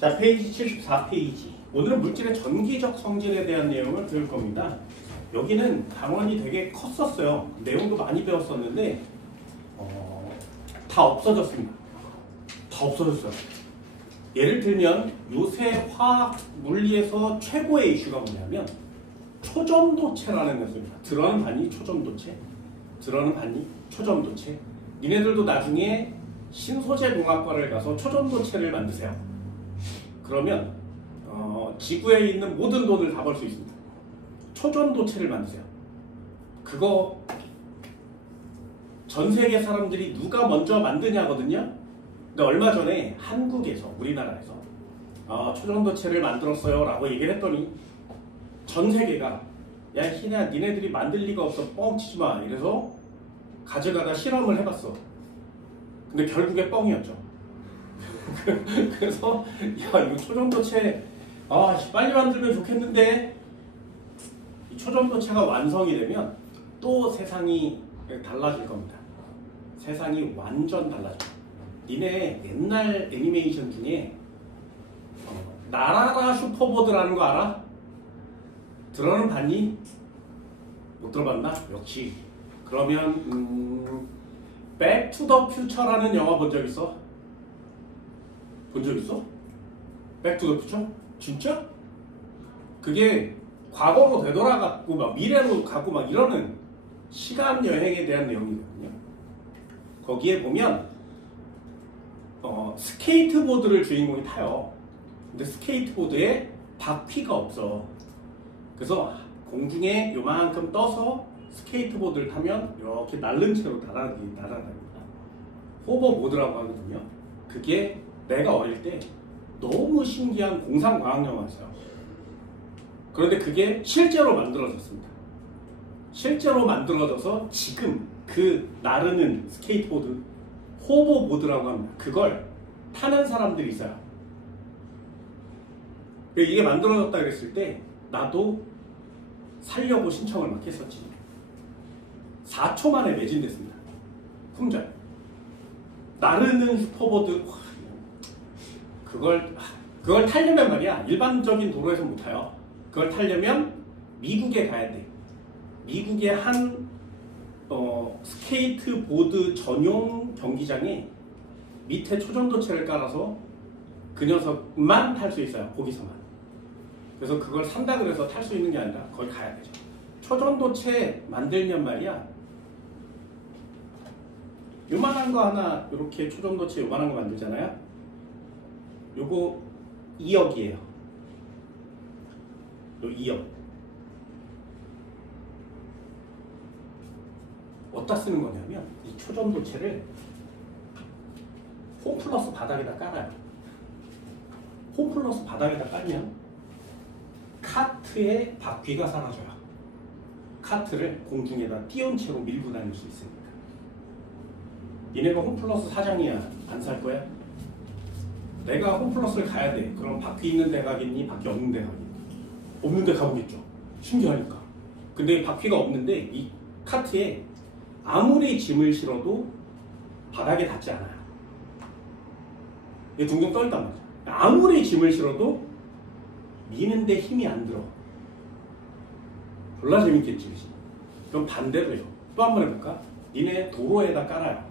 자, 페이지 74페이지. 오늘은 물질의 전기적 성질에 대한 내용을 배울 겁니다. 여기는 강원이 되게 컸었어요. 내용도 많이 배웠었는데 다 없어졌습니다. 다 없어졌어요. 예를 들면 요새 화학 물리에서 최고의 이슈가 뭐냐면 초점도체라는 것입니다. 들어는 봤니? 초점도체. 들어는 봤니? 초점도체. 니네들도 나중에 신소재공학과를 가서 초점도체를 만드세요. 그러면 지구에 있는 모든 돈을 다 벌 수 있습니다. 초점도체를 만드세요. 그거 전 세계 사람들이 누가 먼저 만드냐거든요. 근데 얼마 전에 한국에서, 우리나라에서 초점도체를 만들었어요 라고 얘기를 했더니 전 세계가 야 희나 니네들이 만들 리가 없어 뻥치지 마 이래서 가져가다 실험을 해봤어. 근데 결국에 뻥이었죠. 그래서 야 이거 초점도체 빨리 만들면 좋겠는데 이 초점도체가 완성이 되면 또 세상이 달라질 겁니다. 세상이 완전 달라져요. 니네 옛날 애니메이션 중에 나라라 슈퍼보드라는 거 알아? 들어는 봤니? 못 들어봤나? 역시. 그러면 백 투 더 퓨처라는 영화 본 적 있어? 본 적 있어? 백 투 더 퓨처? 진짜? 그게 과거로 되돌아가고 막 미래로 가고 막 이러는 시간 여행에 대한 내용이거든요. 거기에 보면 스케이트보드를 주인공이 타요. 근데 스케이트보드에 바퀴가 없어. 그래서 공중에 요만큼 떠서 스케이트보드를 타면 이렇게 날른 채로 날아다닙니다. 호버보드라고 하거든요. 그게 내가 어릴 때 너무 신기한 공상과학 영화였어요. 그런데 그게 실제로 만들어졌습니다. 실제로 만들어져서 지금 그 나르는 스케이트보드 호버보드라고 합니다. 그걸 타는 사람들이 있어요. 이게 만들어졌다 그랬을 때 나도 살려고 신청을 막 했었지. 4초 만에 매진됐습니다. 품절. 나르는 슈퍼보드 그걸 타려면 말이야 일반적인 도로에서 못 타요. 그걸 타려면 미국에 가야 돼. 미국의 한 스케이트보드 전용 경기장에 밑에 초점도체를 깔아서 그 녀석만 탈 수 있어요. 거기서만. 그래서 그걸 산다 그래서 탈 수 있는 게 아니라 거기 가야 되죠. 초점도체 만들면 말이야 요만한 거 하나 이렇게 초점도체 요만한 거 만들잖아요. 요거 2억이에요. 요 2억. 어디다 쓰는 거냐면 이 초점도체를 홈플러스 바닥에다 깔아요. 홈플러스 바닥에다 깔면 카트의 바퀴가 사라져요. 카트를 공중에다 띄운 채로 밀고 다닐 수 있습니다. 얘네가 홈플러스 사장이야. 안 살 거야? 내가 홈플러스를 가야 돼. 그럼 바퀴 있는 데 가겠니? 바퀴 없는 데 가겠니? 없는 데 가보겠죠. 신기하니까. 근데 바퀴가 없는데 이 카트에 아무리 짐을 실어도 바닥에 닿지 않아요. 이게 둥둥 떠있단 말이야. 아무리 짐을 실어도 미는데 힘이 안 들어. 졸라 재밌겠지. 그치? 그럼 반대로 해요. 또 한 번 해볼까? 니네 도로에다 깔아요.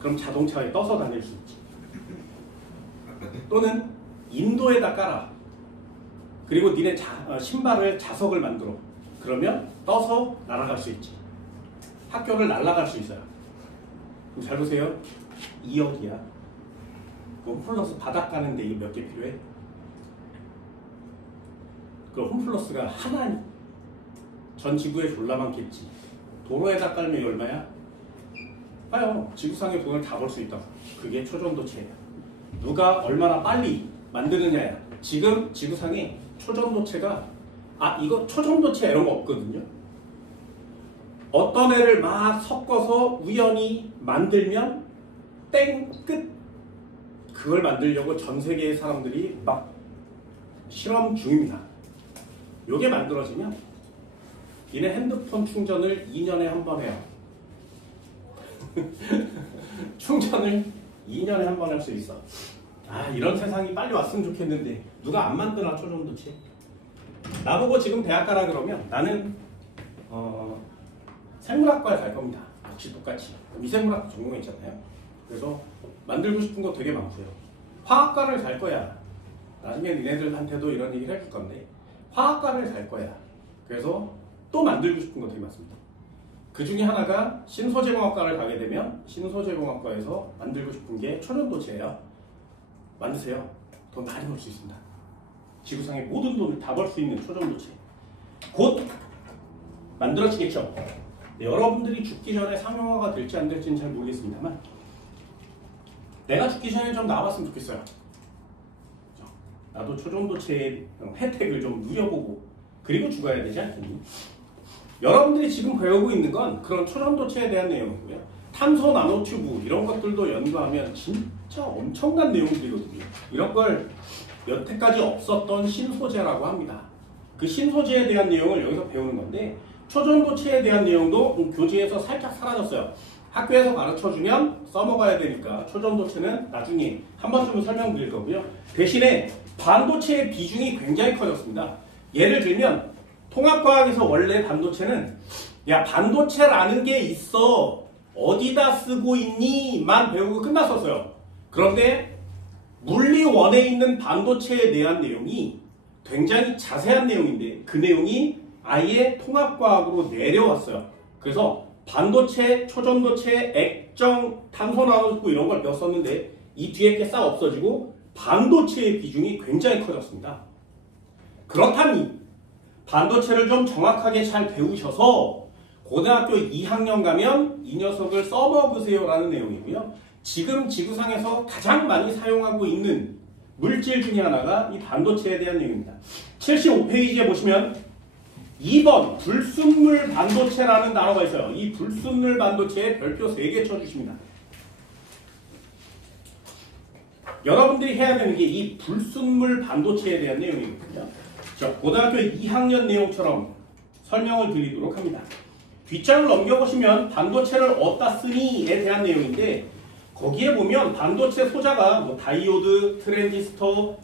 그럼 자동차에 떠서 다닐 수 있지. 또는 인도에다 깔아. 그리고 니네 신발을 자석을 만들어. 그러면 떠서 날아갈 수 있지. 학교를 날아갈 수 있어요. 그럼 잘 보세요. 2억이야. 홈플러스 바닥 가는데 이게 몇 개 필요해? 그 홈플러스가 하나니. 전 지구에 졸라 많겠지. 도로에다 깔면 얼마야? 봐요. 지구상의 돈을 다 벌 수 있다고. 그게 초점도체야. 누가 얼마나 빨리 만드느냐야. 지금 지구상에 초점도체가 이거 초점도체 이런 거 없거든요. 어떤 애를 막 섞어서 우연히 만들면 땡 끝. 그걸 만들려고 전 세계의 사람들이 막 실험 중입니다. 요게 만들어지면 얘네 핸드폰 충전을 2년에 한 번 해요. 충전을 2년에 한 번 할 수 있어. 아, 이런 세상이 빨리 왔으면 좋겠는데 누가 안 만드나 초전도체? 나보고 지금 대학 가라 그러면 나는 생물학과에 갈 겁니다. 역시 똑같이 미생물학 전공했잖아요. 그래서 만들고 싶은 거 되게 많고요. 화학과를 갈 거야. 나중에 니네들한테도 이런 얘기를 해줄 건데 화학과를 갈 거야. 그래서 또 만들고 싶은 거 되게 많습니다. 그 중에 하나가 신소재공학과를 가게 되면 신소재공학과에서 만들고 싶은 게 초전도체예요. 만드세요. 돈 많이 벌 수 있습니다. 지구상의 모든 돈을 다 벌 수 있는 초전도체. 곧 만들어지겠죠. 네, 여러분들이 죽기 전에 상용화가 될지 안 될지는 잘 모르겠습니다만 내가 죽기 전에 좀 나와봤으면 좋겠어요. 나도 초전도체의 혜택을 좀 누려보고 그리고 죽어야 되지 않겠니? 여러분들이 지금 배우고 있는 건 그런 초전도체에 대한 내용이고요. 탄소 나노튜브 이런 것들도 연구하면 진짜 엄청난 내용들이거든요. 이런 걸 여태까지 없었던 신소재라고 합니다. 그 신소재에 대한 내용을 여기서 배우는 건데 초전도체에 대한 내용도 교재에서 살짝 사라졌어요. 학교에서 가르쳐주면 써먹어야 되니까 초전도체는 나중에 한 번쯤은 설명드릴 거고요. 대신에 반도체의 비중이 굉장히 커졌습니다. 예를 들면 통합과학에서 원래 반도체는 야 반도체라는 게 있어 어디다 쓰고 있니? 만 배우고 끝났었어요. 그런데 물리 1에 있는 반도체에 대한 내용이 굉장히 자세한 내용인데 그 내용이 아예 통합과학으로 내려왔어요. 그래서 반도체, 초전도체, 액정, 탄소 나노튜브 이런 걸 배웠었는데 이 뒤에 게 싹 없어지고 반도체의 비중이 굉장히 커졌습니다. 그렇다니 반도체를 좀 정확하게 잘 배우셔서 고등학교 2학년 가면 이 녀석을 써먹으세요 라는 내용이고요. 지금 지구상에서 가장 많이 사용하고 있는 물질 중에 하나가 이 반도체에 대한 내용입니다. 75페이지에 보시면 2번 불순물 반도체라는 단어가 있어요. 이 불순물 반도체에 별표 3개 쳐주십니다. 여러분들이 해야 되는 게 이 불순물 반도체에 대한 내용이거든요. 자, 고등학교 2학년 내용처럼 설명을 드리도록 합니다. 뒷장을 넘겨보시면 반도체를 어디다 쓰니에 대한 내용인데 거기에 보면 반도체 소자가 뭐 다이오드, 트랜지스터,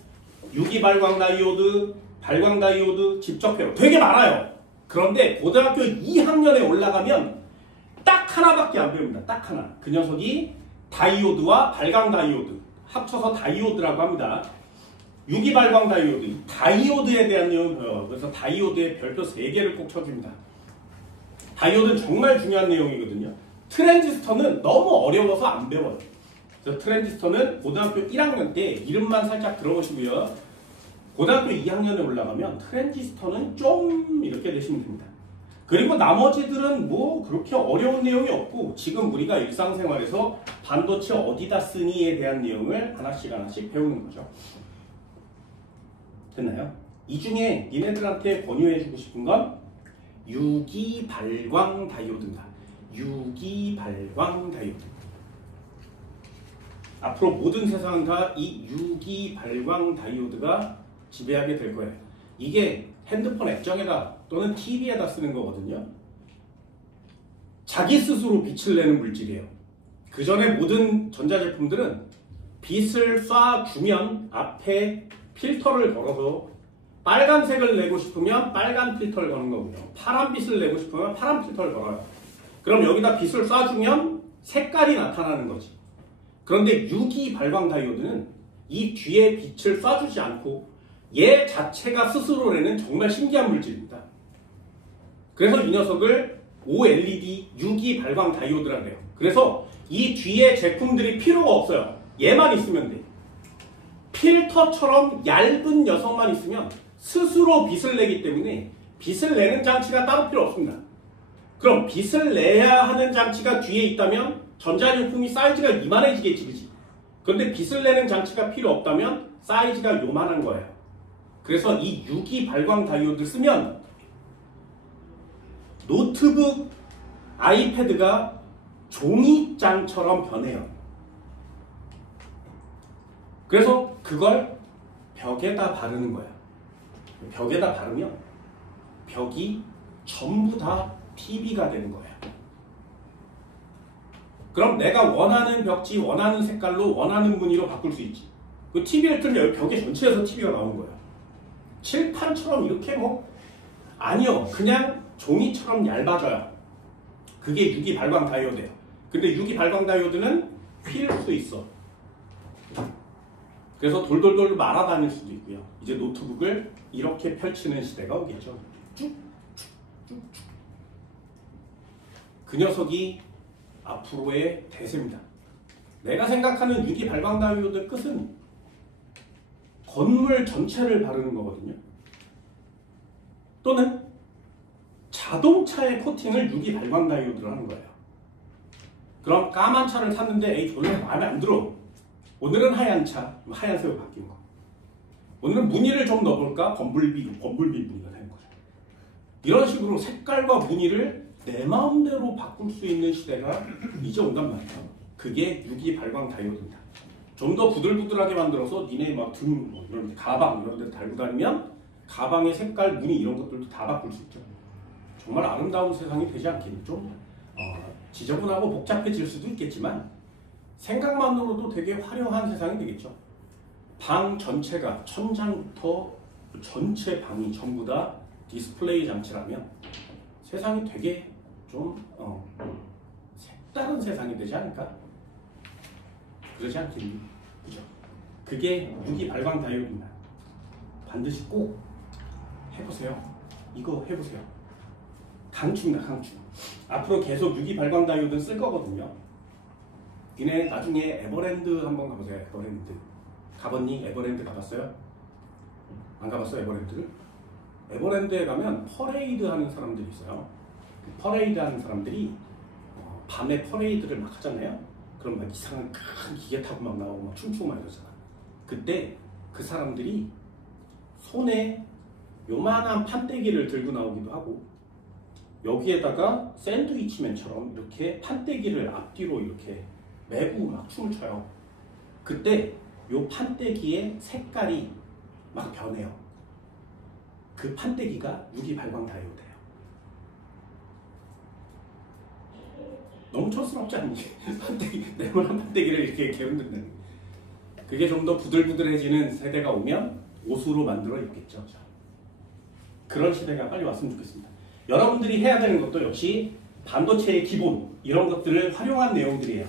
유기발광 다이오드, 발광 다이오드, 직접 회로 되게 많아요. 그런데 고등학교 2학년에 올라가면 딱 하나밖에 안 배웁니다. 딱 하나. 그 녀석이 다이오드와 발광 다이오드 합쳐서 다이오드라고 합니다. 유기발광 다이오드, 다이오드에 대한 내용을 배워요. 그래서 다이오드에 별표 3개를 꼭 쳐줍니다. 다이오드는 정말 중요한 내용이거든요. 트랜지스터는 너무 어려워서 안 배워요. 그래서 트랜지스터는 고등학교 1학년 때 이름만 살짝 들어보시고요. 고등학교 2학년에 올라가면 트랜지스터는 좀 이렇게 되시면 됩니다. 그리고 나머지들은 뭐 그렇게 어려운 내용이 없고 지금 우리가 일상생활에서 반도체 어디다 쓰니에 대한 내용을 하나씩 하나씩 배우는 거죠. 됐나요? 이 중에 니네들한테 권유해주고 싶은 건 유기발광 다이오드입니다. 유기발광 다이오드. 앞으로 모든 세상은 다 이 유기발광 다이오드가 지배하게 될 거예요. 이게 핸드폰 액정에다 또는 TV에다 쓰는 거거든요. 자기 스스로 빛을 내는 물질이에요. 그 전에 모든 전자제품들은 빛을 쏴주면 앞에 필터를 걸어서 빨간색을 내고 싶으면 빨간 필터를 거는 거고요. 파란 빛을 내고 싶으면 파란 필터를 걸어요. 그럼 여기다 빛을 쏴주면 색깔이 나타나는 거지. 그런데 유기발광 다이오드는 이 뒤에 빛을 쏴주지 않고 얘 자체가 스스로 내는 정말 신기한 물질입니다. 그래서 이 녀석을 OLED 유기발광 다이오드라고 해요. 그래서 이 뒤에 제품들이 필요가 없어요. 얘만 있으면 돼. 필터처럼 얇은 녀석만 있으면 스스로 빛을 내기 때문에 빛을 내는 장치가 따로 필요 없습니다. 그럼 빛을 내야 하는 장치가 뒤에 있다면 전자제품이 사이즈가 이만해지겠지, 그치? 그런데 빛을 내는 장치가 필요 없다면 사이즈가 요만한 거예요. 그래서 이 유기발광 다이오드를 쓰면 노트북, 아이패드가 종이장처럼 변해요. 그래서 그걸 벽에다 바르는 거야. 벽에다 바르면 벽이 전부 다 TV가 되는 거야. 그럼 내가 원하는 벽지, 원하는 색깔로, 원하는 무늬로 바꿀 수 있지. 그 TV를 틀면 여기 벽에 전체에서 TV가 나오는 거예요. 칠판처럼 이렇게 뭐 아니요. 그냥 종이처럼 얇아져요. 그게 유기 발광 다이오드예요. 근데 유기 발광 다이오드는 휠 수 있어. 그래서 돌돌돌 말아다닐 수도 있고요. 이제 노트북을 이렇게 펼치는 시대가 오겠죠. 쭉쭉쭉쭉. 그 녀석이 앞으로의 대세입니다. 내가 생각하는 유기 발광 다이오드 끝은 건물 전체를 바르는 거거든요. 또는 자동차의 코팅을 유기 발광 다이오드로 하는 거예요. 그럼 까만 차를 샀는데 에이 별로 마음에 안 들어. 오늘은 하얀 차, 하얀색으로 바뀐 거. 오늘은 무늬를 좀 넣어볼까? 범블비 무늬가 되는 거죠. 이런 식으로 색깔과 무늬를 내 마음대로 바꿀 수 있는 시대가 이제 온단 말이에요. 그게 유기 발광 다이오드입니다. 좀 더 부들부들하게 만들어서 니네 막 등, 뭐 이런 데, 가방 이런 데 달고 다니면 가방의 색깔, 무늬 이런 것들도 다 바꿀 수 있죠. 정말 아름다운 세상이 되지 않겠죠? 지저분하고 복잡해질 수도 있겠지만 생각만으로도 되게 화려한 세상이 되겠죠. 방 전체가 천장부터 전체 방이 전부 다 디스플레이 장치라면 세상이 되게 좀 색다른 세상이 되지 않을까? 그러지 않겠니? 그죠? 그게 유기 발광 다이오드입니다. 반드시 꼭 해보세요. 이거 해보세요. 강추입니다. 강추. 앞으로 계속 유기 발광 다이오드는 쓸 거거든요. 니네 나중에 에버랜드 한번 가보세요. 에버랜드. 가봤니? 에버랜드 가봤어요? 안 가봤어요? 에버랜드를? 에버랜드에 가면 퍼레이드 하는 사람들이 있어요. 퍼레이드 하는 사람들이 밤에 퍼레이드를 막 하잖아요. 그럼 막 이상한 큰 기계 타고 막 나오고 막 춤추고 막 이러잖아. 그때 그 사람들이 손에 요만한 판때기를 들고 나오기도 하고 여기에다가 샌드위치맨처럼 이렇게 판때기를 앞뒤로 이렇게 메고 막 춤을 춰요. 그때 요 판때기의 색깔이 막 변해요. 그 판때기가 유기 발광 다이오드예요. 너무 촌스럽지 않니? 판때기, 네모난 판때기를 이렇게 흔든다는. 그게 좀 더 부들부들해지는 세대가 오면 옷으로 만들어 입겠죠. 그런 시대가 빨리 왔으면 좋겠습니다. 여러분들이 해야 되는 것도 역시 반도체의 기본 이런 것들을 활용한 내용들이에요.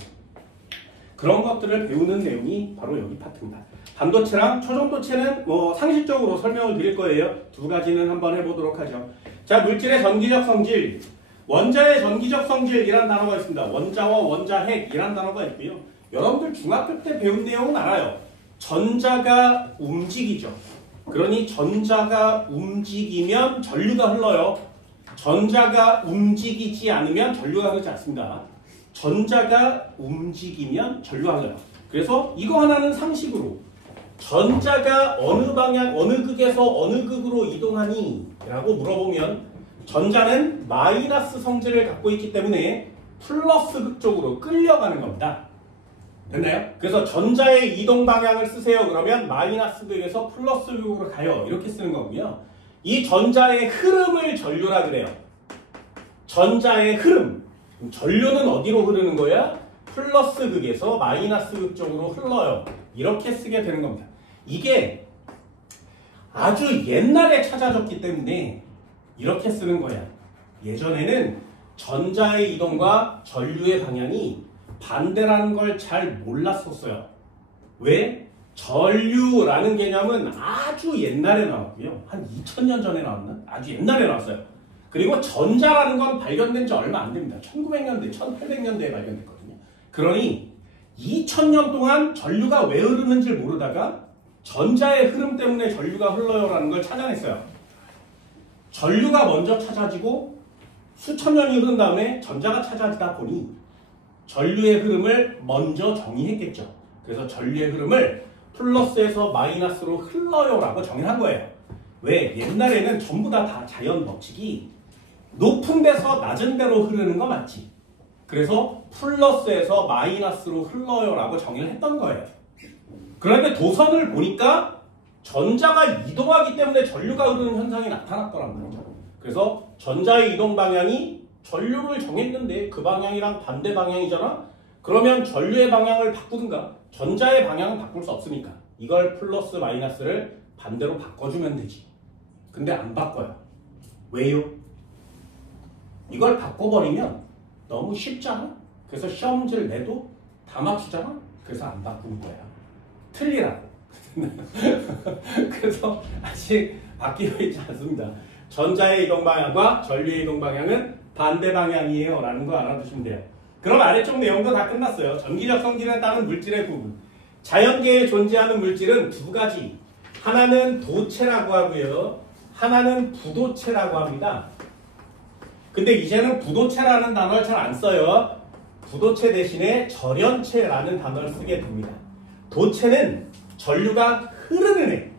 그런 것들을 배우는 내용이 바로 여기 파트입니다. 반도체랑 초전도체는 뭐 상식적으로 설명을 드릴 거예요. 두 가지는 한번 해보도록 하죠. 자, 물질의 전기적 성질, 원자의 전기적 성질이란 단어가 있습니다. 원자와 원자핵이란 단어가 있고요. 여러분들 중학교 때 배운 내용은 알아요. 전자가 움직이죠. 그러니 전자가 움직이면 전류가 흘러요. 전자가 움직이지 않으면 전류가 흐르지 않습니다. 전자가 움직이면 전류가 흘러요. 그래서 이거 하나는 상식으로 전자가 어느 방향, 어느 극에서 어느 극으로 이동하니? 라고 물어보면 전자는 마이너스 성질을 갖고 있기 때문에 플러스 극 쪽으로 끌려가는 겁니다. 됐나요? 그래서 전자의 이동 방향을 쓰세요. 그러면 마이너스 극에서 플러스 극으로 가요. 이렇게 쓰는 거고요. 이 전자의 흐름을 전류라 그래요. 전자의 흐름. 전류는 어디로 흐르는 거야? 플러스 극에서 마이너스 극 쪽으로 흘러요. 이렇게 쓰게 되는 겁니다. 이게 아주 옛날에 찾아졌기 때문에 이렇게 쓰는 거야. 예전에는 전자의 이동과 전류의 방향이 반대라는 걸 잘 몰랐었어요. 왜? 전류라는 개념은 아주 옛날에 나왔고요. 한 2000년 전에 나왔나? 아주 옛날에 나왔어요. 그리고 전자라는 건 발견된 지 얼마 안 됩니다. 1900년대, 1800년대에 발견됐거든요. 그러니 2000년 동안 전류가 왜 흐르는지 모르다가 전자의 흐름 때문에 전류가 흘러요라는 걸 찾아냈어요. 전류가 먼저 찾아지고 수천 년이 흐른 다음에 전자가 찾아지다 보니 전류의 흐름을 먼저 정의했겠죠. 그래서 전류의 흐름을 플러스에서 마이너스로 흘러요라고 정의한 거예요. 왜? 옛날에는 전부 다 자연 법칙이 높은 데서 낮은 데로 흐르는 거 맞지? 그래서 플러스에서 마이너스로 흘러요라고 정의를 했던 거예요. 그런데 도선을 보니까 전자가 이동하기 때문에 전류가 흐르는 현상이 나타났더란 말이죠. 그래서 전자의 이동 방향이 전류를 정했는데 그 방향이랑 반대 방향이잖아? 그러면 전류의 방향을 바꾸든가 전자의 방향은 바꿀 수 없으니까 이걸 플러스 마이너스를 반대로 바꿔주면 되지. 근데 안 바꿔요. 왜요? 이걸 바꿔버리면 너무 쉽잖아. 그래서 시험지를 내도 다 맞추잖아. 그래서 안 바꾸는 거야. 틀리라고. 그래서 아직 바뀌어 있지 않습니다. 전자의 이동 방향과 전류의 이동 방향은 반대 방향이에요 라는 거 알아두시면 돼요. 그럼 아래쪽 내용도 다 끝났어요. 전기적 성질에 따른 물질의 구분. 자연계에 존재하는 물질은 두 가지. 하나는 도체라고 하고요. 하나는 부도체라고 합니다. 근데 이제는 부도체라는 단어를 잘 안 써요. 부도체 대신에 절연체라는 단어를 쓰게 됩니다. 도체는 전류가 흐르는 애.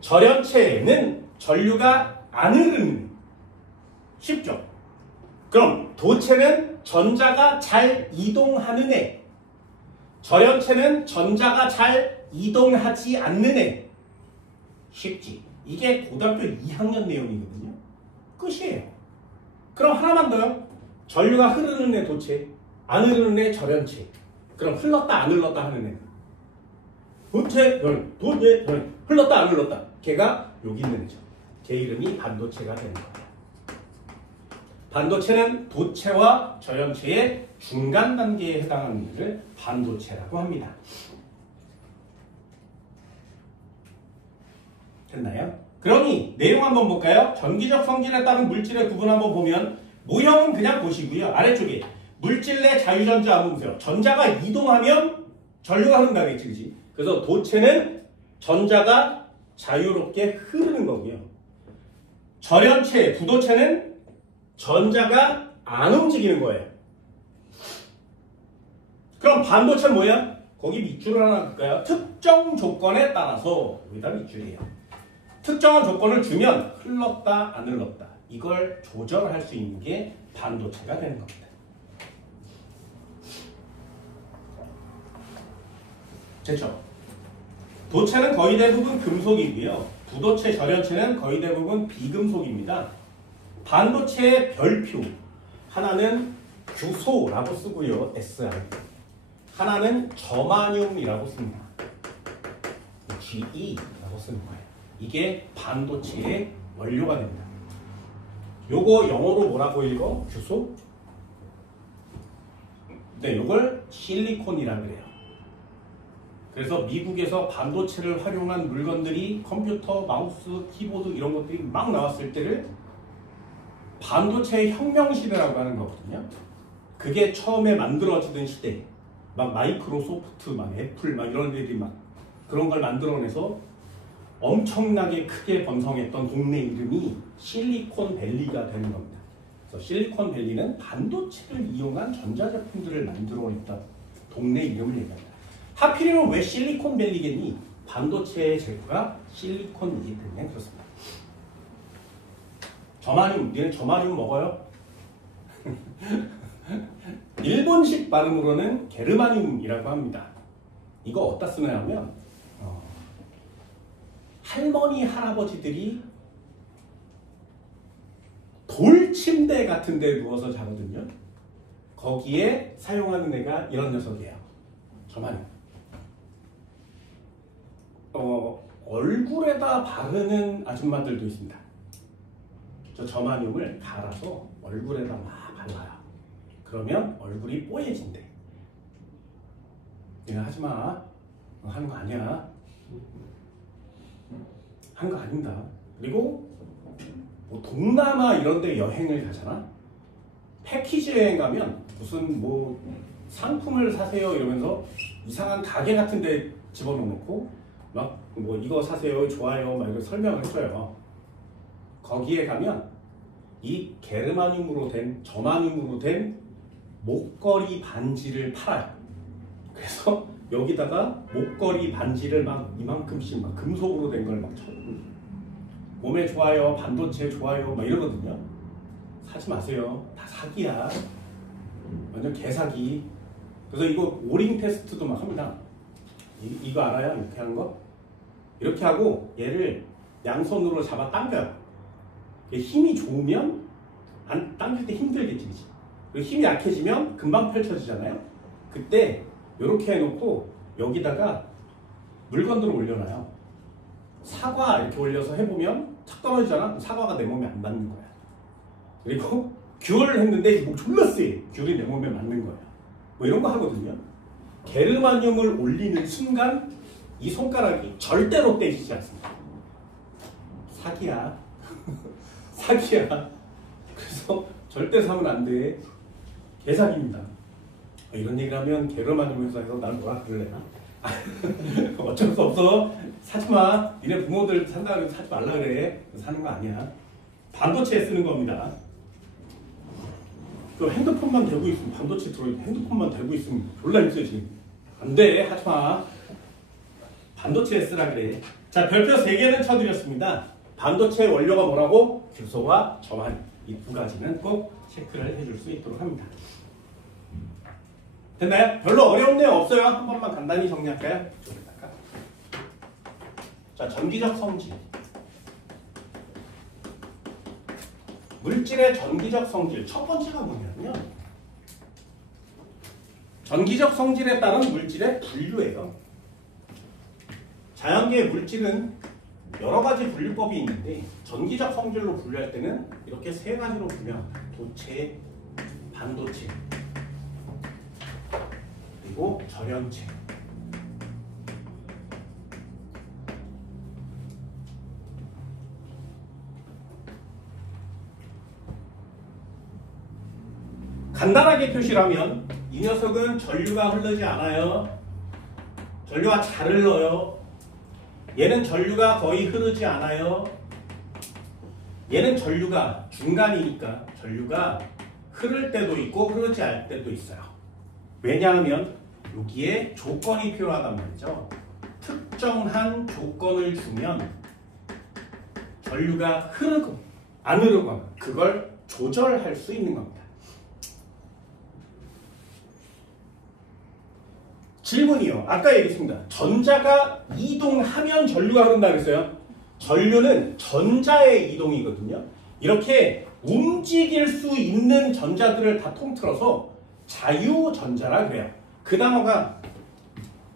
절연체는 전류가 안 흐르는 애. 쉽죠? 그럼 도체는 전자가 잘 이동하는 애. 절연체는 전자가 잘 이동하지 않는 애. 쉽지? 이게 고등학교 2학년 내용이거든요. 끝이에요. 그럼 하나만 더요. 전류가 흐르는 애 도체, 안 흐르는 애 절연체. 그럼 흘렀다 안 흘렀다 하는 애. 도체, 도체, 흘렀다 안 흘렀다. 걔가 여기 있는 애죠. 걔 이름이 반도체가 되는 거예요. 반도체는 도체와 절연체의 중간 단계에 해당하는 것을 반도체라고 합니다. 됐나요? 그러니 내용 한번 볼까요? 전기적 성질에 따른 물질의 구분 한번 보면 모형은 그냥 보시고요. 아래쪽에 물질 내 자유전자 한번 보세요. 전자가 이동하면 전류가 흐른다겠지, 그지? 그래서 도체는 전자가 자유롭게 흐르는 거고요. 절연체, 부도체는 전자가 안 움직이는 거예요. 그럼 반도체는 뭐야? 거기 밑줄을 하나 볼까요? 특정 조건에 따라서 여기다 밑줄이에요. 특정한 조건을 주면 흘렀다 안 흘렀다 이걸 조절할 수 있는 게 반도체가 되는 겁니다. 됐죠? 도체는 거의 대부분 금속이고요. 부도체, 절연체는 거의 대부분 비금속입니다. 반도체의 별표 하나는 규소라고 쓰고요. SR. 하나는 저마늄이라고 씁니다. GE라고 쓰는 거예요. 이게 반도체의 원료가 됩니다. 요거 영어로 뭐라고 읽어? 규소? 네, 요걸 실리콘이라 그래요. 그래서 미국에서 반도체를 활용한 물건들이 컴퓨터, 마우스, 키보드 이런 것들이 막 나왔을 때를 반도체의 혁명 시대라고 하는 거거든요. 그게 처음에 만들어지던 시대. 막 마이크로소프트, 막 애플, 막 이런 애들이 막 그런 걸 만들어내서 엄청나게 크게 번성했던 동네 이름이 실리콘밸리가 되는 겁니다. 그래서 실리콘밸리는 반도체를 이용한 전자제품들을 만들어냈던 동네 이름을 얘기합니다. 하필이면 왜 실리콘밸리겠니? 반도체의 재료가 실리콘이기 때문에 그렇습니다. 저마늄, 니는 저마늄 먹어요? 일본식 발음으로는 게르마늄이라고 합니다. 이거 어디다 쓰냐 하면 할머니, 할아버지들이 돌침대 같은 데 누워서 자거든요. 거기에 사용하는 애가 이런 녀석이에요. 저마늄. 얼굴에다 바르는 아줌마들도 있습니다. 저 저마늄을 갈아서 얼굴에다 막 발라요. 그러면 얼굴이 뽀얘진대. 내가 하지마. 하는 거 아니야. 하는 거 아닙니다. 그리고 뭐 동남아 이런 데 여행을 가잖아. 패키지 여행 가면 무슨 뭐 상품을 사세요 이러면서 이상한 가게 같은 데 집어넣고 막 뭐 이거 사세요 좋아요 막 이렇게 설명을 해줘요. 거기에 가면 이 게르마늄으로 된 저마늄으로 된 목걸이 반지를 팔아요. 그래서 여기다가 목걸이 반지를 막 이만큼씩 막 금속으로 된 걸 막 몸에 좋아요, 반도체 좋아요 막 이러거든요. 사지 마세요. 다 사기야. 완전 개사기. 그래서 이거 오링 테스트도 막 합니다. 이거 알아요? 이렇게 하는 거? 이렇게 하고 얘를 양손으로 잡아 당겨요. 힘이 좋으면 안 당길 때 힘들겠지, 그치? 그리고 힘이 약해지면 금방 펼쳐지잖아요. 그때 이렇게 해놓고 여기다가 물건들을 올려놔요. 사과 이렇게 올려서 해보면 착 떨어지잖아. 사과가 내 몸에 안 맞는 거야. 그리고 귤을 했는데 목 졸라 세. 귤이 내 몸에 맞는 거야. 뭐 이런 거 하거든요. 게르마늄을 올리는 순간 이 손가락이 절대로 떼지지 않습니다. 사기야. 사기야. 그래서 절대 사면 안 돼. 개사기입니다. 이런 얘기를 하면 게르마늄 회사에서 날 뭐라 그럴래나? 어쩔 수 없어. 사지 마. 니네 부모들 산다고 해서 사지 말라 그래. 사는 거 아니야. 반도체에 쓰는 겁니다. 그 핸드폰만 대고 있으면, 반도체 들어있는 핸드폰만 대고 있으면 졸라 힘들지 지금. 안 돼. 하지 마. 반도체에 쓰라 그래. 자, 별표 3개는 쳐드렸습니다. 반도체 원료가 뭐라고? 규소와 점한. 이 두 가지는 꼭 체크를 해줄 수 있도록 합니다. 됐나요? 별로 어려운 내용 없어요. 한 번만 간단히 정리할까요? 자, 전기적 성질. 물질의 전기적 성질. 첫 번째가 뭐냐면요. 전기적 성질에 따른 물질의 분류예요. 자연계의 물질은 여러 가지 분류법이 있는데 전기적 성질로 분류할 때는 이렇게 3가지로 분류합니다. 도체, 반도체, 그리고 절연체. 간단하게 표시를 하면 이 녀석은 전류가 흐르지 않아요. 전류가 잘 흘러요. 얘는 전류가 거의 흐르지 않아요. 얘는 전류가 중간이니까 전류가 흐를 때도 있고 흐르지 않을 때도 있어요. 왜냐하면 여기에 조건이 필요하단 말이죠. 특정한 조건을 주면 전류가 흐르고 안 흐르거나 그걸 조절할 수 있는 겁니다. 질문이요. 아까 얘기했습니다. 전자가 이동하면 전류가 흐른다 그랬어요. 전류는 전자의 이동이거든요. 이렇게 움직일 수 있는 전자들을 다 통틀어서 자유전자라 그래요. 그 단어가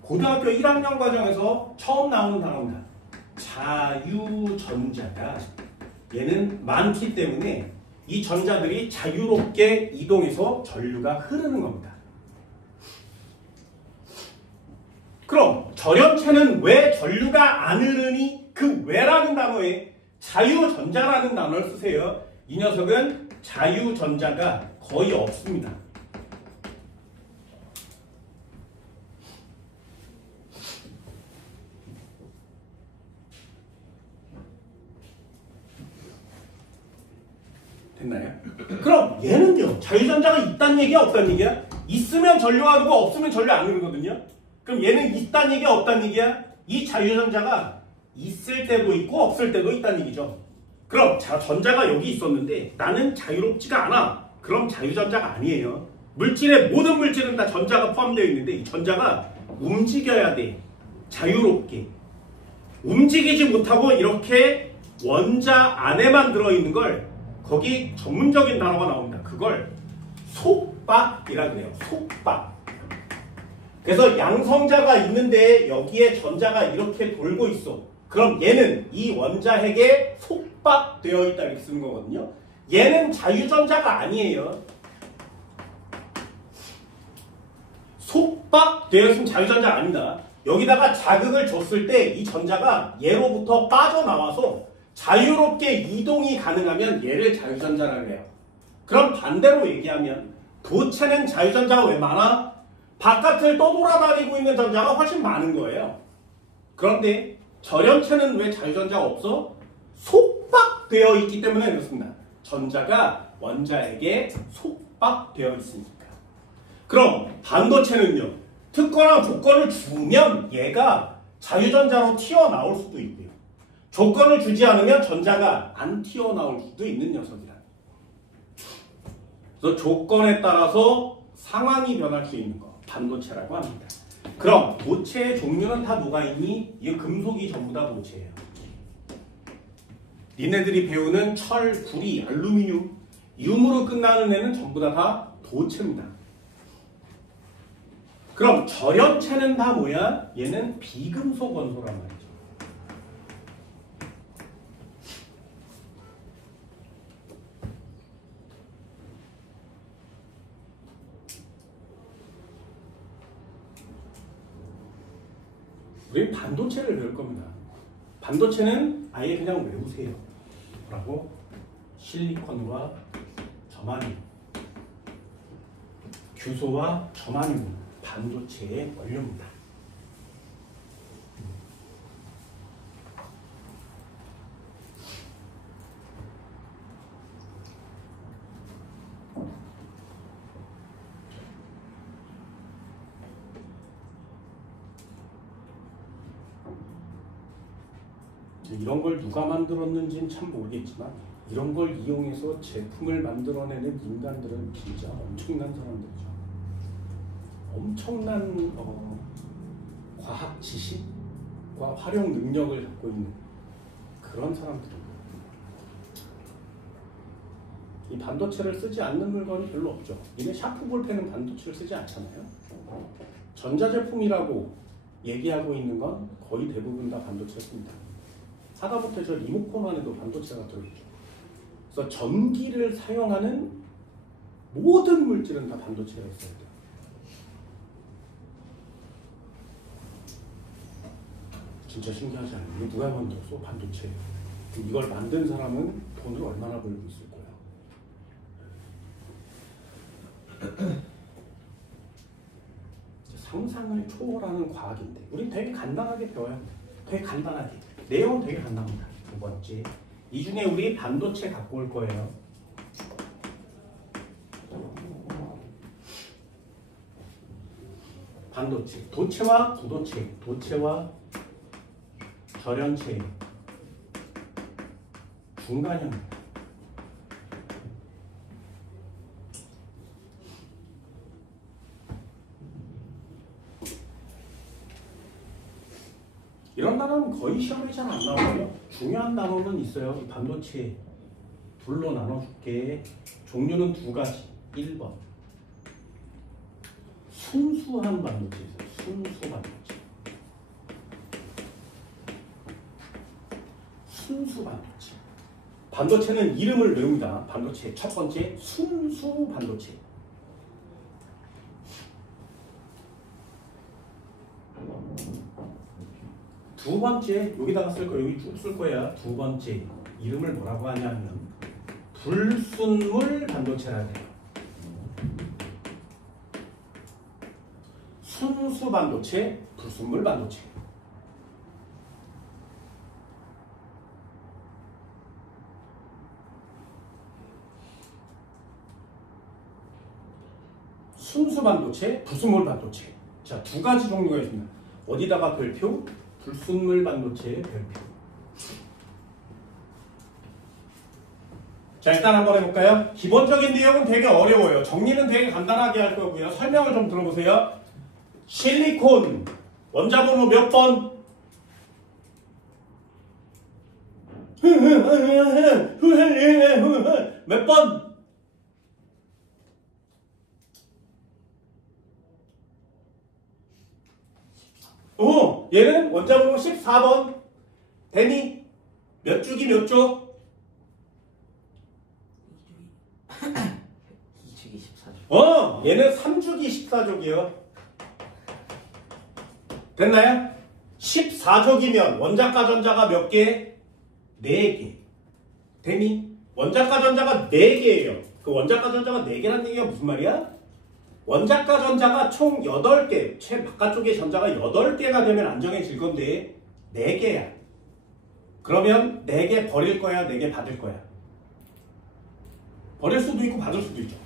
고등학교 1학년 과정에서 처음 나오는 단어입니다. 자유전자가 얘는 많기 때문에 이 전자들이 자유롭게 이동해서 전류가 흐르는 겁니다. 그럼 절연체는 왜 전류가 안 흐르니? 그 왜라는 단어에 자유전자라는 단어를 쓰세요. 이 녀석은 자유전자가 거의 없습니다. 됐나요? 그럼 얘는요. 자유전자가 있다는 얘기야 없다는 얘기야? 있으면 전류가 흐르고 없으면 전류 안 흐르거든요. 그럼 얘는 있다는 얘기야 없다는 얘기야? 이 자유전자가 있을 때도 있고 없을 때도 있다는 얘기죠. 그럼 전자가 여기 있었는데 나는 자유롭지가 않아. 그럼 자유전자가 아니에요. 물질의 모든 물질은 다 전자가 포함되어 있는데 이 전자가 움직여야 돼. 자유롭게. 움직이지 못하고 이렇게 원자 안에만 들어있는 걸 거기 전문적인 단어가 나옵니다. 그걸 속박이라 그래요. 속박. 그래서 양성자가 있는데 여기에 전자가 이렇게 돌고 있어. 그럼 얘는 이 원자핵에 속박되어 있다 이렇게 쓰는 거거든요. 얘는 자유전자가 아니에요. 속박되어 있으면 자유전자가 아닙니다. 여기다가 자극을 줬을 때 이 전자가 얘로부터 빠져나와서 자유롭게 이동이 가능하면 얘를 자유전자라고 해요. 그럼 반대로 얘기하면 도체는 자유전자가 왜 많아? 바깥을 떠돌아다니고 있는 전자가 훨씬 많은 거예요. 그런데 절연체는 왜 자유전자가 없어? 속박되어 있기 때문에 그렇습니다. 전자가 원자에게 속박되어 있으니까. 그럼 반도체는요. 특권한 조건을 주면 얘가 자유전자로 튀어나올 수도 있고요. 조건을 주지 않으면 전자가 안 튀어나올 수도 있는 녀석이라. 그래서 조건에 따라서 상황이 변할 수 있는 거. 반도체라고 합니다. 그럼 도체의 종류는 다 뭐가 있니? 이 금속이 전부 다 도체예요. 니네들이 배우는 철, 구리, 알루미늄, 이음으로 끝나는 애는 전부 다 도체입니다. 그럼 저연체는 다 뭐야? 얘는 비금속 원소란 말이죠. 우리 반도체를 배울 겁니다. 반도체는 아예 그냥 외우세요. 뭐라고? 실리콘과 저마늄, 규소와 저마늄, 반도체의 원료입니다. 이런 걸 누가 만들었는지는 참 모르겠지만 이런 걸 이용해서 제품을 만들어내는 인간들은 진짜 엄청난 사람들이죠. 엄청난 과학 지식과 활용 능력을 갖고 있는 그런 사람들입니다. 이 반도체를 쓰지 않는 물건이 별로 없죠. 이게 샤프 볼펜은 반도체를 쓰지 않잖아요. 전자제품이라고 얘기하고 있는 건 거의 대부분 다 반도체를 씁니다. 하다못해 저 리모컨 안에도 반도체가 들어있죠. 그래서 전기를 사용하는 모든 물질은 다 반도체가 있어야 돼요. 진짜 신기하지 않아요? 이거 누가 만들었어? 반도체. 이걸 만든 사람은 돈을 얼마나 벌고 있을 거야? 상상을 초월하는 과학인데 우린 되게 간단하게 배워야 합니다. 되게 간단하게. 내용은 되게 간단합니다. 두 번째, 이 중에 우리 반도체 갖고 올 거예요. 반도체, 도체와 부도체, 도체와 절연체, 중간형. 이런 단어는 거의 시험에 잘 안 나오고요. 중요한 단어는 있어요. 반도체 둘로 나눠줄게. 종류는 두 가지. 1번 순수한 반도체 있어요. 순수 반도체. 순수 반도체. 반도체는 이름을 외웁니다. 반도체 첫 번째 순수 반도체. 두 번째, 여기다가 쓸 거야. 여기 쭉 쓸 거야. 두 번째 이름을 뭐라고 하냐면 불순물 반도체라고 해요. 순수 반도체, 불순물 반도체. 순수 반도체, 불순물 반도체. 자, 두 가지 종류가 있습니다. 어디다가 별표? 불순물 반도체의 별표. 자, 일단 한번 해볼까요? 기본적인 내용은 되게 어려워요. 정리는 되게 간단하게 할 거고요. 설명을 좀 들어보세요. 실리콘 원자번호 몇 번? 몇 번? 얘는 원자번호 14번. 데니 몇 주기 몇 쪽? 2주기 14족. 얘는 3주기 14족이요. 됐나요? 14족이면 원자과 전자가 몇 개? 4개. 데니 원자과 전자가 4개예요. 그 원자과 전자가 4개라는 얘기가 무슨 말이야? 원자과 전자가 총 8개, 최 바깥쪽에 전자가 8개가 되면 안정해질 건데 4개야. 그러면 4개 버릴 거야, 4개 받을 거야? 버릴 수도 있고 받을 수도 있죠.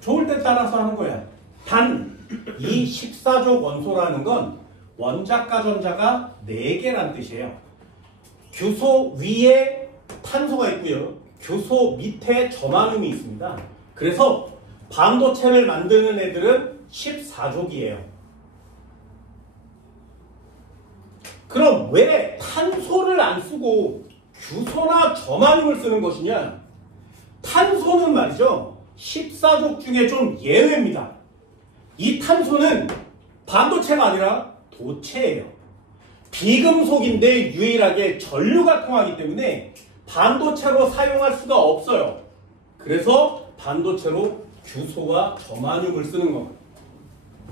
좋을 때 따라서 하는 거야. 단, 이 14족 원소라는 건 원자과 전자가 4개란 뜻이에요. 규소 위에 탄소가 있고요. 규소 밑에 저마늄이 있습니다. 그래서 반도체를 만드는 애들은 14족이에요. 그럼 왜 탄소를 안 쓰고 규소나 저마늄을 쓰는 것이냐? 탄소는 말이죠. 14족 중에 좀 예외입니다. 이 탄소는 반도체가 아니라 도체예요. 비금속인데 유일하게 전류가 통하기 때문에 반도체로 사용할 수가 없어요. 그래서 반도체로 규소와 저마늄을 쓰는 겁니다.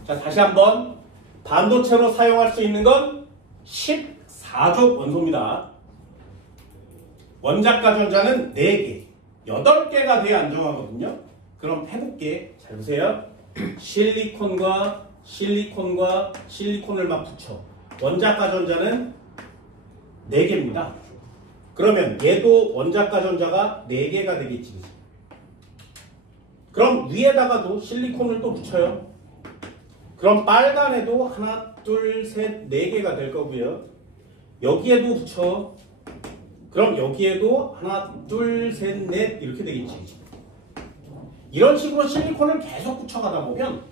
자, 다시 한번 반도체로 사용할 수 있는 건 14족 원소입니다. 원자가 전자는 4개, 8개가 돼야 안정하거든요. 그럼 해볼게. 잘 보세요. 실리콘과 실리콘을 막 붙여. 원자가 전자는 4개입니다. 그러면 얘도 원자가 전자가 4개가 되겠지. 그럼 위에다가도 실리콘을 또 붙여요. 그럼 빨간에도 하나, 둘, 셋, 4개가 될 거고요. 여기에도 붙여. 그럼 여기에도 하나, 둘, 셋, 넷 이렇게 되겠지. 이런 식으로 실리콘을 계속 붙여가다 보면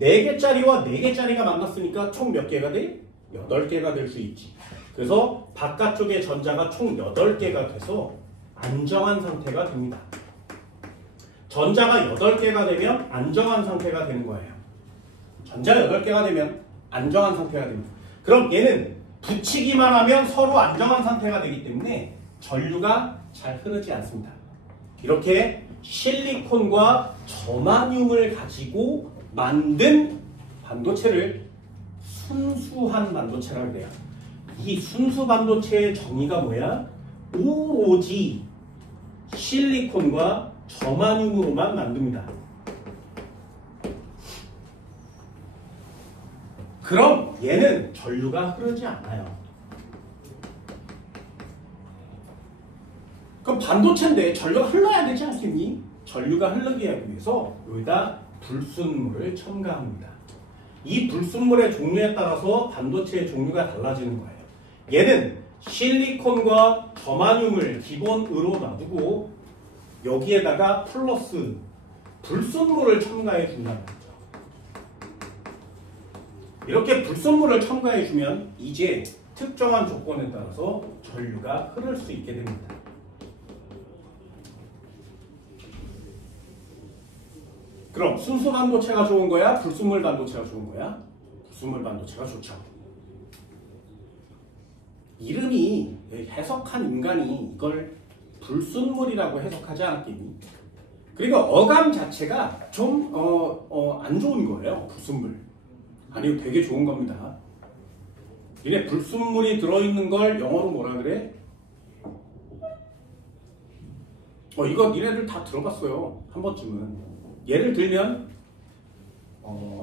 4개짜리와 4개짜리가 만났으니까 총 몇 개가 돼? 8개가 될 수 있지. 그래서 바깥쪽에 전자가 총 8개가 돼서 안정한 상태가 됩니다. 전자가 8개가 되면 안정한 상태가 되는 거예요. 전자가 8개가 되면 안정한 상태가 됩니다. 그럼 얘는 붙이기만 하면 서로 안정한 상태가 되기 때문에 전류가 잘 흐르지 않습니다. 이렇게 실리콘과 저마늄을 가지고 만든 반도체를 순수한 반도체라고 해요. 이 순수 반도체의 정의가 뭐야? 오로지 실리콘과 저마늄으로만 만듭니다. 그럼 얘는 전류가 흐르지 않아요. 그럼 반도체인데 전류가 흘러야 되지 않겠니? 전류가 흐르게 하기 위해서 여기다 불순물을 첨가합니다. 이 불순물의 종류에 따라서 반도체의 종류가 달라지는 거예요. 얘는 실리콘과 저마늄을 기본으로 놔두고 여기에다가 플러스 불순물을 첨가해 준다는 거죠. 이렇게 불순물을 첨가해 주면 이제 특정한 조건에 따라서 전류가 흐를 수 있게 됩니다. 그럼 순수 반도체가 좋은 거야? 불순물 반도체가 좋은 거야? 불순물 반도체가 좋죠. 이름이 해석한 인간이 이걸 불순물이라고 해석하지 않았겠니? 그리고 어감 자체가 좀 안 좋은 거예요. 불순물. 아니요, 되게 좋은 겁니다. 이래 불순물이 들어있는 걸 영어로 뭐라 그래? 이거 니네들 다 들어봤어요. 한 번쯤은. 예를 들면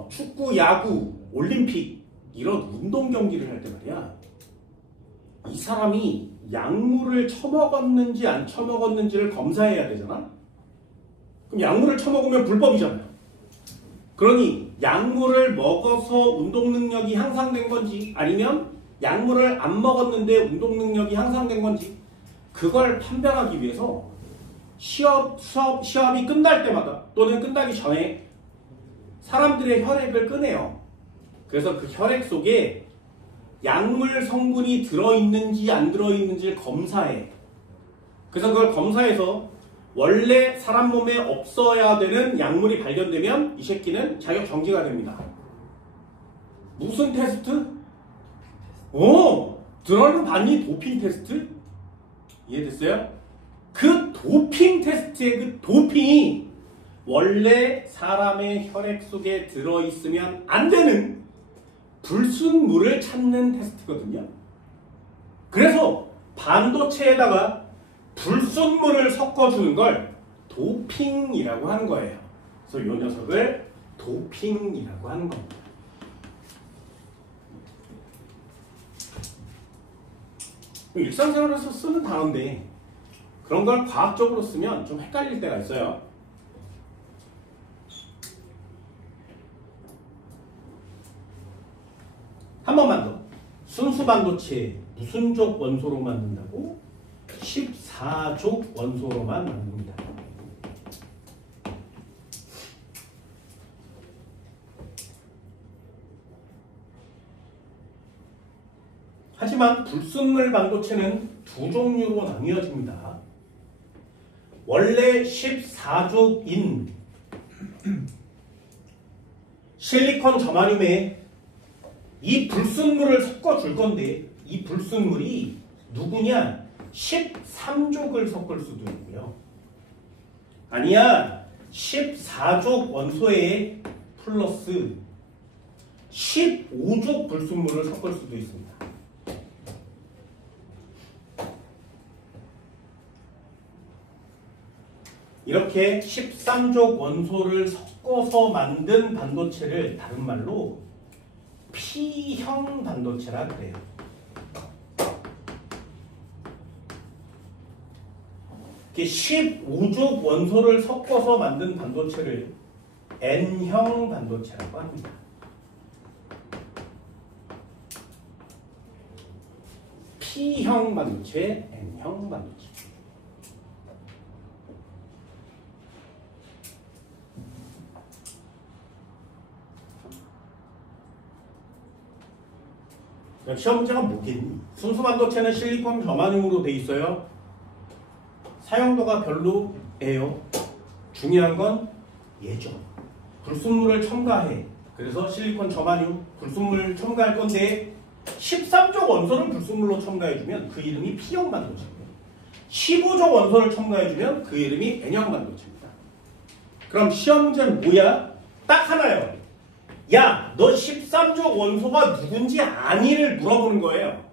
축구, 야구, 올림픽 이런 운동 경기를 할 때 말이야. 이 사람이 약물을 처먹었는지 안 처먹었는지를 검사해야 되잖아. 그럼 약물을 처먹으면 불법이잖아요. 그러니 약물을 먹어서 운동 능력이 향상된 건지 아니면 약물을 안 먹었는데 운동 능력이 향상된 건지 그걸 판별하기 위해서 시합이 끝날 때마다 또는 끝나기 전에 사람들의 혈액을 꺼내요. 그래서 그 혈액 속에 약물 성분이 들어있는지 안 들어있는지를 검사해. 그래서 그걸 검사해서 원래 사람 몸에 없어야 되는 약물이 발견되면 이 새끼는 자격 정지가 됩니다. 무슨 테스트? 들어는 봤니? 도핑 테스트? 이해됐어요? 그 도핑 테스트의 그 도핑이 원래 사람의 혈액 속에 들어있으면 안 되는 불순물을 찾는 테스트거든요. 그래서 반도체에다가 불순물을 섞어주는 걸 도핑이라고 하는 거예요. 그래서 이 녀석을 도핑이라고 하는 겁니다. 일상생활에서 쓰는 단어인데 그런 걸 과학적으로 쓰면 좀 헷갈릴 때가 있어요. 한 번만 더. 순수 반도체 무슨 족 원소로 만든다고? 14족 원소로만 만듭니다. 하지만 불순물 반도체는 두 종류로 나뉘어집니다. 원래 14족인 실리콘 저마늄에 이 불순물을 섞어줄 건데 이 불순물이 누구냐? 13족을 섞을 수도 있고요. 아니야. 14족 원소에 플러스 15족 불순물을 섞을 수도 있습니다. 이렇게 13족 원소를 섞어서 만든 반도체를 다른 말로 P형 반도체라 그래요. 이렇게 15족 원소를 섞어서 만든 반도체를 N형 반도체라고 합니다. P형 반도체, N형 반도체. 시험 문제가 뭐겠니? 순수 반도체는 실리콘 저마늄으로 돼 있어요. 사용도가 별로예요. 중요한 건 얘죠. 불순물을 첨가해. 그래서 실리콘 저마늄 불순물 첨가할 건데 13족 원소를 불순물로 첨가해주면 그 이름이 P형 반도체고요. 15족 원소를 첨가해주면 그 이름이 N형 반도체입니다. 그럼 시험 문제는 뭐야? 딱 하나요. 야, 너 13족 원소가 누군지 아니를 물어보는 거예요.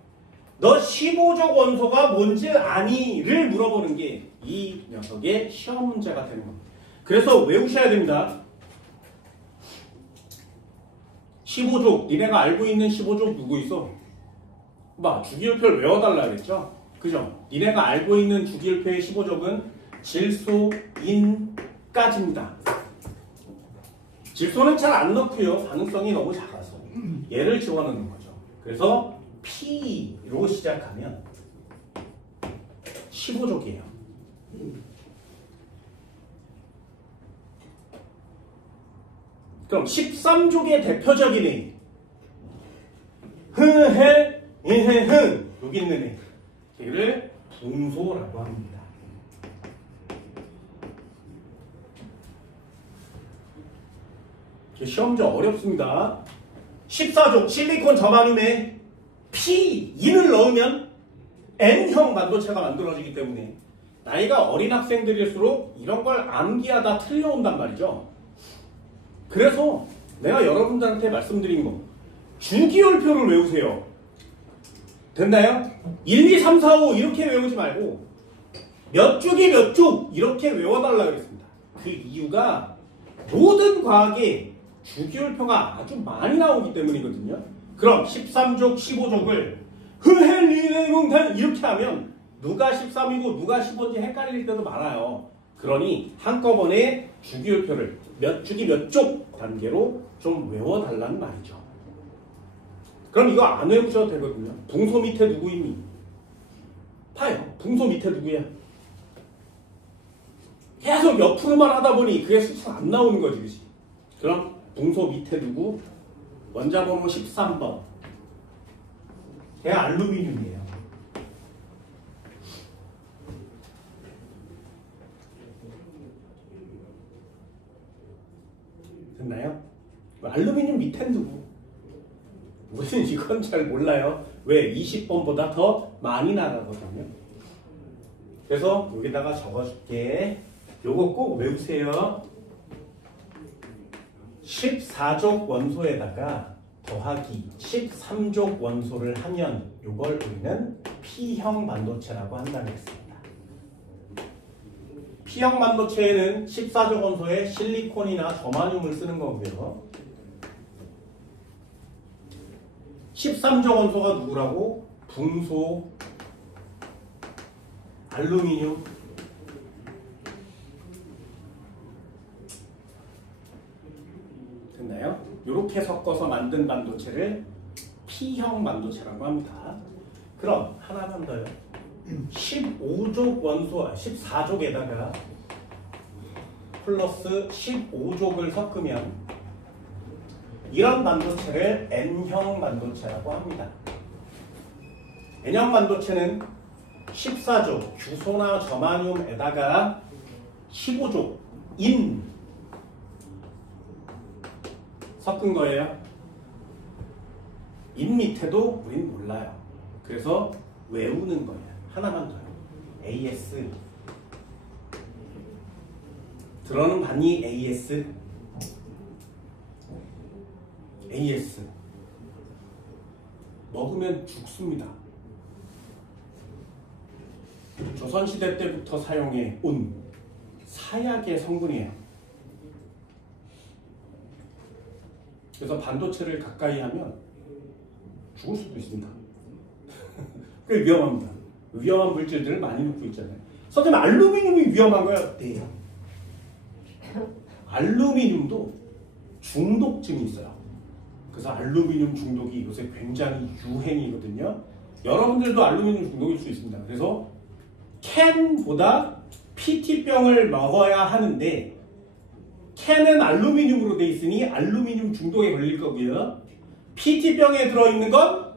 너 15족 원소가 뭔지 아니를 물어보는 게 이 녀석의 시험 문제가 되는 겁니다. 그래서 외우셔야 됩니다. 15족, 니네가 알고 있는 15족 누구 있어? 봐, 주기율표를 외워달라 그랬죠? 그죠? 니네가 알고 있는 주기율표의 15족은 질소, 인까지입니다. 질소는 잘 안 넣고요. 반응성이 너무 작아서 얘를 집어넣는 거죠. 그래서 P로 시작하면 15족이에요. 그럼 13족의 대표적인 애 흐헬 인헤흐 여기 있는 애 걔를 붕소라고 합니다. 시험 문제 어렵습니다. 14족 실리콘 저마늄에 P2를 넣으면 N형 반도체가 만들어지기 때문에 나이가 어린 학생들일수록 이런 걸 암기하다 틀려온단 말이죠. 그래서 내가 여러분들한테 말씀드린 거 주기율표를 외우세요. 됐나요? 1, 2, 3, 4, 5 이렇게 외우지 말고 몇 쪽이 몇 쪽 이렇게 외워달라 그랬습니다. 그 이유가 모든 과학에 주기율표가 아주 많이 나오기 때문이거든요. 그럼 13족, 15족을 흐헬리네뭉탄 이렇게 하면 누가 13이고 누가 15인지 헷갈릴 때도 많아요. 그러니 한꺼번에 주기율표를 몇 주기 몇 쪽 단계로 좀 외워달라는 말이죠. 그럼 이거 안 외우셔도 되거든요. 붕소 밑에 누구 있니? 봐요. 붕소 밑에 누구야? 계속 옆으로만 하다 보니 그게 수술 안 나오는 거지. 그치? 그럼 붕소 밑에 누구? 원자번호 13번. 걔가 알루미늄이에요. 됐나요? 알루미늄 밑엔 누구? 우리는 이건 잘 몰라요. 왜? 20번보다 더 많이 나가거든요. 그래서 여기다가 적어줄게. 요거 꼭 외우세요. 14족 원소에다가 더하기 13족 원소를 하면 요걸 우리는 P형 반도체라고 한다고 했습니다. P형 반도체에는 14족 원소에 실리콘이나 저마늄을 쓰는 거고요. 13족 원소가 누구라고? 붕소, 알루미늄, 됐나요? 이렇게 섞어서 만든 반도체를 P형 반도체라고 합니다. 그럼 하나만 더요. 15족 원소, 14족에다가 플러스 15족을 섞으면 이런 반도체를 N형 반도체라고 합니다. N형 반도체는 14족 규소나 저마늄에다가 15족 인 섞은 거예요. 인 밑에도 우린 몰라요. 그래서 외우는 거예요. 하나만 더요. AS. 들어는 봤니? AS. AS. 먹으면 죽습니다. 조선시대 때부터 사용해 온 사약의 성분이에요. 그래서 반도체를 가까이 하면 죽을 수도 있습니다. 꽤 위험합니다. 위험한 물질들을 많이 넣고 있잖아요. 선생님, 알루미늄이 위험한 거예요? 네. 알루미늄도 중독증이 있어요. 그래서 알루미늄 중독이 요새 굉장히 유행이거든요. 여러분들도 알루미늄 중독일 수 있습니다. 그래서 캔보다 PT병을 먹어야 하는데 캔은 알루미늄으로 돼 있으니 알루미늄 중독에 걸릴 거고요. PT병에 들어있는 건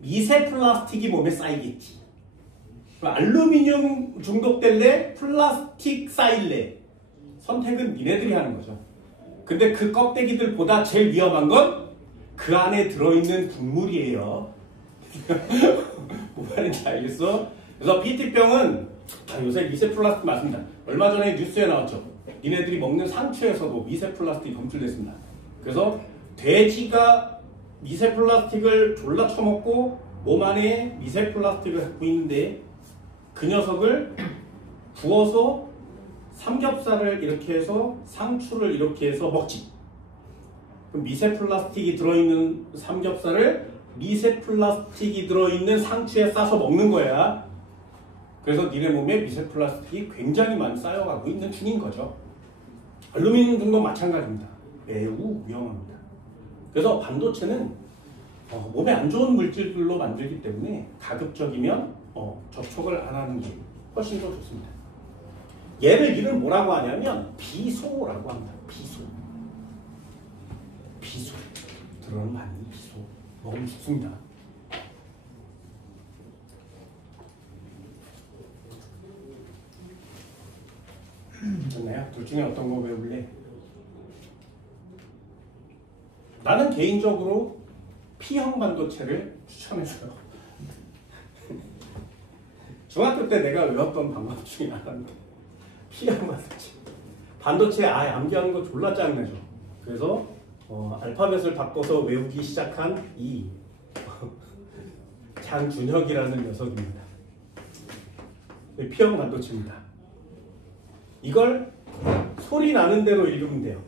미세 플라스틱이 몸에 쌓이겠지. 알루미늄 중독될래? 플라스틱 쌓일래? 선택은 니네들이 하는 거죠. 근데 그 껍데기들보다 제일 위험한 건 그 안에 들어있는 국물이에요. 뭐 말인지 알겠어? 그래서 PT병은 요새 미세 플라스틱 맞습니다. 얼마 전에 뉴스에 나왔죠. 니네들이 먹는 상추에서도 미세 플라스틱이 검출됐습니다. 그래서 돼지가 미세 플라스틱을 졸라 처먹고 몸 안에 미세 플라스틱을 갖고 있는데 그 녀석을 구워서 삼겹살을 이렇게 해서 상추를 이렇게 해서 먹지. 그럼 미세 플라스틱이 들어있는 삼겹살을 미세 플라스틱이 들어있는 상추에 싸서 먹는 거야. 그래서 니네 몸에 미세 플라스틱이 굉장히 많이 쌓여가고 있는 중인 거죠. 알루미늄 중독 마찬가지입니다. 매우 위험합니다. 그래서 반도체는 몸에 안 좋은 물질들로 만들기 때문에 가급적이면 접촉을 안 하는 게 훨씬 더 좋습니다. 얘를 이름 뭐라고 하냐면 비소라고 합니다. 비소. 비소. 들어는 많이 비소. 먹으면 죽습니다. 됐나요? 둘 중에 어떤 거 배울래? 나는 개인적으로 P형 반도체를 추천해줘요. 중학교 때 내가 외웠던 방법 중에 하나인데 P형 반도체. 반도체 아예 암기하는 거 졸라 짜증나죠. 그래서 알파벳을 바꿔서 외우기 시작한 이 장준혁이라는 녀석입니다. P형 반도체입니다. 이걸 소리 나는 대로 읽으면 돼요.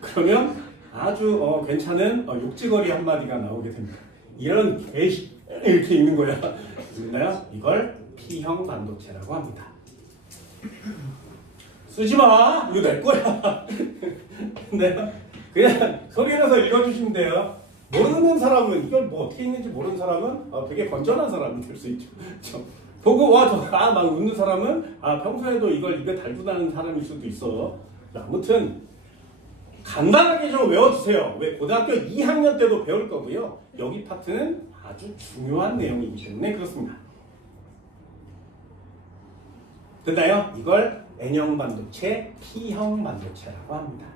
그러면 아주 괜찮은 욕지거리 한마디가 나오게 됩니다. 이런 개시 이렇게 읽는 거야. 됐나요? 이걸 P형 반도체라고 합니다. 쓰지 마! 이거 내 거야. 네. 그냥 소리 내서 읽어주시면 돼요. 모르는 사람은 이걸 뭐 어떻게 읽는지 모르는 사람은 되게 건전한 사람이 될 수 있죠. 보고 막 웃는 사람은 평소에도 이걸 입에 달고 다니는 사람일 수도 있어. 아무튼 간단하게 좀 외워주세요. 왜 고등학교 2학년 때도 배울 거고요. 여기 파트는 아주 중요한 내용이기 때문에 그렇습니다. 됐나요? 이걸 N형 반도체, P형 반도체라고 합니다.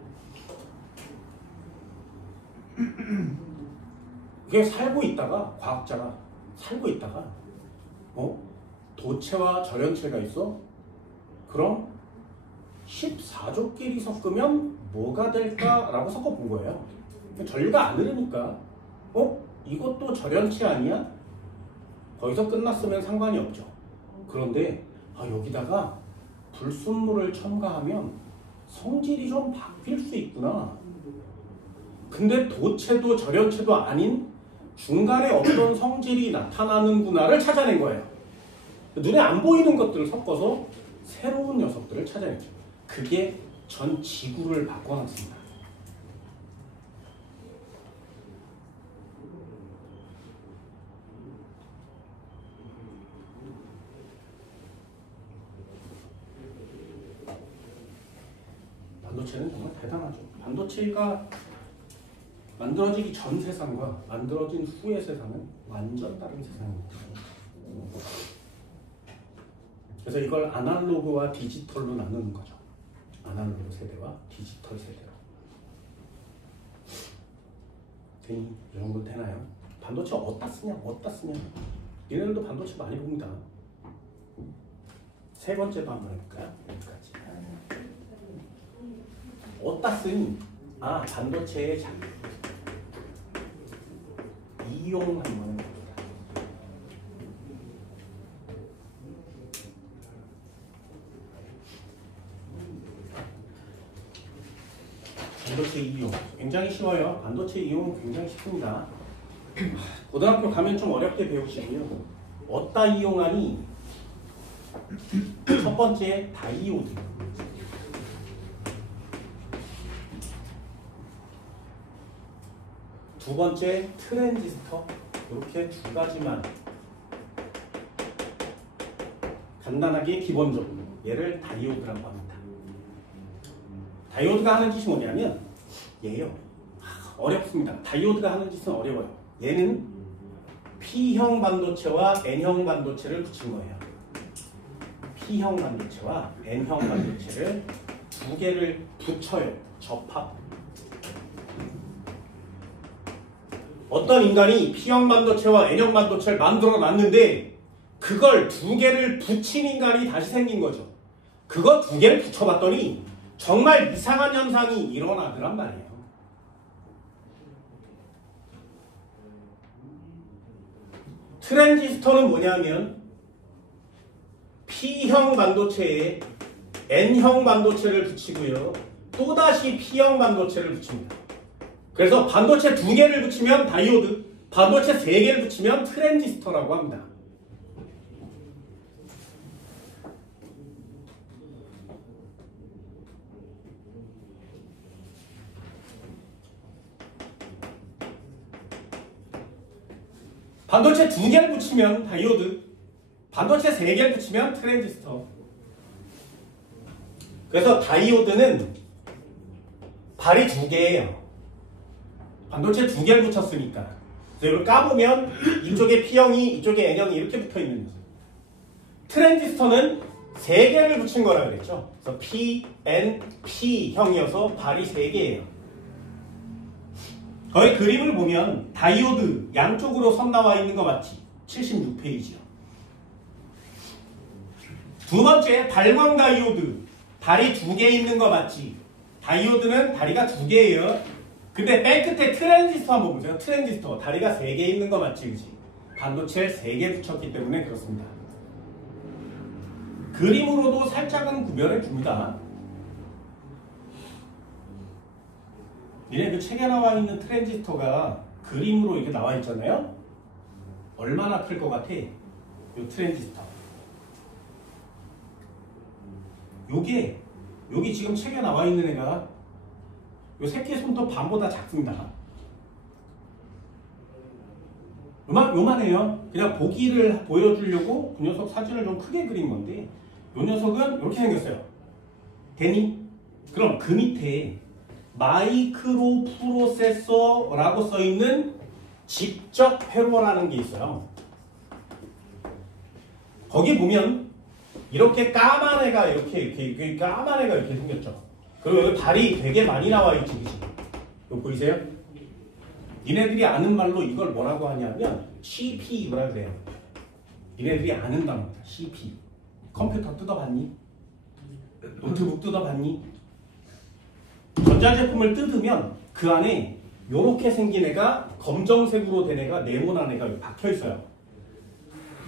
이게 살고 있다가 과학자가 살고 있다가 도체와 절연체가 있어? 그럼 14족끼리 섞으면 뭐가 될까라고 섞어본 거예요. 전류가 안 흐르니까 이것도 절연체 아니야? 거기서 끝났으면 상관이 없죠. 그런데 여기다가 불순물을 첨가하면 성질이 좀 바뀔 수 있구나. 근데 도체도 절연체도 아닌 중간에 어떤 성질이 나타나는구나를 찾아낸 거예요. 눈에 안 보이는 것들을 섞어서 새로운 녀석들을 찾아냈죠. 그게 전 지구를 바꿔놨습니다. 반도체는 정말 대단하죠. 반도체가 만들어지기 전 세상과 만들어진 후의 세상은 완전 다른 세상입니다. 그래서 이걸 아날로그와 디지털로 나누는 거죠. 아날로그 세대와 디지털 세대로. 되니? 이 정도 되나요? 반도체 어디다 쓰냐? 어디다 쓰냐? 얘네들도 반도체 많이 봅니다. 세 번째도 한번 해볼까요? 여기까지. 어디다 쓰니? 아, 반도체의 이용 한번 해봅니다. 반도체 이용 굉장히 쉬워요. 반도체 이용은 굉장히 쉽습니다. 고등학교 가면 좀 어렵게 배우시고요. 어디다 이용하니? 첫 번째 다이오드. 두 번째 트랜지스터. 이렇게 두 가지만 간단하게 기본적으로 얘를 다이오드라고 합니다. 다이오드가 하는 짓이 뭐냐면 얘요. 어렵습니다. 다이오드가 하는 짓은 어려워요. 얘는 P형 반도체와 N형 반도체를 붙인 거예요. P형 반도체와 N형 반도체를 두 개를 붙여요. 접합. 어떤 인간이 P형 반도체와 N형 반도체를 만들어 놨는데 그걸 두 개를 붙인 인간이 다시 생긴 거죠. 그거 두 개를 붙여봤더니 정말 이상한 현상이 일어나더란 말이에요. 트랜지스터는 뭐냐면 P형 반도체에 N형 반도체를 붙이고요. 또다시 P형 반도체를 붙입니다. 그래서 반도체 두 개를 붙이면 다이오드, 반도체 세 개를 붙이면 트랜지스터라고 합니다. 반도체 두 개를 붙이면 다이오드, 반도체 세 개를 붙이면 트랜지스터. 그래서 다이오드는 발이 두 개예요. 반도체 두 개를 붙였으니까. 그래서 이걸 까보면 이쪽에 P형이 이쪽에 N형이 이렇게 붙어 있는 거죠. 트랜지스터는 세 개를 붙인 거라 그랬죠. 그래서 P, N, P형이어서 발이 세 개예요. 거의 그림을 보면 다이오드 양쪽으로 선 나와 있는 거 맞지? 76페이지요. 두 번째 발광 다이오드 다리 두 개 있는 거 맞지? 다이오드는 다리가 두 개예요. 근데 맨 끝에 트랜지스터 한번 보세요. 트랜지스터 다리가 세 개 있는 거 맞지? 그치? 반도체를 세 개 붙였기 때문에 그렇습니다. 그림으로도 살짝은 구별해 줍니다. 얘네 그 책에 나와 있는 트랜지스터가 그림으로 이렇게 나와 있잖아요. 얼마나 클 것 같아? 요 트랜지스터. 요게 여기 지금 책에 나와 있는 애가 요 새끼 손톱 반보다 작습니다. 요만해요. 그냥 보기를 보여주려고 그 녀석 사진을 좀 크게 그린 건데 요 녀석은 이렇게 생겼어요. 되니? 그럼 그 밑에 마이크로 프로세서라고 써있는 직접 회로라는 게 있어요. 거기 보면 이렇게 까만 애가 이렇게 까만 애가 이렇게 생겼죠. 그리고 여기 발이 되게 많이 나와 있지, 그치? 이거 보이세요? 니네들이 아는 말로 이걸 뭐라고 하냐면 CPU라 그래요. 니네들이 아는 단어입니다. CPU. 컴퓨터 뜯어봤니? 노트북 뜯어봤니? 전자제품을 뜯으면 그 안에 요렇게 생긴 애가 검정색으로 된 애가 네모난 애가 여기 박혀 있어요.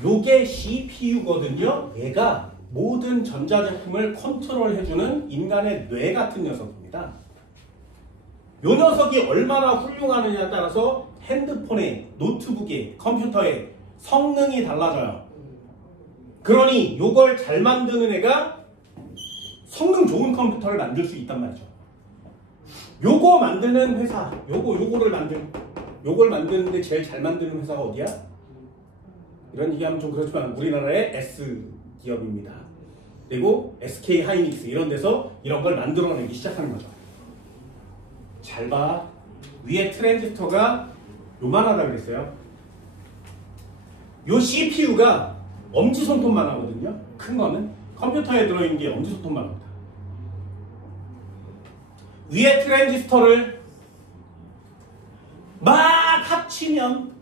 요게 CPU거든요. 얘가 모든 전자제품을 컨트롤해주는 인간의 뇌 같은 녀석입니다. 요 녀석이 얼마나 훌륭하느냐에 따라서 핸드폰에, 노트북에, 컴퓨터에 성능이 달라져요. 그러니 요걸 잘 만드는 애가 성능 좋은 컴퓨터를 만들 수 있단 말이죠. 요거 만드는 회사, 요걸 만드는데 제일 잘 만드는 회사가 어디야? 이런 얘기하면 좀 그렇지만 우리나라의 S 기업입니다. 그리고 SK 하이닉스 이런 데서 이런 걸 만들어내기 시작하는 거죠. 잘 봐. 위에 트랜지스터가 요만하다 그랬어요. 요 CPU가 엄지손톱만 하거든요. 큰 거는 컴퓨터에 들어있는 게 엄지손톱만 합니다. 위에 트랜지스터를 막 합치면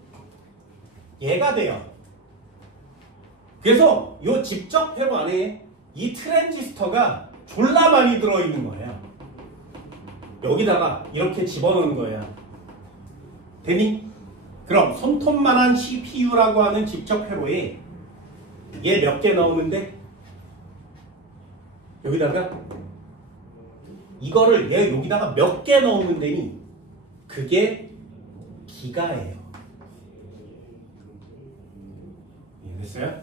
얘가 돼요. 그래서 이 직접 회로 안에 이 트랜지스터가 졸라 많이 들어있는 거예요. 여기다가 이렇게 집어넣는 거예요. 되니? 그럼 손톱만한 CPU라고 하는 직접 회로에 얘 몇 개 넣으는데 여기다가 이거를 얘 여기다가 몇 개 넣으면 되니? 그게 기가예요. 이해됐어요?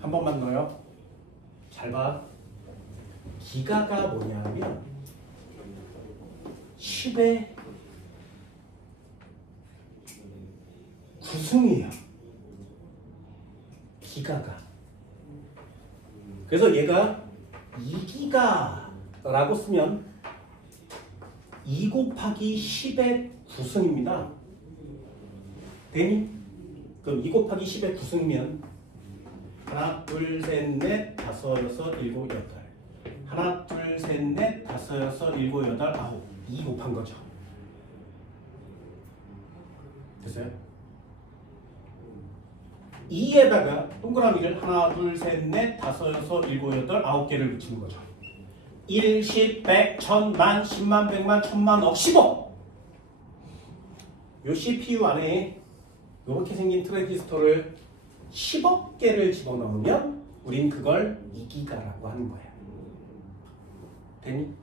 한 번만 넣어요. 잘 봐. 기가가 뭐냐면 10의 9승이에요. 기가가. 그래서 얘가 2기가라고 쓰면 2 곱하기 10의 9승입니다. 되니? 그럼 2 곱하기 10의 9승이면 하나, 둘, 셋, 넷, 다섯, 여섯, 일곱, 여덟. 하나, 둘, 셋, 넷, 다섯, 여섯, 일곱, 여덟, 아홉. 2 곱한 거죠. 됐어요? 2에다가 동그라미를 하나, 둘, 셋, 넷, 다섯, 여섯, 일곱, 여덟, 아홉 개를 붙이는 거죠. 1, 10, 100, 1000, 만, 10만, 100만, 1000만, 억, 10억! 요 CPU 안에 이렇게 생긴 트랜지스터를 10억 개를 집어넣으면 우린 그걸 2기가라고 하는 거예요. 되니?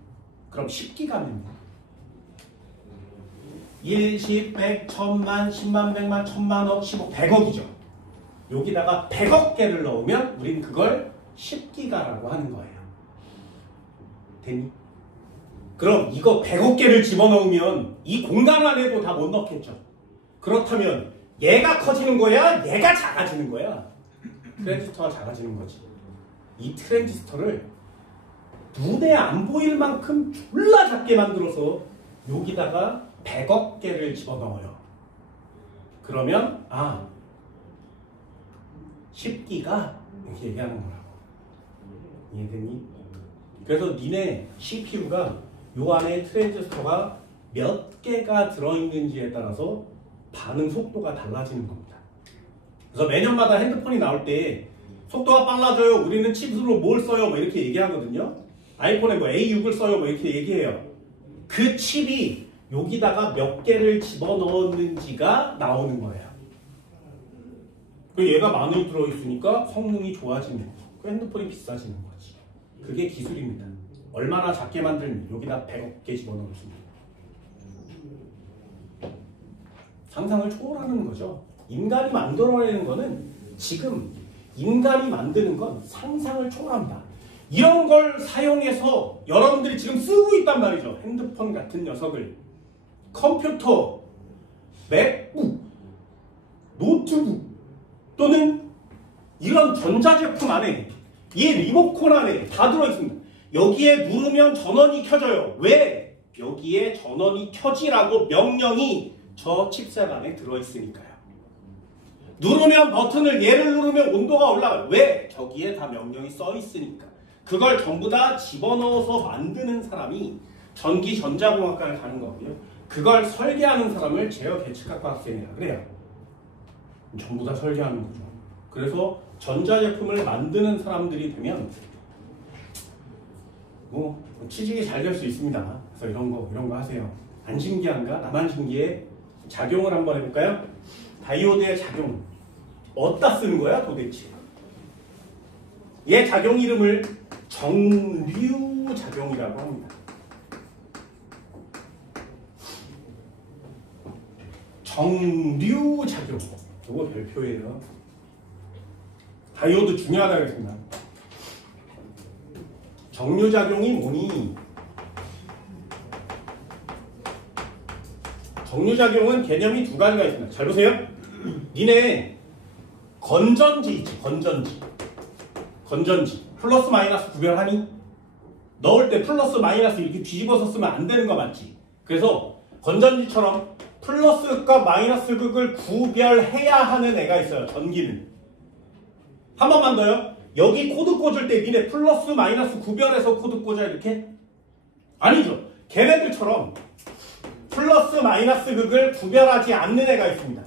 그럼 10기가면 1, 10, 100, 1000만, 10만, 100만, 1000만, 억, 10억, 100억이죠. 여기다가 100억 개를 넣으면 우린 그걸 10기가라고 하는 거예요. 되니? 그럼 이거 100억 개를 집어넣으면 이 공간 안에도 다 못 넣겠죠. 그렇다면 얘가 커지는 거야? 얘가 작아지는 거야? 트랜지스터가 작아지는 거지. 이 트랜지스터를 눈에 안 보일 만큼 졸라 작게 만들어서 여기다가 100억 개를 집어넣어요. 그러면 10기가 이렇게 얘기하는 거라고. 이해되니? 그래서 니네 CPU가 요 안에 트랜지스터가 몇 개가 들어있는지에 따라서 반응 속도가 달라지는 겁니다. 그래서 매년마다 핸드폰이 나올 때 속도가 빨라져요. 우리는 칩으로 뭘 써요? 뭐 이렇게 얘기하거든요. 아이폰에 뭐 A6을 써요. 뭐 이렇게 얘기해요. 그 칩이 여기다가 몇 개를 집어넣었는지가 나오는 거예요. 그 얘가 많이 들어있으니까 성능이 좋아지는 거고 그 핸드폰이 비싸지는 거지. 그게 기술입니다. 얼마나 작게 만들면 여기다 100억 개 집어넣을 수 있는 상상을 초월하는 거죠. 인간이 만들어내는 거는 지금 인간이 만드는 건 상상을 초월합니다. 이런 걸 사용해서 여러분들이 지금 쓰고 있단 말이죠. 핸드폰 같은 녀석을. 컴퓨터, 맥북, 노트북 또는 이런 전자제품 안에 이 리모컨 안에 다 들어있습니다. 여기에 누르면 전원이 켜져요. 왜? 여기에 전원이 켜지라고 명령이 저 칩셋 안에 들어있으니까요. 누르면 버튼을 얘를 누르면 온도가 올라가요. 왜? 저기에 다 명령이 써있으니까. 그걸 전부 다 집어넣어서 만드는 사람이 전기 전자공학과를 가는 거고요. 그걸 설계하는 사람을 제어 계측학과 학생이라 그래요. 전부 다 설계하는 거죠. 그래서 전자제품을 만드는 사람들이 되면 뭐 취직이 잘 될 수 있습니다. 그래서 이런 거 하세요. 안 신기한가? 나만 신기해? 작용을 한번 해볼까요? 다이오드의 작용 어디다 쓰는 거야 도대체? 얘 작용 이름을 정류작용이라고 합니다. 정류작용 이거 별표예요. 다이오드 중요하다고 했습니다. 정류작용이 뭐니? 정류작용은 개념이 두 가지가 있습니다. 잘 보세요. 니네 건전지 있지, 건전지. 플러스 마이너스 구별하니? 넣을 때 플러스 마이너스 이렇게 뒤집어서 쓰면 안 되는 거 맞지? 그래서 건전지처럼 플러스과 마이너스 극을 구별해야 하는 애가 있어요. 전기는. 한 번만 더요. 여기 코드 꽂을 때 니네 플러스 마이너스 구별해서 코드 꽂아 이렇게? 아니죠. 걔네들처럼 플러스 마이너스 극을 구별하지 않는 애가 있습니다.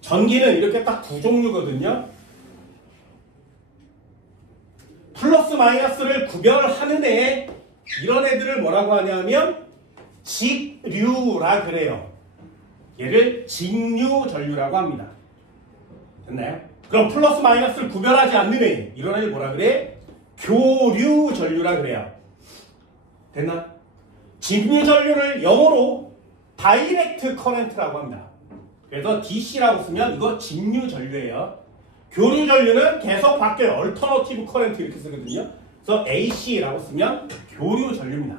전기는 이렇게 딱 두 종류거든요. 플러스 마이너스를 구별하는 애, 이런 애들을 뭐라고 하냐면 직류라 그래요. 얘를 직류 전류라고 합니다. 됐나요? 그럼 플러스 마이너스를 구별하지 않는 애, 이런 애를 뭐라 그래? 교류 전류라 그래요. 됐나? 직류 전류를 영어로 다이렉트 커런트라고 합니다. 그래서 DC라고 쓰면 이거 직류 전류예요. 교류 전류는 계속 바뀌어요. 얼터너티브 커런트 이렇게 쓰거든요. 그래서 AC라고 쓰면 교류 전류입니다.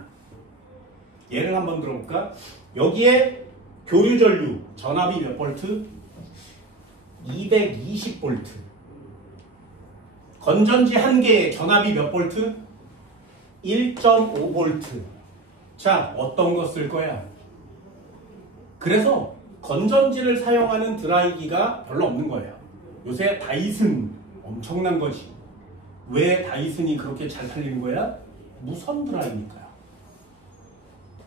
예를 한번 들어볼까? 여기에 교류 전류 전압이 몇 볼트? 220V. 건전지 한 개의 전압이 몇 볼트? 1.5V. 자, 어떤 거 쓸 거야? 그래서 건전지를 사용하는 드라이기가 별로 없는 거예요. 요새 다이슨 엄청난 거지. 왜 다이슨이 그렇게 잘 팔리는 거야? 무선 드라이니까요.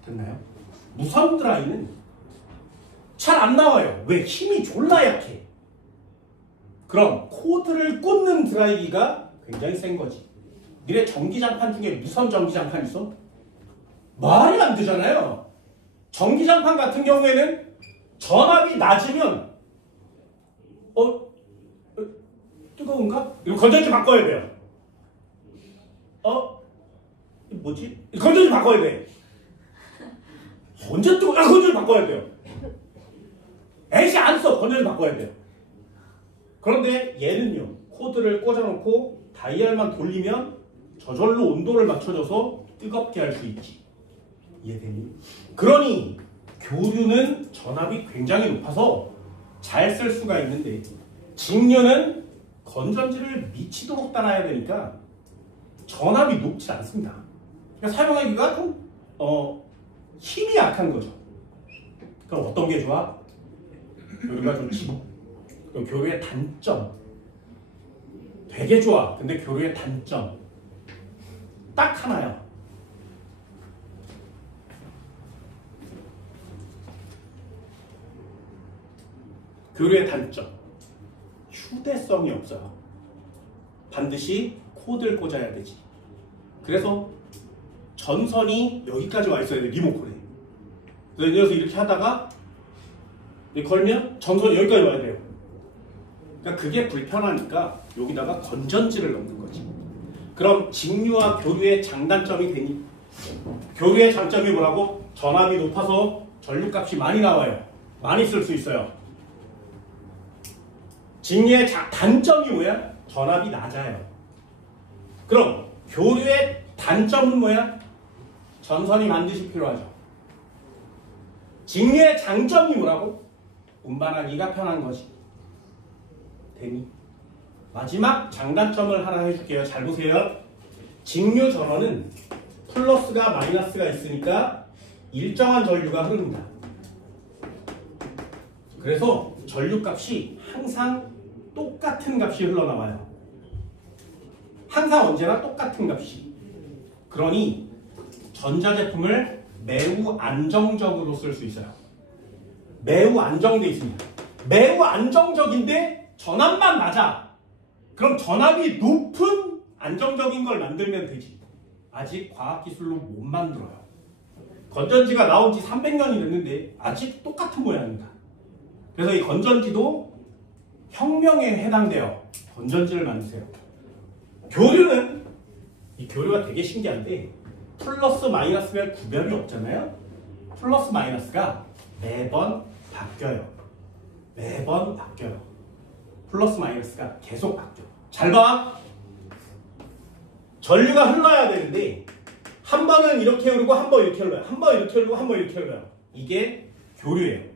됐나요? 무선 드라이는 잘 안 나와요. 왜? 힘이 졸라 약해. 그럼 코드를 꽂는 드라이기가 굉장히 센 거지. 니네 전기장판 중에 무선 전기장판 있어? 말이 안 되잖아요. 전기장판 같은 경우에는 전압이 낮으면 뜨거운가? 이거 건전지 바꿔야 돼요. 뭐지? 건전지 바꿔야 돼. 언제 뜨거워? 건전지 바꿔야 돼요. 애시 안 써. 건전지 바꿔야 돼요. 그런데 얘는요. 코드를 꽂아놓고 다이얼만 돌리면 저절로 온도를 맞춰줘서 뜨겁게 할 수 있지. 이해되니? 그러니 교류는 전압이 굉장히 높아서 잘 쓸 수가 있는데 직류는 건전지를 미치도록 따라야 되니까 전압이 높지 않습니다. 그러니까 사용하기가 좀 힘이 약한 거죠. 그럼 어떤 게 좋아? 교류가 좋지. 그럼 교류의 단점 되게 좋아. 근데 교류의 단점 딱 하나야. 교류의 단점 휴대성이 없어요. 반드시 코드를 꽂아야 되지. 그래서 전선이 여기까지 와 있어야 돼. 리모컨에. 그래서 이렇게 하다가 걸면 전선이 여기까지 와야 돼요. 그러니까 그게 불편하니까 여기다가 건전지를 넣는 거지. 그럼 직류와 교류의 장단점이 되니? 교류의 장점이 뭐라고? 전압이 높아서 전류값이 많이 나와요. 많이 쓸 수 있어요. 직류의 단점이 뭐야? 전압이 낮아요. 그럼 교류의 단점은 뭐야? 전선이 반드시 필요하죠. 직류의 장점이 뭐라고? 운반하기가 편한 것이. 되니? 마지막 장단점을 하나 해줄게요. 잘 보세요. 직류 전원은 플러스가 마이너스가 있으니까 일정한 전류가 흐릅니다. 그래서 전류값이 항상 똑같은 값이 흘러나와요. 항상 언제나 똑같은 값이. 그러니 전자제품을 매우 안정적으로 쓸 수 있어요. 매우 안정되어 있습니다. 매우 안정적인데 전압만 낮아. 그럼 전압이 높은 안정적인 걸 만들면 되지. 아직 과학기술로 못 만들어요. 건전지가 나온 지 300년이 됐는데 아직 똑같은 모양입니다. 그래서 이 건전지도 혁명에 해당돼요. 건전지를 만드세요. 교류는 이 교류가 되게 신기한데 플러스 마이너스가 구별이 없잖아요. 플러스 마이너스가 매번 바뀌어요. 매번 바뀌어요. 플러스 마이너스가 계속 바뀌어. 잘 봐. 전류가 흘러야 되는데 한 번은 이렇게 흐르고 한 번 이렇게 흘러요. 한 번 이렇게 흐르고 한 번 이렇게 흘러요. 이게 교류예요.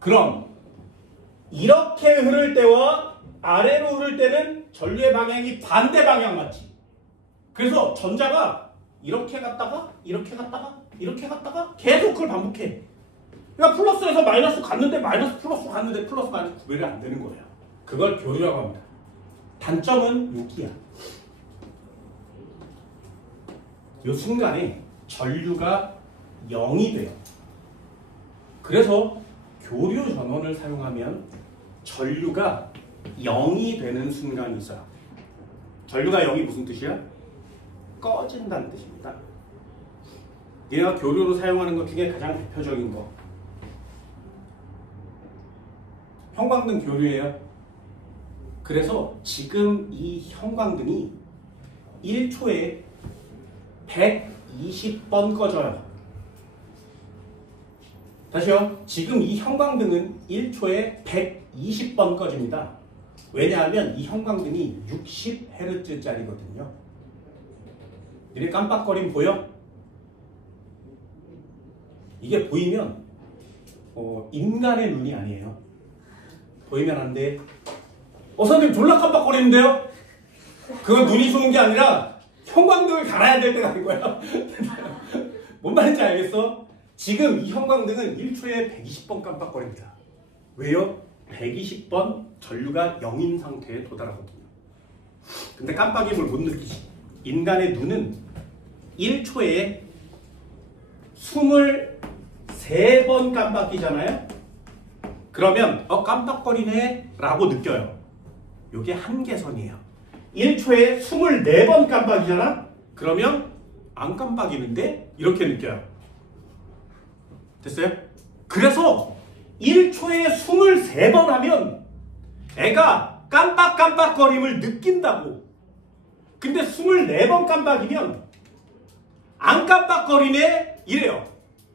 그럼 이렇게 흐를 때와 아래로 흐를 때는 전류의 방향이 반대 방향 맞지. 그래서 전자가 이렇게 갔다가 이렇게 갔다가 이렇게 갔다가 계속 그걸 반복해. 그러니까 플러스에서 마이너스 갔는데 마이너스 플러스 갔는데 플러스 마이너스 구별이 안 되는 거예요. 그걸 교류라고 합니다. 단점은 여기야. 이 순간에 전류가 0이 돼요. 그래서 교류 전원을 사용하면 전류가 0이 되는 순간이 있어요. 전류가 0이 무슨 뜻이야? 꺼진다는 뜻입니다. 얘가 교류로 사용하는 것 중에 가장 대표적인 거 형광등 교류예요. 그래서 지금 이 형광등이 1초에 120번 꺼져요. 다시요. 지금 이 형광등은 1초에 120번 꺼집니다. 왜냐하면 이 형광등이 60Hz짜리거든요. 이게 깜빡거림 보여? 이게 보이면 인간의 눈이 아니에요. 보이면 안 돼. 선생님 졸라 깜빡거리는데요? 그건 눈이 좋은 게 아니라 형광등을 갈아야 될 때가 된 거야. 뭔 말인지 알겠어? 지금 이 형광등은 1초에 120번 깜빡거립니다. 왜요? 120번 전류가 0인 상태에 도달하거든요. 근데 깜빡임을 못 느끼지. 인간의 눈은 1초에 23번 깜빡이잖아요? 그러면 깜빡거리네 라고 느껴요. 요게 한계선이에요. 1초에 24번 깜빡이잖아? 그러면 안 깜빡이는데? 이렇게 느껴요. 됐어요? 그래서 1초에 23번 하면 애가 깜빡깜빡거림을 느낀다고. 근데 24번 깜빡이면 안 깜빡거리네? 이래요.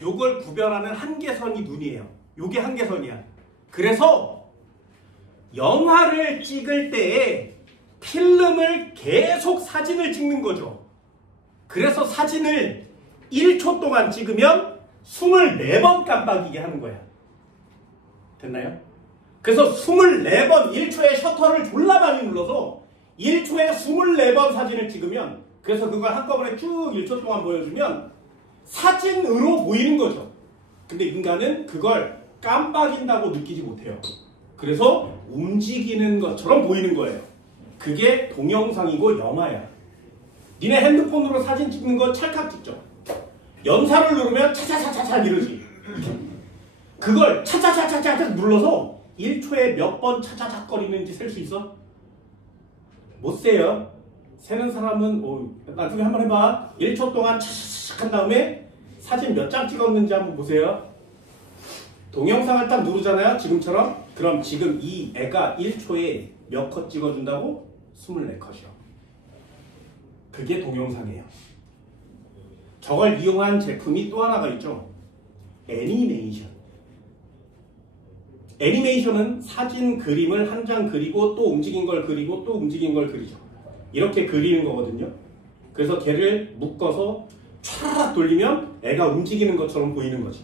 요걸 구별하는 한계선이 눈이에요. 요게 한계선이야. 그래서 영화를 찍을 때에 필름을 계속 사진을 찍는 거죠. 그래서 사진을 1초 동안 찍으면 24번 깜빡이게 하는 거야. 됐나요? 그래서 24번 1초에 셔터를 졸라 많이 눌러서 1초에 24번 사진을 찍으면, 그래서 그걸 한꺼번에 쭉 1초 동안 보여주면 사진으로 보이는 거죠. 근데 인간은 그걸 깜빡인다고 느끼지 못해요. 그래서 움직이는 것처럼 보이는 거예요. 그게 동영상이고 영화야. 니네 핸드폰으로 사진 찍는 거 찰칵 찍죠. 연사를 누르면 차차차차차 이러지. 그걸 차차차차차 눌러서 1초에 몇 번 차차차 거리는지 셀 수 있어? 못 세요. 세는 사람은 나중에 한번 해봐. 1초 동안 차차차차 한 다음에 사진 몇 장 찍었는지 한번 보세요. 동영상을 딱 누르잖아요. 지금처럼. 그럼 지금 이 애가 1초에 몇 컷 찍어준다고? 24컷이요. 그게 동영상이에요. 저걸 이용한 제품이 또 하나가 있죠. 애니메이션. 애니메이션은 사진 그림을 한 장 그리고 또 움직인 걸 그리고 또 움직인 걸 그리죠. 이렇게 그리는 거거든요. 그래서 걔를 묶어서 촤락 돌리면 애가 움직이는 것처럼 보이는 거지.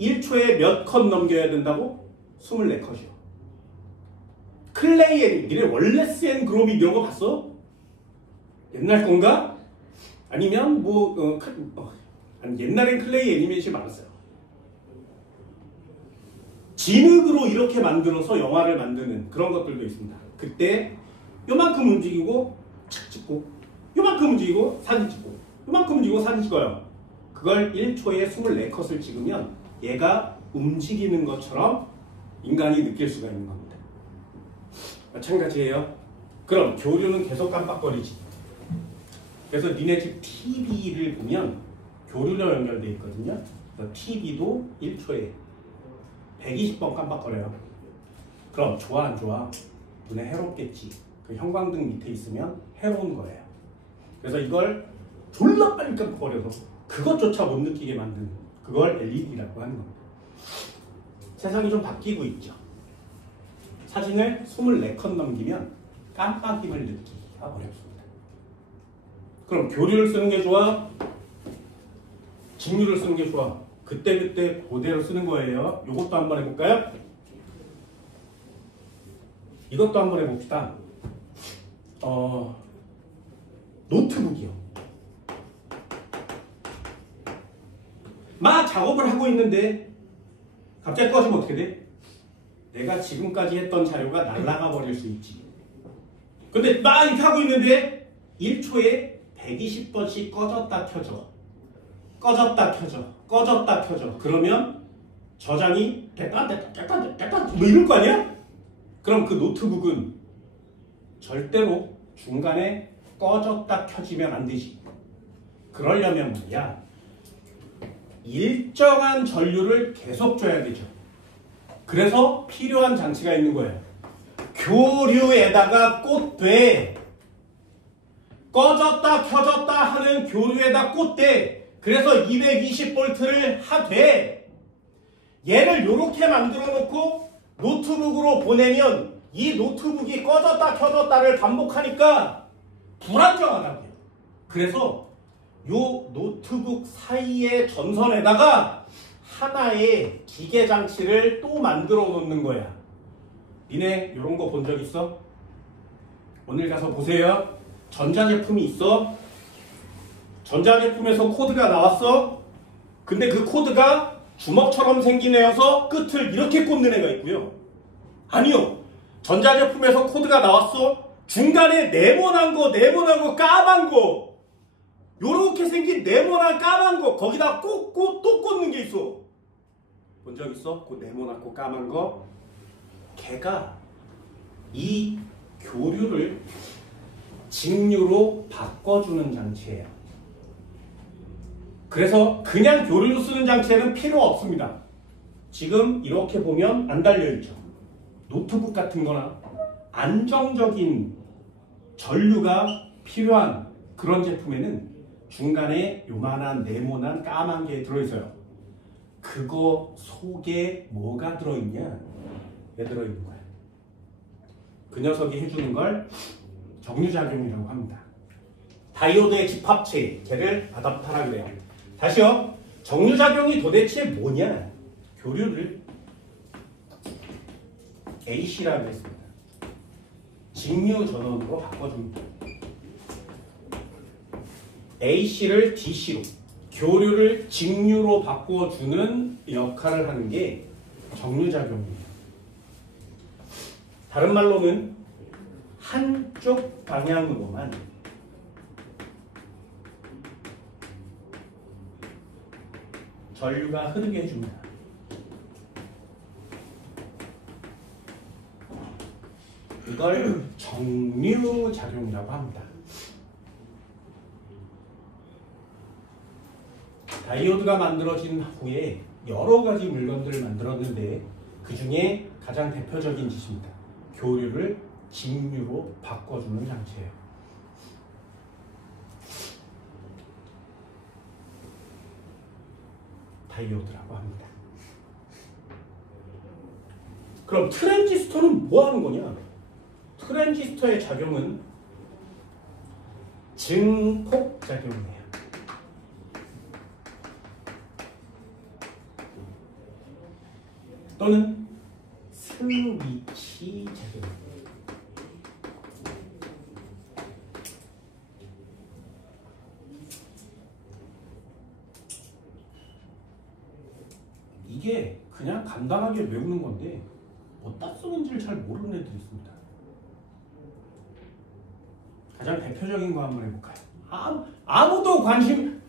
1초에 몇 컷 넘겨야 된다고? 24컷이요. 클레이 애니, 니네 월레스 앤 그로밋 이런 거 봤어? 옛날 건가? 아니면 아니, 옛날엔 클레이 애니메이션이 많았어요. 진흙으로 이렇게 만들어서 영화를 만드는 그런 것들도 있습니다. 그때 요만큼 움직이고 착 찍고, 요만큼 움직이고 사진 찍고, 요만큼 움직이고 사진 찍어요. 그걸 1초에 24컷을 찍으면 얘가 움직이는 것처럼 인간이 느낄 수가 있는 겁니다. 마찬가지예요. 그럼 교류는 계속 깜빡거리지. 그래서 니네 집 TV를 보면 교류로 연결되어 있거든요. TV도 1초에 120번 깜빡거려요. 그럼 좋아 안 좋아? 눈에 해롭겠지. 그 형광등 밑에 있으면 해로운 거예요. 그래서 이걸 졸라 빨리 깜빡거려서 그것조차 못 느끼게 만드는, 그걸 LED라고 하는 겁니다. 세상이 좀 바뀌고 있죠. 사진을 24컷 넘기면 깜빡임을 느끼기가 어렵습니다. 그럼 교류를 쓰는 게 좋아? 직류를 쓰는 게 좋아? 그때그때 그대로 쓰는 거예요. 이것도 한번 해볼까요? 이것도 한번 해봅시다. 노트북이요. 막 작업을 하고 있는데 갑자기 꺼지면 어떻게 돼? 내가 지금까지 했던 자료가 날아가 버릴 수 있지. 근데 막 이렇게 하고 있는데 1초에 120번씩 꺼졌다 켜져. 꺼졌다 켜져. 꺼졌다 켜져. 그러면 저장이 됐다 뭐 이럴 거 아니야? 그럼 그 노트북은 절대로 중간에 꺼졌다 켜지면 안 되지. 그러려면 말이야, 일정한 전류를 계속 줘야 되죠. 그래서 필요한 장치가 있는 거예요. 교류에다가 꽂되, 꺼졌다 켜졌다 하는 교류에다 꽂되, 그래서 220V를 하되, 얘를 이렇게 만들어 놓고 노트북으로 보내면 이 노트북이 꺼졌다 켜졌다를 반복하니까 불안정하다고요. 그래서 요 노트북 사이의 전선에다가 하나의 기계 장치를 또 만들어 놓는 거야. 니네 이런 거 본 적 있어? 오늘 가서 보세요. 전자제품이 있어. 전자제품에서 코드가 나왔어. 근데 그 코드가 주먹처럼 생긴 애여서 끝을 이렇게 꽂는 애가 있고요. 아니요. 전자제품에서 코드가 나왔어. 중간에 네모난 거 까만 거, 요렇게 생긴 네모난 까만 거 거기다 꽂고 또 꽂는 게 있어. 본 적 있어? 그 네모나고 까만 거. 걔가 이 교류를 직류로 바꿔주는 장치예요. 그래서 그냥 교류로 쓰는 장치에는 필요 없습니다. 지금 이렇게 보면 안 달려있죠. 노트북 같은 거나 안정적인 전류가 필요한 그런 제품에는 중간에 요만한 네모난 까만 게 들어있어요. 그거 속에 뭐가 들어있냐? 얘 들어있는 거야. 그 녀석이 해주는 걸 정류작용이라고 합니다. 다이오드의 집합체, 걔를 아답터라 그래요. 다시요. 정류작용이 도대체 뭐냐? 교류를 AC라고 했습니다. 직류 전원으로 바꿔줍니다. AC를 DC로, 교류를 직류로 바꿔주는 역할을 하는 게 정류작용입니다. 다른 말로는 한쪽 방향으로만 전류가 흐르게 해줍니다. 이걸 정류작용이라고 합니다. 다이오드가 만들어진 후에 여러 가지 물건들을 만들었는데 그 중에 가장 대표적인 짓입니다. 교류를 직류로 바꿔주는 장치예요. 다이오드라고 합니다. 그럼 트랜지스터는 뭐 하는 거냐? 트랜지스터의 작용은 증폭작용이에요. 또는 스위치 작용. 이게 그냥 간단하게 외우는 건데 어디다 쓰는지를 잘 모르는 애들이 있습니다. 가장 대표적인 거 한번 해볼까요?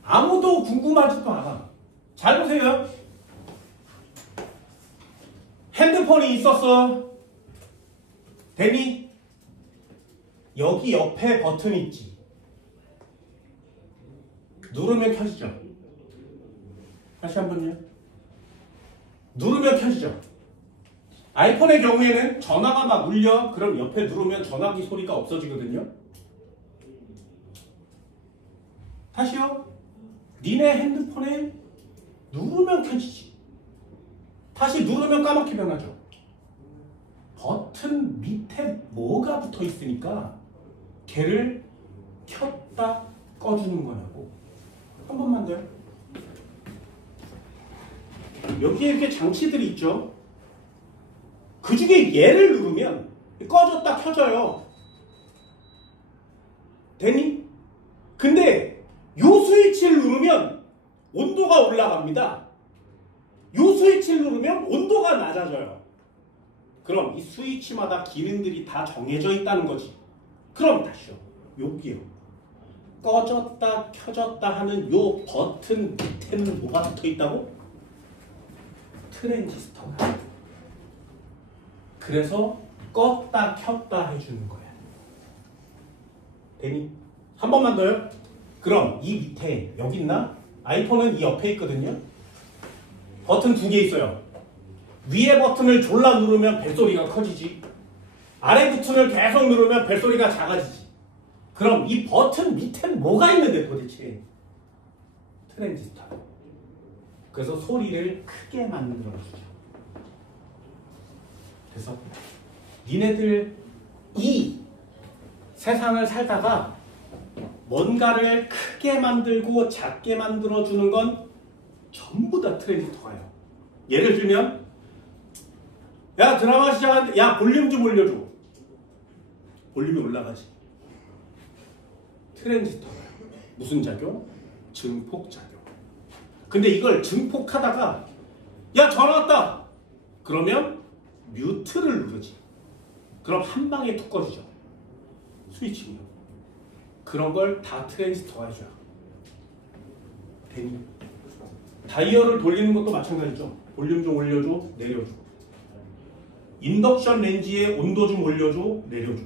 아무도 궁금하지도 않아. 잘 보세요. 핸드폰이 있었어. 데니, 여기 옆에 버튼 있지. 누르면 켜지죠. 다시 한번요. 누르면 켜지죠. 아이폰의 경우에는 전화가 막 울려. 그럼 옆에 누르면 전화기 소리가 없어지거든요. 다시요. 니네 핸드폰에 누르면 켜지지. 다시 누르면 까맣게 변하죠. 버튼 밑에 뭐가 붙어 있으니까 걔를 켰다 꺼주는 거냐고. 한 번만 더요. 여기에 이렇게 장치들이 있죠. 그 중에 얘를 누르면 꺼졌다 켜져요. 되니? 근데 요 스위치를 누르면 온도가 올라갑니다. 요 스위치를 누르면 온도가 낮아져요. 그럼 이 스위치마다 기능들이 다 정해져 있다는 거지. 그럼 다시요. 여기요. 꺼졌다 켜졌다 하는 요 버튼 밑에는 뭐가 붙어 있다고? 트랜지스터가. 그래서 껐다 켰다 해주는 거야. 되니? 한 번만 더요. 그럼 이 밑에 여기 있나? 아이폰은 이 옆에 있거든요. 버튼 두 개 있어요. 위에 버튼을 졸라 누르면 벨소리가 커지지. 아래 버튼을 계속 누르면 벨소리가 작아지지. 그럼 이 버튼 밑에는 뭐가 있는데 도대체? 트랜지스터. 그래서 소리를 크게 만들어주죠. 그래서 니네들 이 세상을 살다가 뭔가를 크게 만들고 작게 만들어주는 건 전부 다 트랜지스터예요. 예를 들면 야 드라마 시작하는데 야 볼륨 좀 올려줘. 볼륨이 올라가지. 트랜지스터가 무슨 작용? 증폭작용. 근데 이걸 증폭하다가 야 전화 왔다. 그러면 뮤트를 누르지. 그럼 한 방에 툭 꺼지죠. 스위칭이요. 그런 걸 다 트랜지스터가 해줘요. 되니? 다이얼을 돌리는 것도 마찬가지죠. 볼륨 좀 올려줘, 내려줘. 인덕션 렌지의 온도 좀 올려줘, 내려줘.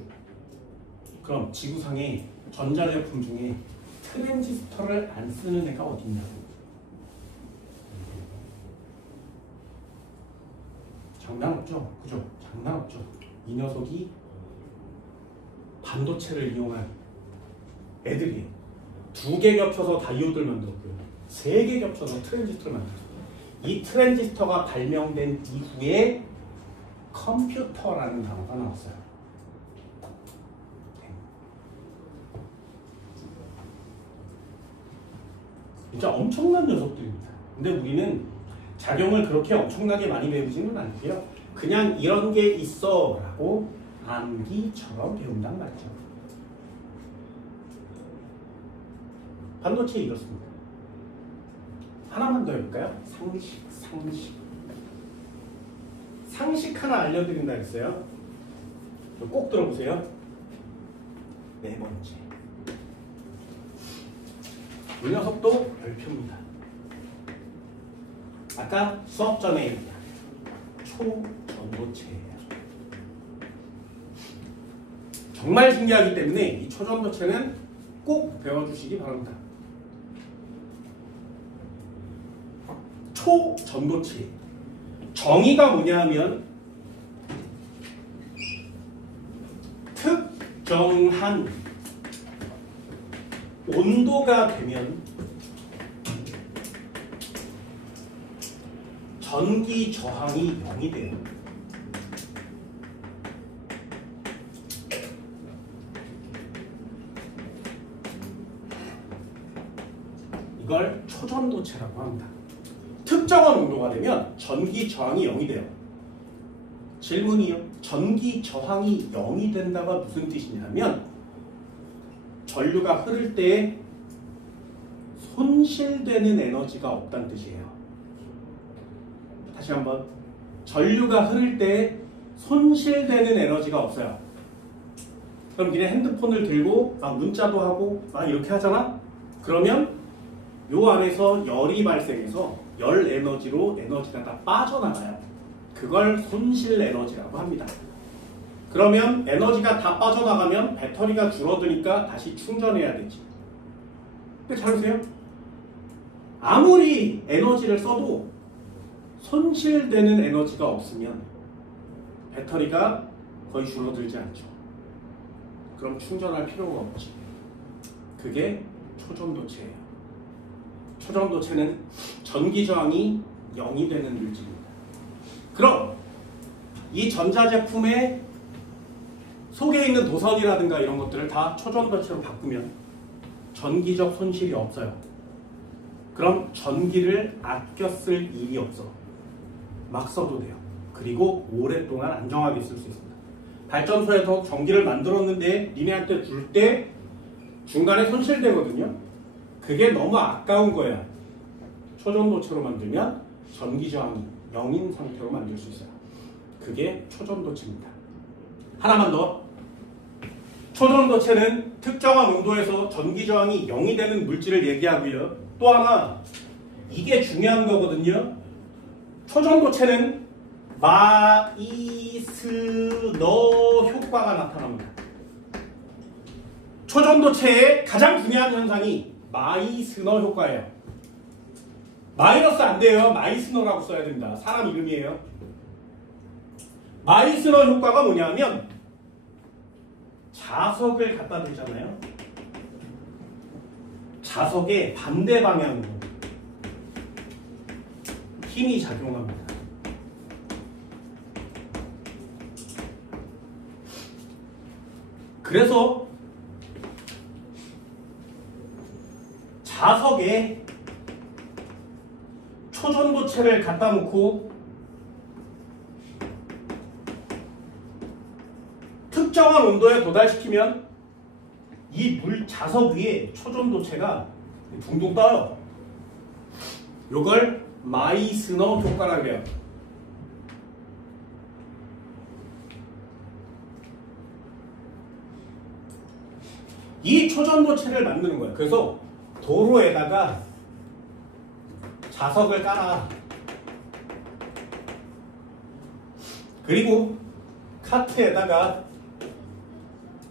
그럼 지구상에 전자제품 중에 트랜지스터를 안 쓰는 애가 어딨냐고. 장난 없죠? 그죠? 장난 없죠? 이 녀석이 반도체를 이용한 애들이 두 개 겹쳐서 다이오드를 만들었고요. 세 개 겹쳐서 트랜지스터를 만들었어요. 이 트랜지스터가 발명된 이후에 컴퓨터라는 단어가 나왔어요. 진짜 엄청난 녀석들입니다. 근데 우리는 작용을 그렇게 엄청나게 많이 배우지는 않고요. 그냥 이런 게 있어 라고 암기처럼 배운단 말이죠. 반도체 이렇습니다. 하나만 더 해볼까요? 상식 하나 알려드린다 했어요. 꼭 들어보세요. 네 번째. 이 녀석도 별표입니다. 아까 수업 전에 초전도체예요. 정말 신기하기 때문에 이 초전도체는 꼭 배워주시기 바랍니다. 초전도체 정의가 뭐냐 하면 특정한 온도가 되면 전기 저항이 0이 돼요. 이걸 초전도체라고 합니다. 특정한 온도가 되면 전기 저항이 0이 돼요. 질문이요. 전기 저항이 0이 된다가 무슨 뜻이냐면 전류가 흐를 때 손실되는 에너지가 없다는 뜻이에요. 다시 한번. 전류가 흐를 때 손실되는 에너지가 없어요. 그럼 니네 핸드폰을 들고 막 문자도 하고 막 이렇게 하잖아? 그러면 요 안에서 열이 발생해서 열 에너지로 에너지가 다 빠져나가요. 그걸 손실 에너지라고 합니다. 그러면 에너지가 다 빠져나가면 배터리가 줄어드니까 다시 충전해야 되지. 근데 잘 보세요. 아무리 에너지를 써도 손실되는 에너지가 없으면 배터리가 거의 줄어들지 않죠. 그럼 충전할 필요가 없지. 그게 초전도체예요. 초전도체는 전기 저항이 0이 되는 물질입니다. 그럼 이 전자제품의 속에 있는 도선이라든가 이런 것들을 다 초전도체로 바꾸면 전기적 손실이 없어요. 그럼 전기를 아껴 쓸 일이 없어. 막 써도 돼요. 그리고 오랫동안 안정하게 쓸 수 있습니다. 발전소에서 전기를 만들었는데 니네한테 줄 때 중간에 손실되거든요. 그게 너무 아까운 거야. 초전도체로 만들면 전기 저항이 0인 상태로 만들 수 있어요. 그게 초전도체입니다. 하나만 더. 초전도체는 특정한 온도에서 전기 저항이 0이 되는 물질을 얘기하고요. 또 하나 이게 중요한 거거든요. 초전도체는 마이스너 효과가 나타납니다. 초전도체의 가장 중요한 현상이 마이스너 효과예요. 마이너스 안 돼요. 마이스너라고 써야 됩니다. 사람 이름이에요. 마이스너 효과가 뭐냐면 자석을 갖다 대잖아요. 자석의 반대 방향으로 힘이 작용합니다. 그래서 자석에 초전도체를 갖다 놓고 특정한 온도에 도달시키면 이 물 자석 위에 초전도체가 둥둥 떠요. 이걸 마이스너 효과라고 해요. 이 초전도체를 만드는 거예요. 그래서 도로에다가 자석을 깔아. 그리고 카트에다가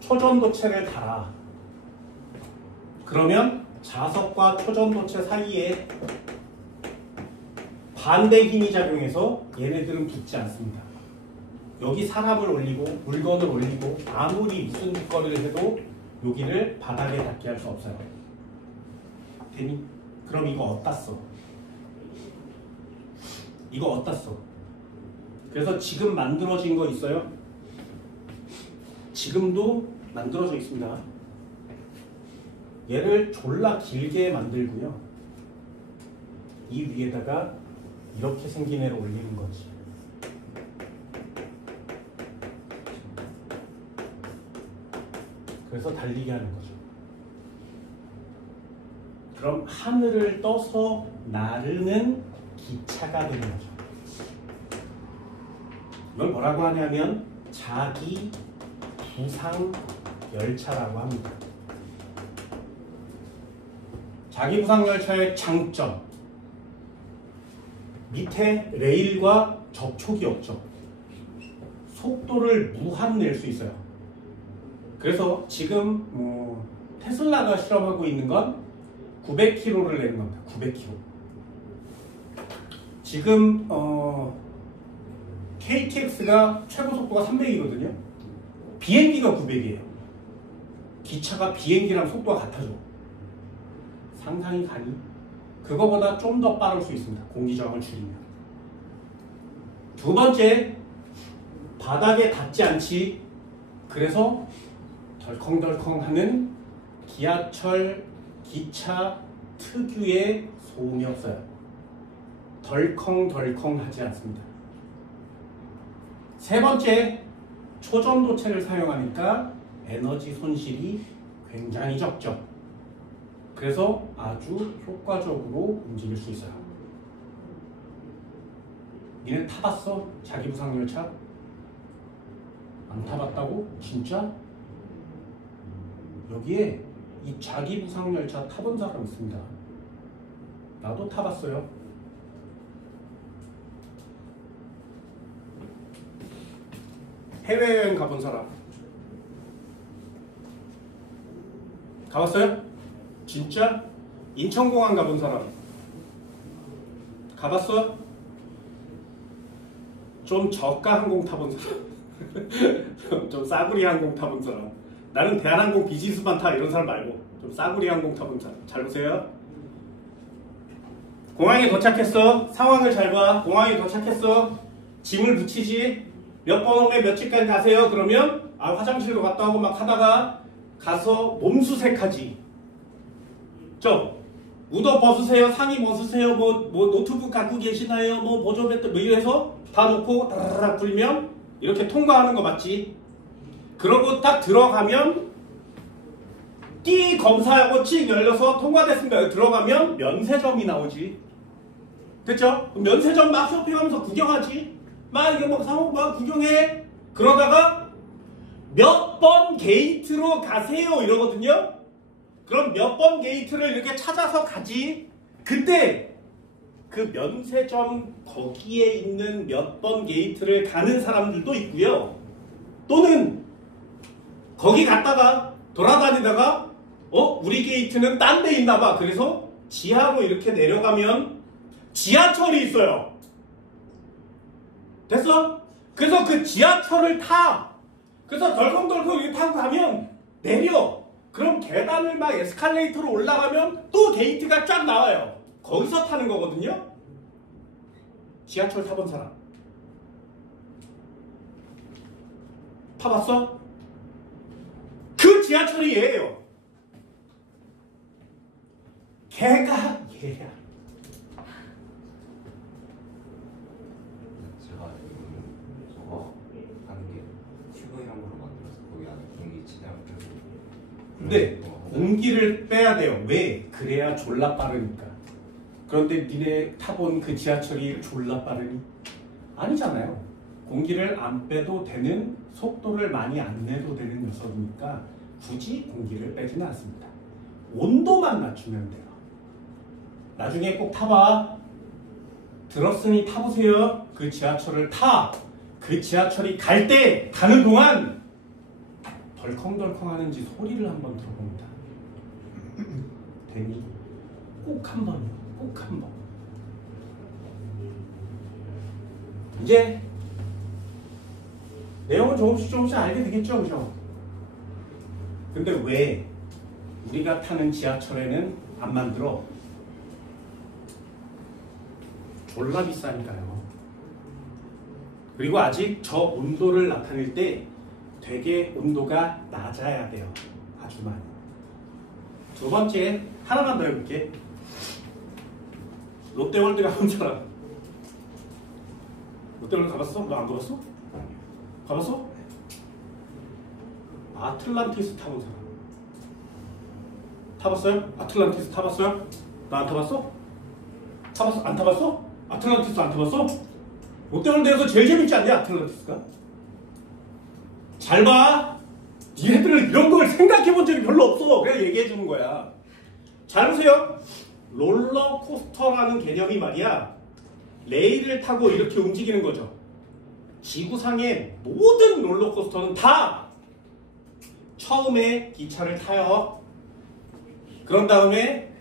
초전도체를 달아. 그러면 자석과 초전도체 사이에 반대 힘이 작용해서 얘네들은 붙지 않습니다. 여기 사람을 올리고 물건을 올리고 아무리 무슨 거리를 해도 여기를 바닥에 닿게 할 수 없어요. 되니? 그럼 이거 어디다 써? 이거 어디다 써? 그래서 지금 만들어진 거 있어요? 지금도 만들어져 있습니다. 얘를 졸라 길게 만들고요. 이 위에다가 이렇게 생긴 애를 올리는 거지. 그래서 달리게 하는 거죠. 그럼 하늘을 떠서 나르는 기차가 되는 거죠. 이걸 뭐라고 하냐면 자기 부상 열차라고 합니다. 자기 부상 열차의 장점, 밑에 레일과 접촉이 없죠. 속도를 무한 낼 수 있어요. 그래서 지금 테슬라가 실험하고 있는 건 900km를 내는 겁니다. 900km. 지금 KTX가 최고 속도가 300이거든요. 비행기가 900이에요. 기차가 비행기랑 속도가 같아져. 상상이 가니? 그거보다 좀 더 빠를 수 있습니다. 공기저항을 줄이면. 두 번째, 바닥에 닿지 않지. 그래서 덜컹덜컹하는 기아철 기차 특유의 소음이 없어요. 덜컹덜컹하지 않습니다. 세 번째, 초전도체를 사용하니까 에너지 손실이 굉장히 적죠. 그래서 아주 효과적으로 움직일 수 있어요. 니네 타봤어? 자기 부상 열차? 안 타봤다고? 진짜? 여기에 이 자기 부상 열차 타본 사람 있습니다. 나도 타봤어요. 해외여행 가본 사람 가봤어요? 진짜? 인천공항 가본 사람 가봤어? 좀 저가 항공 타본 사람 좀 싸구리 항공 타본 사람. 나는 대한항공 비즈니스만 타 이런 사람 말고 좀 싸구리 항공 타본 사람. 잘 보세요. 공항에 도착했어. 상황을 잘 봐. 공항에 도착했어. 짐을 붙이지. 몇 번 오면 며칠까지 가세요. 그러면 화장실도 갔다 오고 막 하다가 가서 몸수색하지. 우도 벗으세요. 상의 벗으세요. 뭐 노트북 갖고 계시나요? 뭐 보조배터 뭐 이래서 다 놓고 다라락 불면 이렇게 통과하는 거 맞지? 그러고 딱 들어가면 띠 검사하고 칙 열려서 통과됐습니다. 들어가면 면세점이 나오지. 됐죠? 면세점 막 쇼핑하면서 구경하지. 막 이게 막 사고 막 구경해. 그러다가 몇 번 게이트로 가세요 이러거든요. 그럼 몇 번 게이트를 이렇게 찾아서 가지. 그때 그 면세점 거기에 있는 몇 번 게이트를 가는 사람들도 있고요. 또는 거기 갔다가 돌아다니다가 우리 게이트는 딴 데 있나 봐. 그래서 지하로 이렇게 내려가면 지하철이 있어요. 됐어? 그래서 그 지하철을 타. 그래서 덜컹덜컹 이렇게 타고 가면 내려. 그럼 계단을 막 에스컬레이터로 올라가면 또 게이트가 쫙 나와요. 거기서 타는 거거든요. 지하철 타본 사람 타봤어? 그 지하철이 얘예요. 걔가 얘야. 제가 저거 하는 게 튜브형으로 만들어서 거기 안에 공기 최대한 빼고. 근데 공기를 빼야 돼요. 왜? 그래야 졸라 빠르니까. 그런데 니네 타본 그 지하철이 졸라 빠르니? 아니잖아요. 공기를 안 빼도 되는, 속도를 많이 안 내도 되는 녀석이니까 굳이 공기를 빼지는 않습니다. 온도만 낮추면 돼요. 나중에 꼭 타봐. 들었으니 타보세요. 그 지하철을 타. 그 지하철이 갈 때, 가는 동안 덜컹덜컹 하는지 소리를 한번 들어봅니다. 되니? 꼭 한 번이요. 꼭 한 번. 이제 내용은 조금씩 알게 되겠죠, 그죠? 근데 왜 우리가 타는 지하철에는 안 만들어? 졸라 비싸니까요. 그리고 아직 저 온도를 나타낼 때 되게 온도가 낮아야 돼요. 아주 많이. 두 번째, 하나만 더 해볼게. 롯데월드 가본 사람. 롯데월드 가봤어? 너 안 가봤어? 가봤어? 아틀란티스 타본 사람. 타봤어요? 아틀란티스 타봤어요? 나 안 타봤어? 타봤어? 안 타봤어? 아틀란티스 안 타봤어? 롯데월드에서 제일 재밌지 않냐, 아틀란티스가? 잘 봐. 니네들은 이런 걸 생각해 본 적이 별로 없어. 그냥 얘기해 주는 거야. 잘 보세요. 롤러코스터라는 개념이 말이야, 레일을 타고 이렇게 움직이는 거죠. 지구상의 모든 롤러코스터는 다 처음에 기차를 타요. 그런 다음에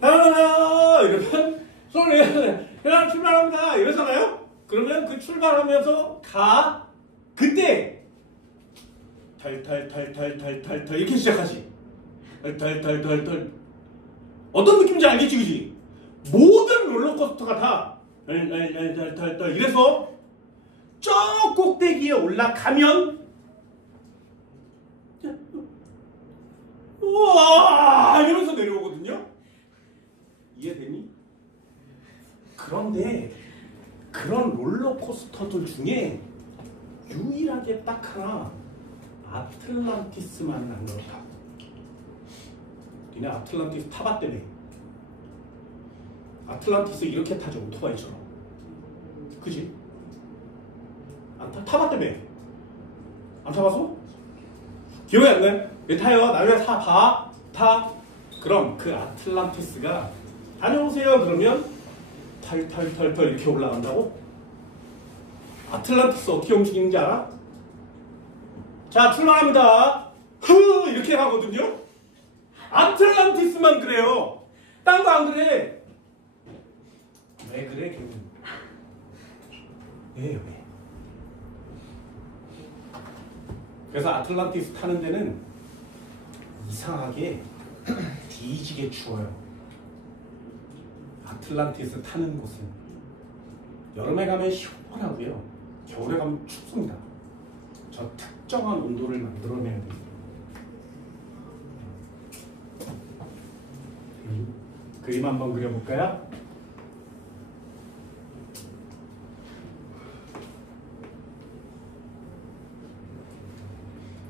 이러면 그냥 출발합니다 이러잖아요. 그러면 그 출발하면서 가. 그때 털털털털털털 이렇게 시작하지. 털털털털털. 어떤 느낌인지 알겠지, 그지? 모든 롤러코스터가 다 털털털털 이래서 저 꼭대기에 올라가면 우와 이러면서 내려오거든요. 이해되니? 그런데 그런 롤러코스터들 중에 유일하게 딱 하나 아틀란티스만은 안 그렇다. 니네 아틀란티스 타봤다며. 아틀란티스 이렇게 타죠, 오토바이처럼. 그지? 안 타봤다며. 안 타봤어? 기억이 안 나? 왜 타요? 나중에 타. 그럼 그 아틀란티스가 다녀오세요 그러면 털털털털 이렇게 올라간다고? 아틀란티스 어떻게 움직이는지 알아? 자, 출발합니다. 흐 이렇게 가거든요. 아틀란티스만 그래요. 딴 거 안 그래. 왜 그래, 걔는? 왜? 그래서 아틀란티스 타는 데는 이상하게 뒤지게 추워요. 아틀란티스 타는 곳은 여름에 가면 시원하고요, 겨울에 가면 춥습니다. 저 특정한 온도를 만들어내야 됩니다. 그림 한번 그려볼까요?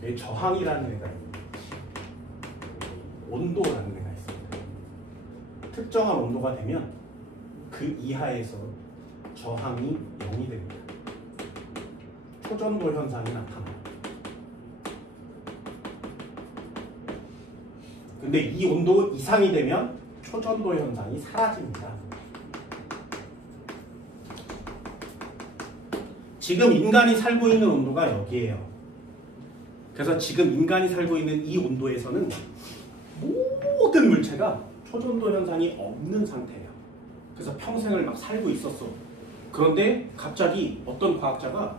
여기 저항이라는 애가 있습니다. 온도라는 애가 있습니다. 특정한 온도가 되면 그 이하에서 저항이 0이 됩니다. 초전도 현상이 나타나요. 근데 이 온도 이상이 되면 초전도 현상이 사라집니다. 지금 인간이 살고 있는 온도가 여기에요. 그래서 지금 인간이 살고 있는 이 온도에서는 모든 물체가 초전도 현상이 없는 상태예요. 그래서 평생을 막 살고 있었어. 그런데 갑자기 어떤 과학자가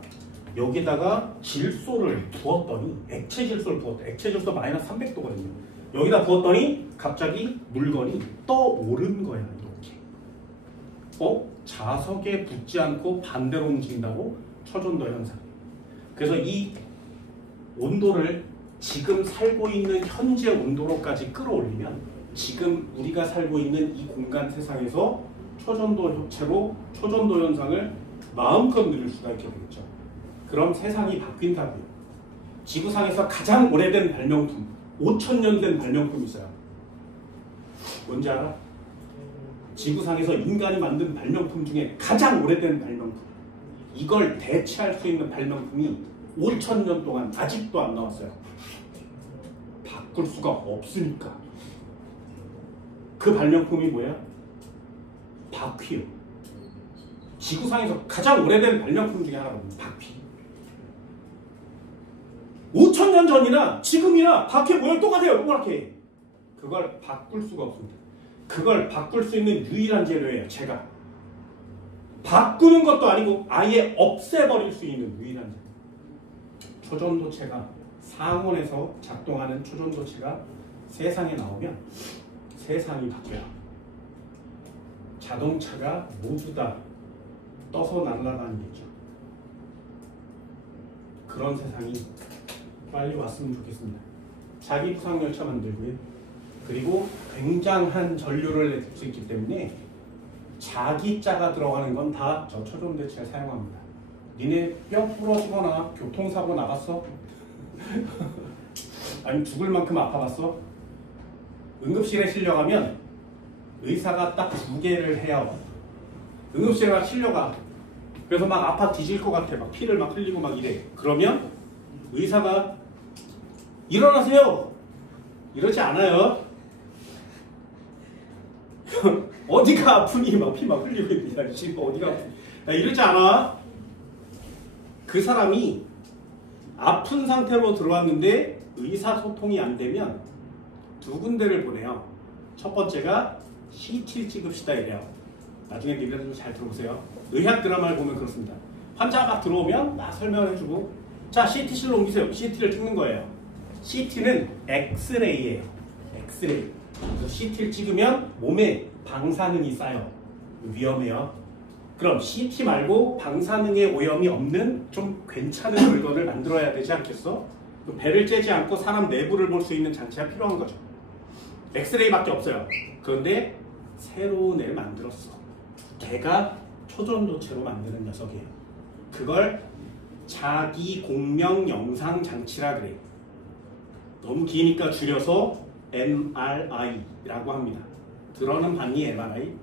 여기다가 질소를 부었더니 액체 질소를 부었다. 액체 질소 마이너스 300도거든요. 여기다 부었더니 갑자기 물건이 떠오른 거야. 이렇게. 자석에 붙지 않고 반대로 움직인다고? 초전도 현상. 그래서 이 온도를 지금 살고 있는 현재 온도로까지 끌어올리면 지금 우리가 살고 있는 이 공간 세상에서 초전도 효체로 초전도 현상을 마음껏 누릴 수가 있게 되겠죠. 그럼 세상이 바뀐다고요. 지구상에서 가장 오래된 발명품, 5,000년 된 발명품이 있어요. 뭔지 알아? 지구상에서 인간이 만든 발명품 중에 가장 오래된 발명품. 이걸 대체할 수 있는 발명품이 5,000년 동안 아직도 안 나왔어요. 바꿀 수가 없으니까. 그 발명품이 뭐야? 바퀴요. 지구상에서 가장 오래된 발명품 중에 하나거든요. 바퀴. 5,000년 전이나 지금이나 바퀴 모양 똑같아요. 동그랗게. 그걸 바꿀 수가 없습니다. 그걸 바꿀 수 있는 유일한 재료예요. 제가. 바꾸는 것도 아니고 아예 없애버릴 수 있는 유일한 재료. 초전도체가 상온에서 작동하는 초전도체가 세상에 나오면 세상이 바뀌어요. 자동차가 모두 다 떠서 날아다니겠죠. 그런 세상이 빨리 왔으면 좋겠습니다. 자기 부상열차 만들고요. 그리고 굉장한 전류를 낼 수 있기 때문에 자기자가 들어가는 건 다 저 초전도체를 사용합니다. 니네 뼈 부러지거나 교통사고 나갔어? 아니면 죽을 만큼 아파봤어? 응급실에 실려가면 의사가 딱 2개를 해요. 응급실에 막 실려가. 그래서 막 아파 뒤질 것 같아. 막 피를 막 흘리고 막 이래. 그러면 의사가 일어나세요. 이러지 않아요. 어디가 아프니? 막 피 막 흘리고 있는데 지금 어디가 아프니? 이러지 않아. 그 사람이 아픈 상태로 들어왔는데 의사소통이 안 되면 2군데를 보내요. 첫 번째가 CT를 찍읍시다 이래요. 나중에 니네들 잘 들어보세요. 의학 드라마를 보면 그렇습니다. 환자가 막 들어오면 막 설명을 해주고 자 CT실로 옮기세요. CT를 찍는 거예요. CT는 엑스레이예요. 엑스레이. 그래서 CT를 찍으면 몸에 방사능이 쌓여. 위험해요. 그럼 CT 말고 방사능의 오염이 없는 좀 괜찮은 물건을 만들어야 되지 않겠어? 배를 째지 않고 사람 내부를 볼 수 있는 장치가 필요한 거죠. 엑스레이밖에 없어요. 그런데 새로운 애를 만들었어. 걔가 초전도체로 만드는 녀석이에요. 그걸 자기 공명 영상 장치라 그래요. 너무 기니까 줄여서 MRI라고 합니다. 들어는 봤니 MRI?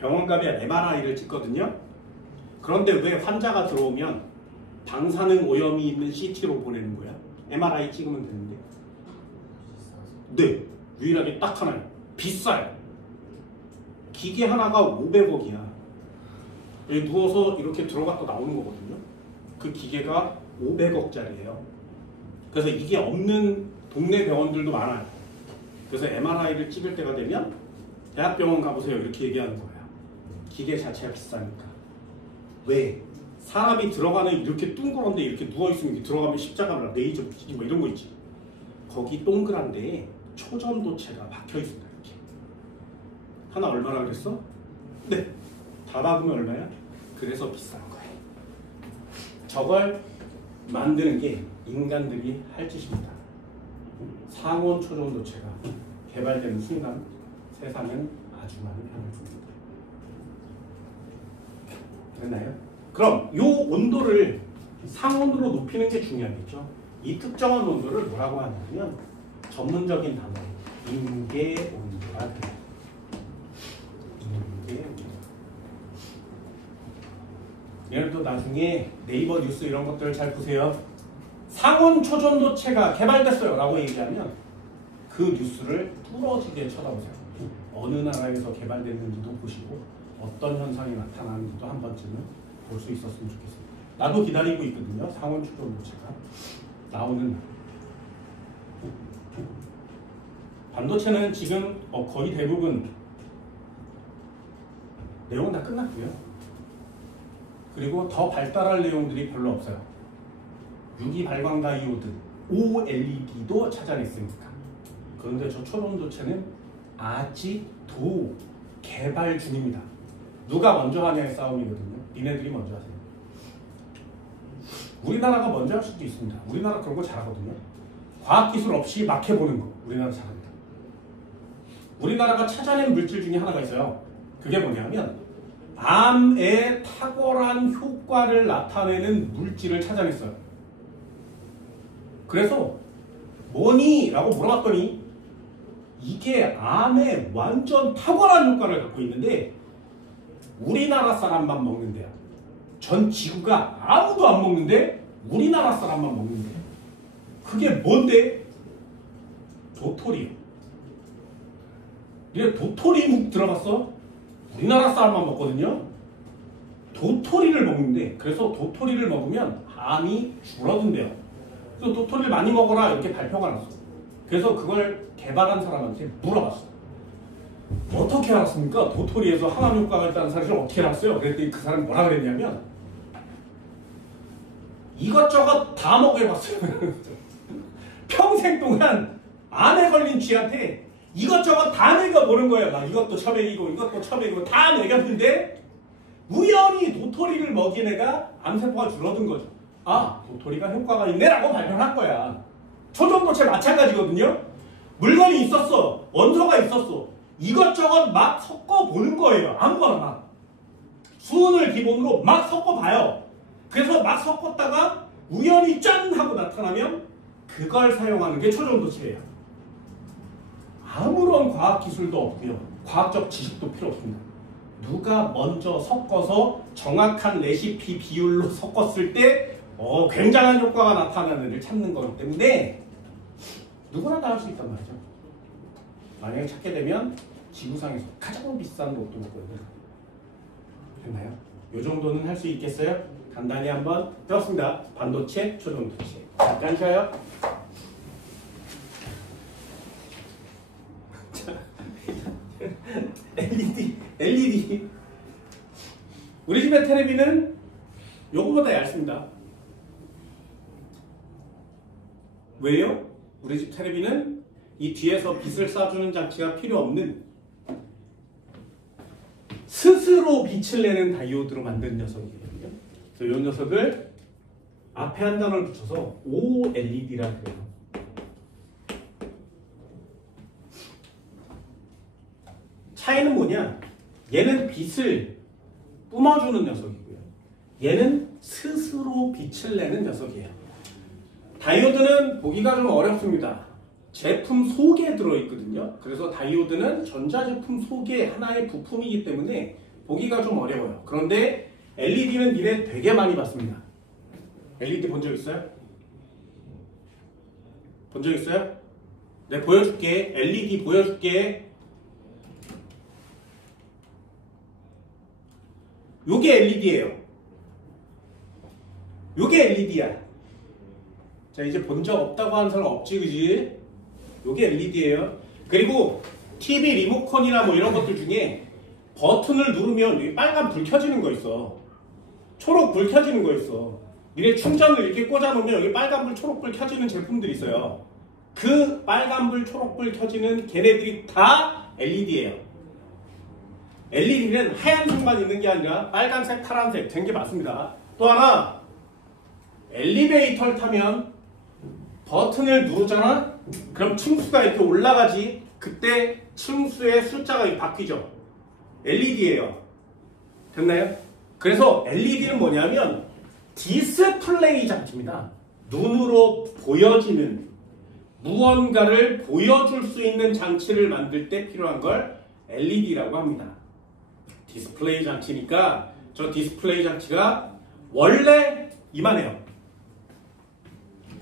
병원 가면 MRI를 찍거든요. 그런데 왜 환자가 들어오면 방사능 오염이 있는 CT로 보내는 거야? MRI 찍으면 되는데. 네, 유일하게 딱 하나요. 비싸요. 기계 하나가 500억이야. 여기 누워서 이렇게 들어갔다 나오는 거거든요. 그 기계가 500억짜리예요. 그래서 이게 없는 동네 병원들도 많아요. 그래서 MRI를 찍을 때가 되면 대학병원 가보세요 이렇게 얘기하는 거예요. 기계 자체가 비싸니까. 왜? 사람이 들어가는 이렇게 둥그런데 이렇게 누워있으면 들어가면 십자가나 레이저 붙이기 뭐 이런 거 있지. 거기 동그란 데에 초전도체가 박혀있습니다. 이렇게. 하나 얼마나 그랬어? 네. 다 박으면 얼마야? 그래서 비싼 거예요. 저걸 만드는 게 인간들이 할 짓입니다. 상온 초전도체가 개발되는 순간 세상은 아주 많은 변화를 줍니다. 됐나요? 그럼 이 온도를 상온으로 높이는 게 중요하겠죠. 이 특정한 온도를 뭐라고 하냐면 전문적인 단어 임계온도라 그래요. 임계온도. 얘들도 나중에 네이버 뉴스 이런 것들을 잘 보세요. 상온 초전도체가 개발됐어요 라고 얘기하면 그 뉴스를 뚫어지게 쳐다보세요. 어느 나라에서 개발됐는지도 보시고 어떤 현상이 나타나는지도 한 번쯤은 볼 수 있었으면 좋겠습니다. 나도 기다리고 있거든요. 상온 추론 물체가 나오는 날. 반도체는 지금 거의 대부분 내용은 다 끝났고요. 그리고 더 발달할 내용들이 별로 없어요. 유기 발광 다이오드, OLED도 찾아냈으니까. 그런데 저 초전도체는 아직도 개발 중입니다. 누가 먼저 하냐의 싸움이거든요. 니네들이 먼저 하세요. 우리나라가 먼저 할 수도 있습니다. 우리나라 그런 거 잘하거든요. 과학기술 없이 막 해보는 거 우리나라 잘합니다. 우리나라가 찾아낸 물질 중에 하나가 있어요. 그게 뭐냐면 암에 탁월한 효과를 나타내는 물질을 찾아냈어요. 그래서 뭐니? 라고 물어봤더니 이게 암에 완전 탁월한 효과를 갖고 있는데 우리나라 사람만 먹는데요. 전 지구가 아무도 안 먹는데 우리나라 사람만 먹는데 그게 뭔데? 도토리요. 얘 도토리묵 들어봤어? 우리나라 사람만 먹거든요. 도토리를 먹는데 그래서 도토리를 먹으면 암이 줄어든대요. 그래서 도토리를 많이 먹어라 이렇게 발표가 났어. 그래서 그걸 개발한 사람한테 물어봤어. 어떻게 알았습니까? 도토리에서 항암 효과가 있다는 사실을 어떻게 알았어요? 그랬더니 그 사람이 뭐라 그랬냐면 이것저것 다 먹어봤어요. 평생 동안 암에 걸린 쥐한테 이것저것 다 먹여보는 거예요. 막 이것도 처먹이고 이것도 처먹이고 다 먹였는데 우연히 도토리를 먹인 애가 암세포가 줄어든 거죠. 아, 도토리가 효과가 있네라고 발표를 한 거야. 초전도체 마찬가지거든요. 물건이 있었어. 원소가 있었어. 이것저것 막 섞어보는 거예요. 아무거나 막. 수은을 기본으로 막 섞어봐요. 그래서 막 섞었다가 우연히 짠! 하고 나타나면 그걸 사용하는 게 초전도체예요. 아무런 과학기술도 없고요. 과학적 지식도 필요 없습니다. 누가 먼저 섞어서 정확한 레시피 비율로 섞었을 때 굉장한 효과가 나타나는 애를 찾는 거기 때문에 누구나 다 할 수 있단 말이죠. 만약에 찾게 되면 지구상에서 가장 비싼 로또 먹거든요. 됐나요? 이 정도는 할 수 있겠어요? 간단히 한번 배웠습니다. 반도체, 초전도체. 잠깐 쉬어요. LED. 우리 집의 테레비는 요거보다 얇습니다. 왜요? 우리 집 테레비는 이 뒤에서 빛을 쏴주는 장치가 필요 없는 스스로 빛을 내는 다이오드로 만든 녀석이거든요. 그래서 이 녀석을 앞에 한 단어를 붙여서 OLED라 그래요. 차이는 뭐냐? 얘는 빛을 뿜어주는 녀석이고요. 얘는 스스로 빛을 내는 녀석이에요. 다이오드는 보기가 좀 어렵습니다. 제품 속에 들어있거든요. 그래서 다이오드는 전자제품 속의 하나의 부품이기 때문에 보기가 좀 어려워요. 그런데 LED는 니네 되게 많이 봤습니다. LED 본 적 있어요? 본 적 있어요? 네, 보여줄게. LED 보여줄게. 요게 LED예요. 요게 LED야. 자, 이제 본 적 없다고 하는 사람 없지, 그지? 요게 LED예요. 그리고 TV 리모컨이나 뭐 이런 것들 중에 버튼을 누르면 여기 빨간 불 켜지는 거 있어. 초록 불 켜지는 거 있어. 니네 충전을 이렇게 꽂아놓으면 여기 빨간 불, 초록 불 켜지는 제품들이 있어요. 그 빨간 불, 초록 불 켜지는 걔네들이 다 LED예요. LED는 하얀색만 있는 게 아니라 빨간색, 파란색 된 게 맞습니다. 또 하나, 엘리베이터를 타면 버튼을 누르잖아? 그럼 층수가 이렇게 올라가지. 그때 층수의 숫자가 바뀌죠. LED예요. 됐나요? 그래서 LED는 뭐냐면 디스플레이 장치입니다. 눈으로 보여지는 무언가를 보여줄 수 있는 장치를 만들 때 필요한 걸 LED라고 합니다. 디스플레이 장치니까 저 디스플레이 장치가 원래 이만해요.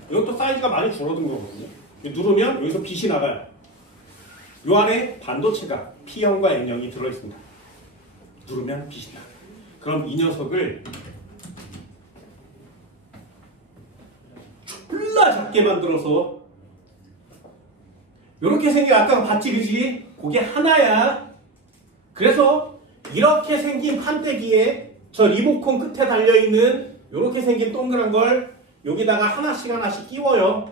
이것도 사이즈가 많이 줄어든 거거든요. 누르면 여기서 빛이 나가요. 요 안에 반도체가 P형과 N형이 들어있습니다. 누르면 빛이 나. 그럼 이 녀석을 졸라 작게 만들어서 요렇게 생긴 아까 봤지 그지? 그게 하나야. 그래서 이렇게 생긴 판때기에 저 리모컨 끝에 달려있는 요렇게 생긴 동그란 걸 여기다가 하나씩 하나씩 끼워요.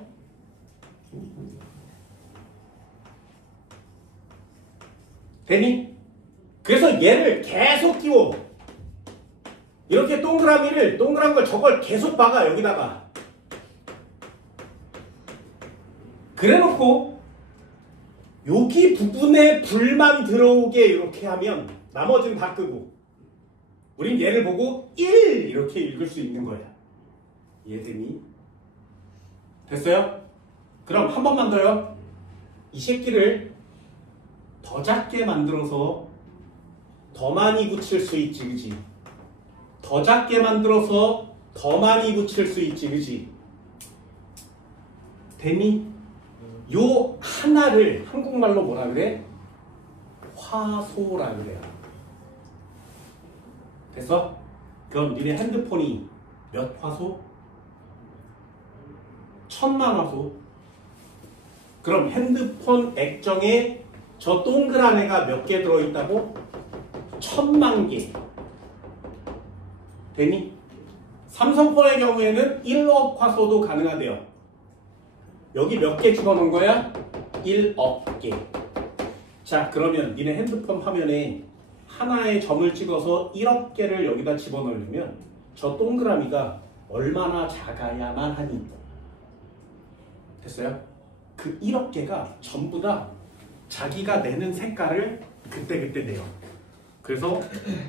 되니? 그래서 얘를 계속 끼워. 이렇게 동그란 걸 저걸 계속 박아 여기다가. 그래놓고 여기 부분에 불만 들어오게 이렇게 하면 나머지는 다 끄고 우린 얘를 보고 1 이렇게 읽을 수 있는 거야. 이해되니? 됐어요? 그럼 한 번만 더요. 이 새끼를 더 작게 만들어서 더 많이 붙일 수 있지 그지? 더 작게 만들어서 더 많이 붙일 수 있지 그지? 되니? 요 하나를 한국말로 뭐라 그래? 화소라 그래요. 됐어? 그럼 니네 핸드폰이 몇 화소? 1000만 화소? 그럼 핸드폰 액정에 저 동그란 애가 몇 개 들어있다고? 1000만 개. 되니? 삼성폰의 경우에는 1억 화소도 가능하대요. 여기 몇 개 집어넣은 거야? 1억 개. 자, 그러면 니네 핸드폰 화면에 하나의 점을 찍어서 1억 개를 여기다 집어넣으려면 저 동그라미가 얼마나 작아야만 하니? 됐어요? 그 1억 개가 전부 다 자기가 내는 색깔을 그때그때 내요. 그래서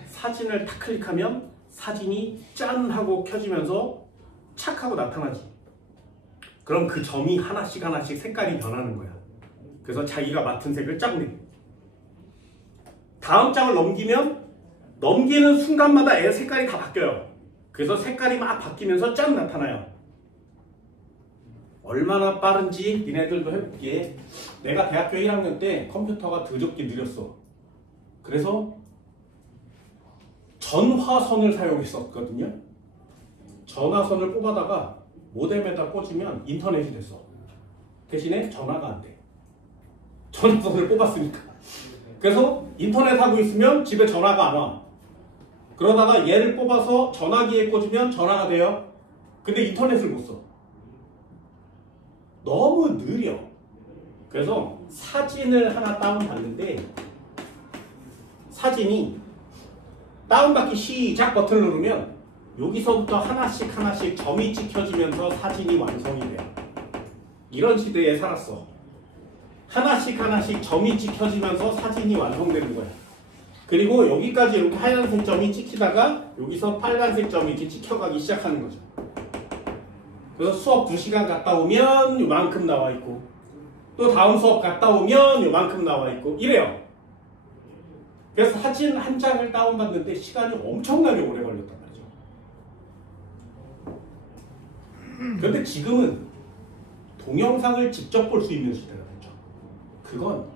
사진을 탁 클릭하면 사진이 짠 하고 켜지면서 착 하고 나타나지. 그럼 그 점이 하나씩 하나씩 색깔이 변하는 거야. 그래서 자기가 맡은 색을 쫙 내. 다음 장을 넘기는 순간마다 애 색깔이 다 바뀌어요. 그래서 색깔이 막 바뀌면서 짠 나타나요. 얼마나 빠른지 니네들도 해볼게. 내가 대학교 1학년 때 컴퓨터가 더럽게 느렸어. 그래서 전화선을 사용했었거든요. 전화선을 뽑아다가 모뎀에다 꽂으면 인터넷이 됐어. 대신에 전화가 안 돼. 전화선을 뽑았으니까. 그래서 인터넷 하고 있으면 집에 전화가 안 와. 그러다가 얘를 뽑아서 전화기에 꽂으면 전화가 돼요. 근데 인터넷을 못 써. 너무 느려. 그래서 사진을 하나 다운받는데 사진이 다운받기 시작 버튼을 누르면 여기서부터 하나씩 하나씩 점이 찍혀지면서 사진이 완성이 돼요. 이런 시대에 살았어. 하나씩 하나씩 점이 찍혀지면서 사진이 완성되는 거야. 그리고 여기까지 이렇게 하얀색 점이 찍히다가 여기서 빨간색 점이 이렇게 찍혀가기 시작하는 거죠. 그래서 수업 2시간 갔다 오면 요만큼 나와 있고 또 다음 수업 갔다 오면 요만큼 나와 있고 이래요. 그래서 사진 한 장을 다운받는데 시간이 엄청나게 오래 걸렸단 말이죠. 그런데 지금은 동영상을 직접 볼 수 있는 시대가 됐죠. 그건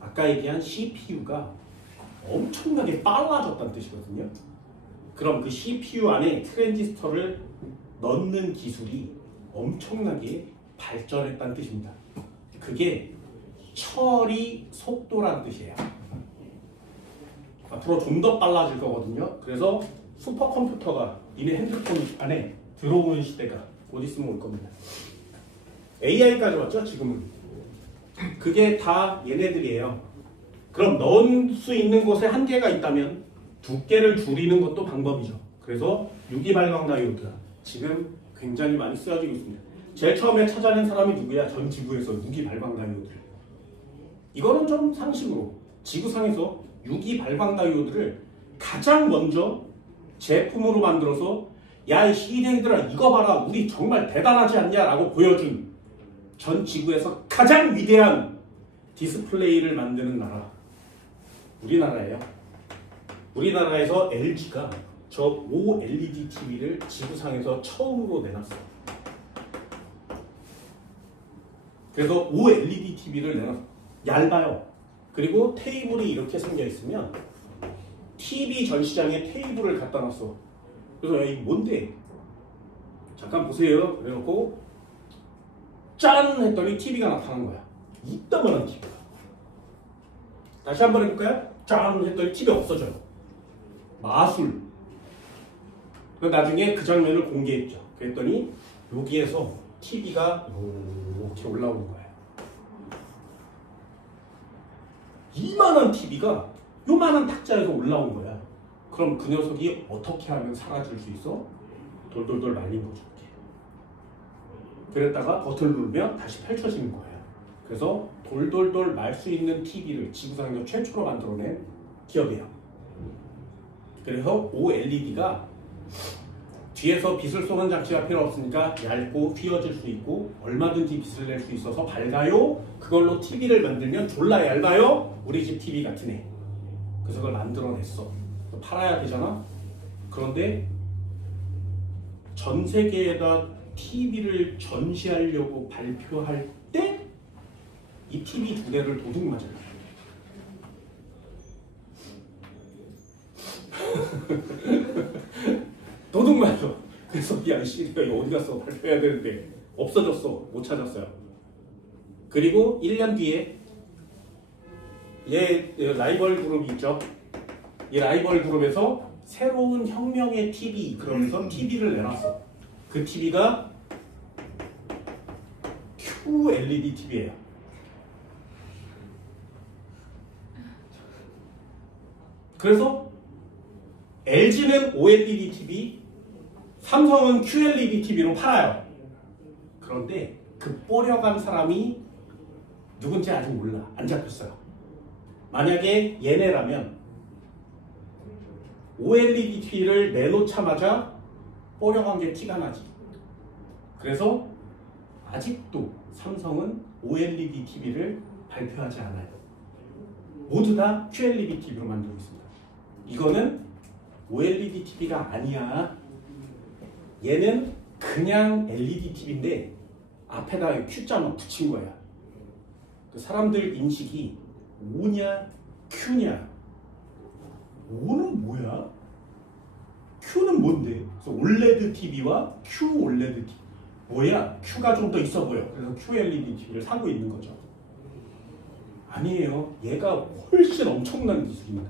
아까 얘기한 CPU가 엄청나게 빨라졌다는 뜻이거든요. 그럼 그 CPU 안에 트랜지스터를 넣는 기술이 엄청나게 발전했다는 뜻입니다. 그게 처리 속도라는 뜻이에요. 앞으로 좀 더 빨라질 거거든요. 그래서 슈퍼컴퓨터가 이네 핸드폰 안에 들어오는 시대가 곧 있으면 올 겁니다. AI까지 왔죠, 지금은. 그게 다 얘네들이에요. 그럼 넣을 수 있는 곳에 한계가 있다면 두께를 줄이는 것도 방법이죠. 그래서 유기발광 다이오드가 지금 굉장히 많이 쓰여지고 있습니다. 제일 처음에 찾아낸 사람이 누구야? 전 지구에서 유기발광 다이오드를. 이거는 좀 상식으로 지구상에서 유기발광 다이오드를 가장 먼저 제품으로 만들어서 야, 이 시대들아 이거 봐라 우리 정말 대단하지 않냐 라고 보여준 전 지구에서 가장 위대한 디스플레이를 만드는 나라 우리나라예요. 우리나라에서 LG가 저 OLED TV를 지구상에서 처음으로 내놨어. 그래서 OLED TV를 내놨어. 얇아요. 그리고 테이블이 이렇게 생겨 있으면 TV 전시장에 테이블을 갖다 놨어. 그래서 야, 이거 뭔데? 잠깐 보세요. 그래놓고 짠! 했더니 TV가 나타난 거야. 이따만한 TV가. 다시 한번 해볼까요? 짠! 했더니 TV 없어져요. 마술. 나중에 그 장면을 공개했죠. 그랬더니 여기에서 TV가 이렇게 올라오는 거예요. 이만한 TV가 요만한 탁자에서 올라온 거야. 그럼 그 녀석이 어떻게 하면 사라질 수 있어? 돌돌돌 말린 거죠. 그랬다가 버튼을 누르면 다시 펼쳐지는 거예요. 그래서 돌돌돌 말 수 있는 TV를 지구상에서 최초로 만들어낸 기업이에요. 그래서 OLED가 뒤에서 빛을 쏘는 장치가 필요 없으니까 얇고 휘어질 수 있고 얼마든지 빛을 낼 수 있어서 밝아요. 그걸로 TV를 만들면 졸라 얇아요. 우리 집 TV 같은 애. 그래서 그걸 만들어냈어. 팔아야 되잖아. 그런데 전 세계에다 TV를 전시하려고 발표할 때 이 TV 두 대를 도둑 맞아요. 도둑 맞아. 그래서 야, 씨가 어디 갔어? 발표해야 되는데 없어졌어. 못 찾았어요. 그리고 1년 뒤에 얘 라이벌 그룹이 있죠. 이 라이벌 그룹에서 새로운 혁명의 TV 그러면서 TV를 내놨어. 그 TV가 QLED TV예요. 그래서 LG는 OLED TV, 삼성은 QLED TV로 팔아요. 그런데 그 뽀려간 사람이 누군지 아직 몰라. 안 잡혔어요. 만약에 얘네라면 OLED TV를 내놓자마자 뽀려간 게 티가 나지. 그래서 아직도 삼성은 OLED TV를 발표하지 않아요. 모두 다 QLED TV로 만들고 있습니다. 이거는 OLED TV가 아니야. 얘는 그냥 LED TV인데 앞에다 Q자만 붙인 거야. 그 사람들 인식이 O냐 Q냐. O는 뭐야? Q는 뭔데? 그래서 OLED TV와 QOLED TV. 뭐야? Q가 좀 더 있어 보여. 그래서 QLED TV를 사고 있는 거죠. 아니에요. 얘가 훨씬 엄청난 기술입니다.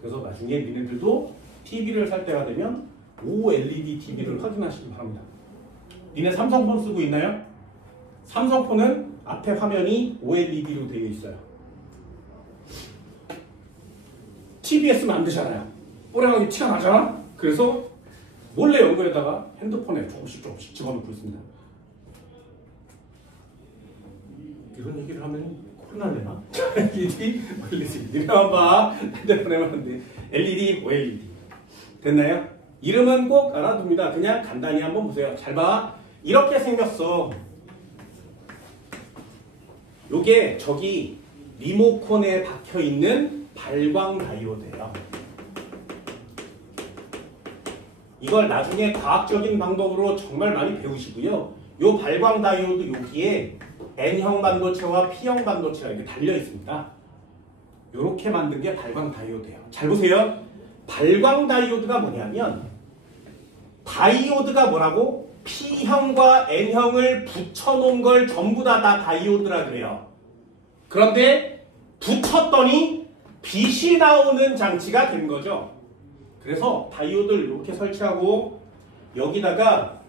그래서 나중에 니네들도 TV를 살 때가 되면 OLED TV를 확인하시기 바랍니다. 니네 삼성폰 쓰고 있나요? 삼성폰은 앞에 화면이 OLED로 되어 있어요. TV에 쓰면 안 되잖아요. 뽀래가게 티가 나잖아? 그래서 몰래 연결에다가 핸드폰에 조금씩 집어넣고 있습니다. 이런 얘기를 하면 혼나려나? LED, OLED. 이래만 봐. 핸드폰에만 하는데 LED, OLED. 됐나요? 이름은 꼭 알아둡니다. 그냥 간단히 한번 보세요. 잘 봐. 이렇게 생겼어. 요게 저기 리모컨에 박혀있는 발광 다이오드예요. 이걸 나중에 과학적인 방법으로 정말 많이 배우시고요. 요 발광 다이오드 여기에 N형 반도체와 P형 반도체가 이렇게 달려 있습니다. 이렇게 만든 게 발광 다이오드예요. 잘 보세요. 발광 다이오드가 뭐냐면 다이오드가 뭐라고? P형과 N형을 붙여놓은 걸 전부 다 다이오드라 그래요. 그런데 붙였더니 빛이 나오는 장치가 된 거죠. 그래서 다이오드를 이렇게 설치하고 여기다가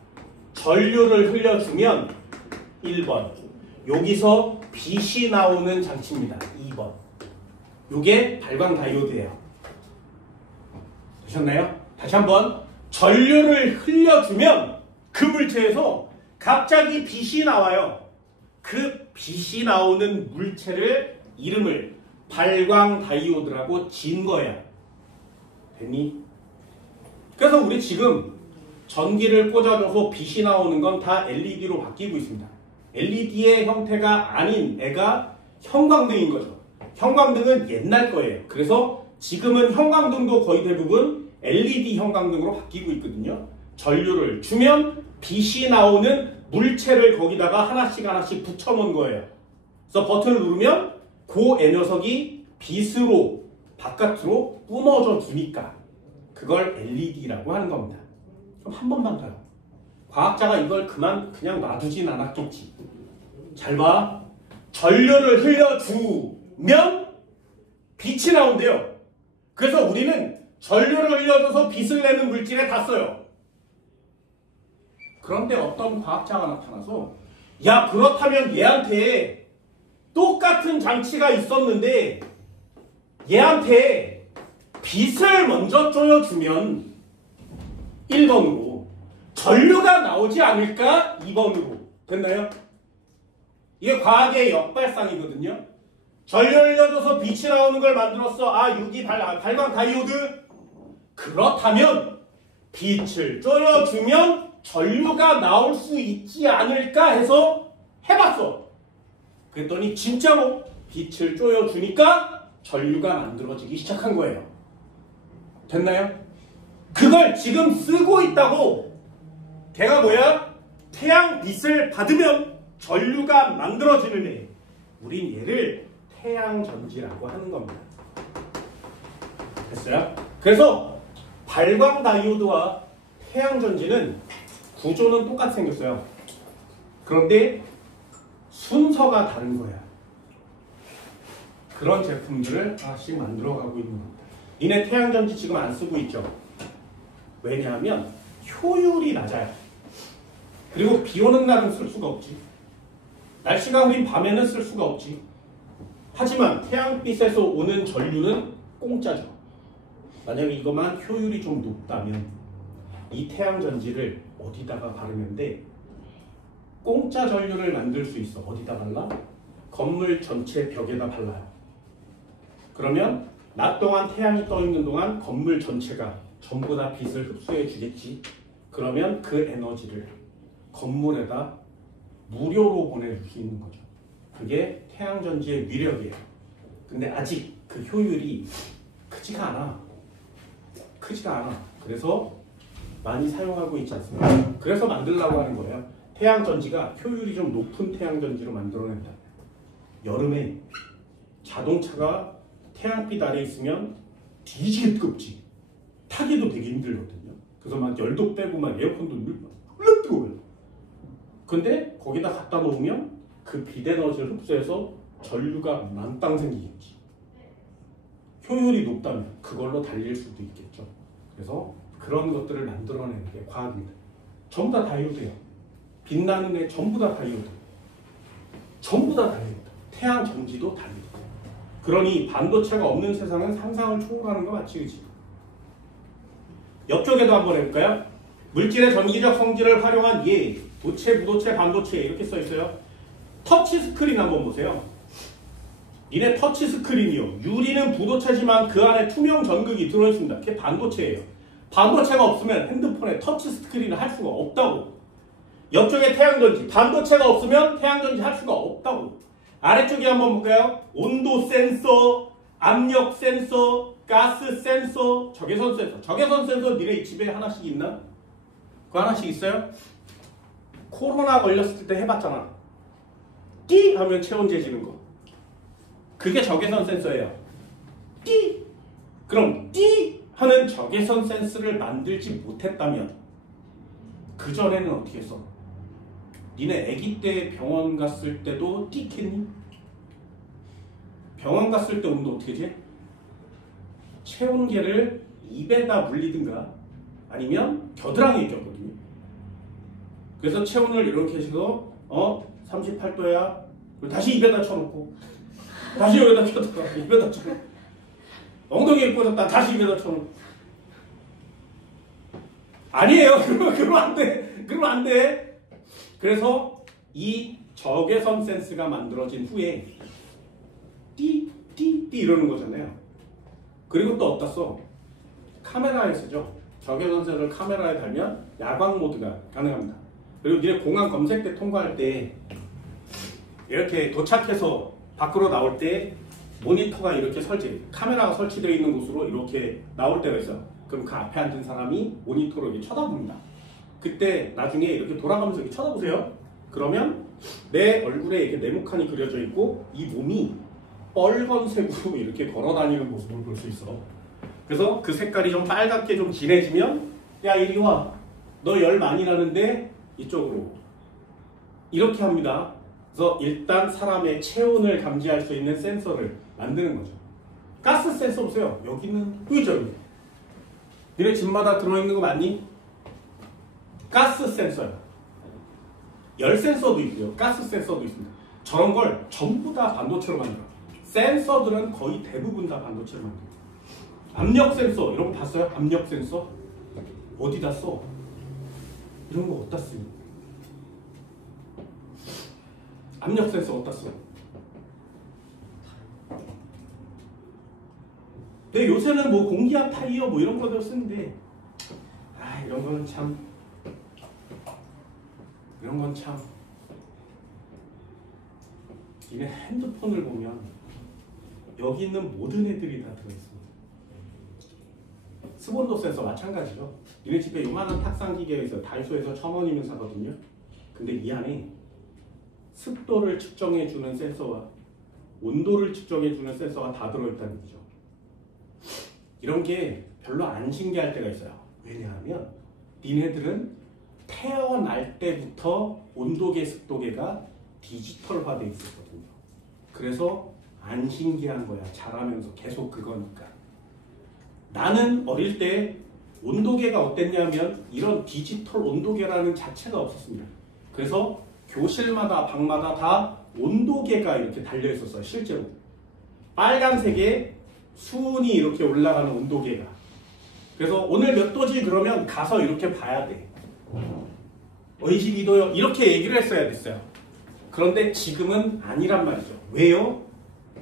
전류를 흘려주면 1번 여기서 빛이 나오는 장치입니다. 2번 요게 발광 다이오드예요. 되셨나요? 다시 한번 전류를 흘려주면 그 물체에서 갑자기 빛이 나와요. 그 빛이 나오는 물체를 이름을 발광 다이오드라고 지은 거예요. 됐니? 그래서 우리 지금 전기를 꽂아줘서 빛이 나오는 건 다 LED로 바뀌고 있습니다. LED의 형태가 아닌 애가 형광등인 거죠. 형광등은 옛날 거예요. 그래서 지금은 형광등도 거의 대부분 LED 형광등으로 바뀌고 있거든요. 전류를 주면 빛이 나오는 물체를 거기다가 하나씩 붙여놓은 거예요. 그래서 버튼을 누르면 그 녀석이 빛으로 바깥으로 뿜어져 주니까 그걸 LED라고 하는 겁니다. 그럼 한 번만 더요. 과학자가 이걸 그냥 놔두진 않았겠지. 잘 봐. 전류를 흘려주면 빛이 나온대요. 그래서 우리는 전류를 흘려줘서 빛을 내는 물질에 다 써요. 그런데 어떤 과학자가 나타나서 야, 그렇다면 얘한테 똑같은 장치가 있었는데 얘한테 빛을 먼저 쪼여주면 1번으로 전류가 나오지 않을까? 2번으로. 됐나요? 이게 과학의 역발상이거든요. 전류를 흘려줘서 빛이 나오는 걸 만들었어. 아, 유기 발광 다이오드. 그렇다면 빛을 쪼여주면 전류가 나올 수 있지 않을까 해서 해봤어. 그랬더니 진짜로 빛을 쪼여주니까 전류가 만들어지기 시작한 거예요. 됐나요? 그걸 지금 쓰고 있다고. 걔가 뭐야? 태양빛을 받으면 전류가 만들어지는 애. 우린 얘를 태양전지라고 하는 겁니다. 됐어요? 그래서 발광 다이오드와 태양전지는 구조는 똑같이 생겼어요. 그런데 순서가 다른 거야. 그런 제품들을 하나씩 만들어가고 있는 겁니다. 니네 태양전지 지금 안 쓰고 있죠? 왜냐하면 효율이 낮아요. 그리고 비 오는 날은 쓸 수가 없지. 날씨가 흐린 밤에는 쓸 수가 없지. 하지만 태양빛에서 오는 전류는 공짜죠. 만약에 이것만 효율이 좀 높다면 이 태양전지를 어디다가 바르면 돼? 공짜 전류를 만들 수 있어. 어디다 발라? 건물 전체 벽에다 발라요. 그러면 낮 동안 태양이 떠 있는 동안 건물 전체가 전부 다 빛을 흡수해 주겠지. 그러면 그 에너지를 건물에다 무료로 보내줄 수 있는 거죠. 그게 태양전지의 위력이에요. 근데 아직 그 효율이 크지가 않아. 그래서 많이 사용하고 있지 않습니까? 그래서 만들려고 하는 거예요. 태양전지가 효율이 좀 높은 태양전지로 만들어낸다. 여름에 자동차가 태양빛 아래 있으면 뒤지게 뜨겁지. 타기도 되게 힘들거든요. 그래서 막 열도 빼고 막 에어컨도 물렁 뜨거워요. 근데 거기다 갖다 놓으면 그 빛 에너지를 흡수해서 전류가 만땅 생기겠지. 효율이 높다면 그걸로 달릴 수도 있겠죠. 그래서 그런 것들을 만들어내는 게 과학입니다. 전부 다 다이오드예요. 빛나는 애 전부 다 다이오드. 전부 다 다이오드. 태양 전지도 다이오드. 그러니 반도체가 없는 세상은 상상을 초월하는 거 맞지, 그치? 옆쪽에도 한번 해볼까요? 물질의 전기적 성질을 활용한 예, 도체, 부도체, 반도체 이렇게 써 있어요. 터치 스크린 한번 보세요. 이네 터치 스크린이요. 유리는 부도체지만 그 안에 투명 전극이 들어있습니다. 그게 반도체예요. 반도체가 없으면 핸드폰에 터치 스크린을 할 수가 없다고. 옆쪽에 태양전지, 반도체가 없으면 태양전지 할 수가 없다고. 아래쪽에 한번 볼까요? 온도 센서, 압력 센서, 가스 센서, 적외선 센서. 적외선 센서 니네 집에 하나씩 있나? 그거 하나씩 있어요? 코로나 걸렸을 때 해봤잖아. 띠 하면 체온 재지는 거. 그게 적외선 센서예요. 띠! 그럼 띠! 하는 적외선 센서를 만들지 못했다면 그전에는 어떻게 했어? 니네 아기 때 병원 갔을 때도 띠겠니? 병원 갔을 때 온도 어떻게 지? 체온계를 입에다 물리든가 아니면 겨드랑이에 꼈거든요. 그래서 체온을 이렇게 해서 38도야. 그리고 다시 입에다 쳐놓고 다시 여기다 펴다가 입에다 쳐놓고 엉덩이에 꽂았다 다시 입에다 쳐놓고. 아니에요. 그러면 안 돼. 그러면 안 돼. 그래서 이 적외선 센스가 만들어진 후에 띠 이러는 거잖아요. 그리고 또 어디다 써? 카메라에 쓰죠. 적외선 센서를 카메라에 달면 야광 모드가 가능합니다. 그리고 이제 공항 검색대 통과할 때 이렇게 도착해서 밖으로 나올 때 모니터가 이렇게 카메라가 설치되어 있는 곳으로 이렇게 나올 때가 있어요. 그럼 그 앞에 앉은 사람이 모니터로 이렇게 쳐다봅니다. 그때 나중에 이렇게 돌아가면서 이렇게 쳐다보세요. 그러면 내 얼굴에 이렇게 네모칸이 그려져 있고 이 몸이 빨간색으로 이렇게 걸어 다니는 모습을 볼 수 있어. 그래서 그 색깔이 좀 빨갛게 좀 진해지면 야 이리 와. 너 열 많이 나는데 이쪽으로. 이렇게 합니다. 그래서 일단 사람의 체온을 감지할 수 있는 센서를 만드는 거죠. 가스 센서 보세요. 여기는 의자로. 니네 집마다 들어있는 거 맞니? 가스 센서야. 열 센서도 있고요. 가스 센서도 있습니다. 저런 걸 전부 다 반도체로 만들어. 센서들은 거의 대부분 다 반도체로 만들어. 압력 센서 이런 거 봤어요? 압력 센서? 어디다 써? 이런 거 어디다 쓰니? 압력 센서 어디다 써? 근데 요새는 뭐 공기압 타이어 뭐 이런 거들 쓰는데 이런 건 참 니네 핸드폰을 보면 여기 있는 모든 애들이 다 들어있습니다. 습온도 센서 마찬가지죠. 니네 집에 요만한 탁상 기계가 있어요. 다이소에서 1,000원이면 사거든요. 근데 이 안에 습도를 측정해주는 센서와 온도를 측정해주는 센서가 다 들어있다는 얘기죠. 이런 게 별로 안 신기할 때가 있어요. 왜냐하면 니네들은 태어날 때부터 온도계, 습도계가 디지털화되어 있었거든요. 그래서 안 신기한 거야. 자라면서 계속 그거니까. 나는 어릴 때 온도계가 어땠냐면 이런 디지털 온도계라는 자체가 없었습니다. 그래서 교실마다 방마다 다 온도계가 이렇게 달려 있었어요. 실제로 빨간색에 수온이 이렇게 올라가는 온도계가. 그래서 오늘 몇 도지 그러면 가서 이렇게 봐야 돼. 22도요 이렇게 얘기를 했어야 됐어요. 그런데 지금은 아니란 말이죠. 왜요?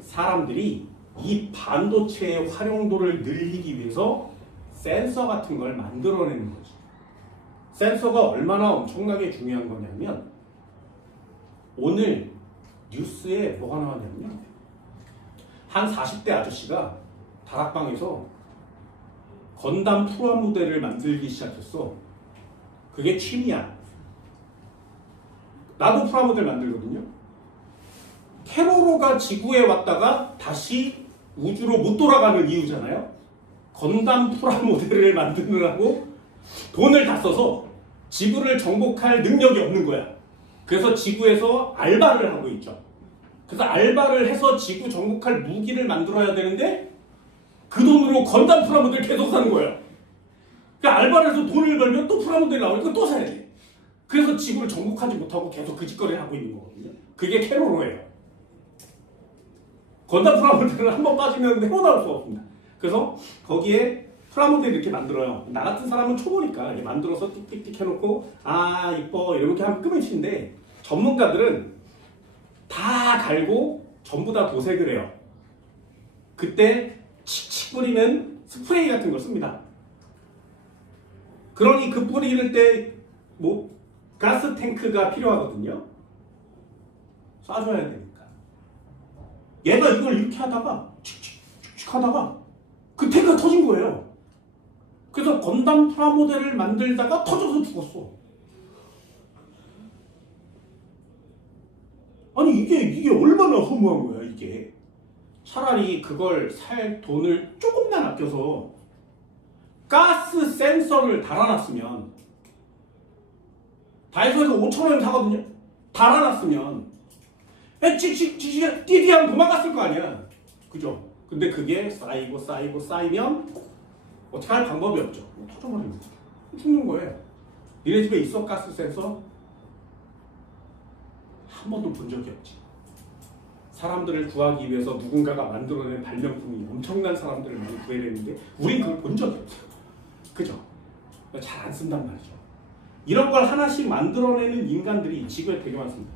사람들이 이 반도체의 활용도를 늘리기 위해서 센서 같은 걸 만들어내는 거죠. 센서가 얼마나 엄청나게 중요한 거냐면 오늘 뉴스에 뭐가 나왔냐면 한 40대 아저씨가 다락방에서 건담 프라모델을 만들기 시작했어. 그게 취미야. 나도 프라모델 만들거든요. 캐로로가 지구에 왔다가 다시 우주로 못 돌아가는 이유잖아요. 건담 프라모델을 만드느라고 돈을 다 써서 지구를 정복할 능력이 없는 거야. 그래서 지구에서 알바를 하고 있죠. 그래서 알바를 해서 지구 정복할 무기를 만들어야 되는데 그 돈으로 건담 프라모델 계속 사는 거예요. 그러니까 알바를 해서 돈을 벌면 또 프라모델 나오니까 또 사야 돼. 그래서 지구를 정복하지 못하고 계속 그 짓거리를 하고 있는 거거든요. 그게 캐로로예요. 건담 프라모델은 한번 빠지면 헤어나올 수가 없습니다. 그래서 거기에 프라모델 이렇게 만들어요. 나 같은 사람은 초보니까 만들어서 띡띡띡 해놓고 아 이뻐 이렇게 하면 끝이인데 전문가들은 다 갈고 전부 다 도색을 해요. 그때 칙칙 뿌리는 스프레이 같은 걸 씁니다. 그러니 그 뿌리를 때 뭐 가스 탱크가 필요하거든요. 쏴줘야 되니까. 얘가 이걸 이렇게 하다가 칙칙칙칙 하다가 그 탱크가 터진 거예요. 그래서 건담 프라모델을 만들다가 터져서 죽었어. 아니 이게 얼마나 허무한 거야 이게. 차라리 그걸 살 돈을 조금만 아껴서 가스 센서를 달아놨으면 다이소에서 5,000원 사거든요. 달아놨으면 칙칙칙칙 띠디하면 도망갔을 거 아니야. 그죠? 근데 그게 쌓이면 어떻게 할 방법이 없죠. 터져버리는 거죠. 죽는 거예요. 니네 집에 있어 가스 센서? 한 번도 본 적이 없지. 사람들을 구하기 위해서 누군가가 만들어낸 발명품이 엄청난 사람들을 많이 구해냈는데 우린 그걸 본 적이 없어요. 그죠? 잘 안 쓴단 말이죠. 이런 걸 하나씩 만들어내는 인간들이 지구에 되게 많습니다.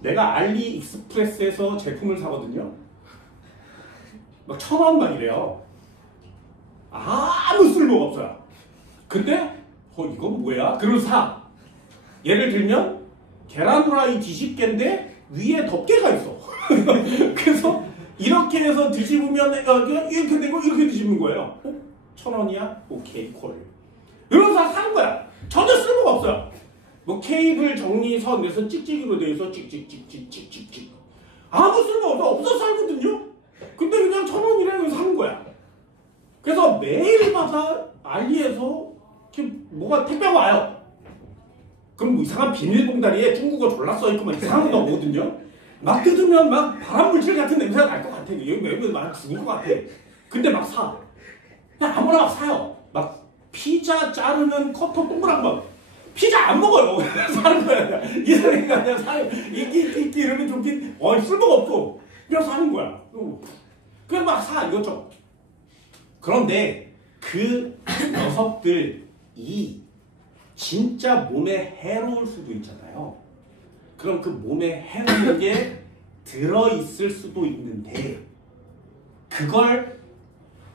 내가 알리익스프레스에서 제품을 사거든요. 막 1,000원만 이래요. 아무 쓸모가 없어요. 근데 이건 뭐야? 그러면서 사. 예를 들면 계란 후라이 뒤집개인데 위에 덮개가 있어. 그래서 이렇게 해서 뒤집으면 이렇게 되고 이렇게 뒤집는 거예요. 1,000원이야? 오케이 콜. 이러면서 산 거야. 전혀 쓸모가 없어요. 뭐 케이블 정리선에서 찍찍이로 되어 있어. 찍찍찍찍찍찍찍. 아무 쓸모 없어. 없어서 살거든요. 1,000원이라고 사는 거야. 그래서 매일마다 알리에서 이렇게 뭐가 택배가 와요. 그럼 뭐 이상한 비닐봉다리에 중국어 졸라 써있고 이상한 거 오거든요. 막 뜯으면 막 발암물질 같은 냄새가 날 것 같아. 여기 매번 막 죽을 것 같아. 근데 막 사. 그냥 아무나 막 사요. 막 피자 자르는 커터 동그란 거. 피자 안 먹어요. 사는 거야. 이 사람이 그냥 사요. 이끼 이러면 좋긴 쓸모가 없고 그냥 사는 거야. 그냥 막 사 이것저것. 그런데 그 녀석들이 진짜 몸에 해로울 수도 있잖아요. 그럼 그 몸에 해로운 게 들어있을 수도 있는데 그걸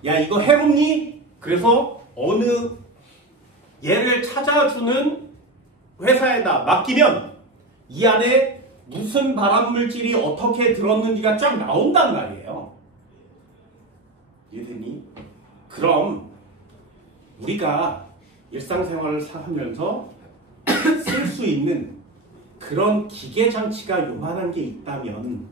야 이거 해롭니? 그래서 어느 얘를 찾아주는 회사에다 맡기면 이 안에 무슨 발암물질이 어떻게 들었는지가 쫙 나온단 말이에요. 이해되니? 그럼 우리가 일상생활을 하면서 쓸 수 있는 그런 기계장치가 요만한 게 있다면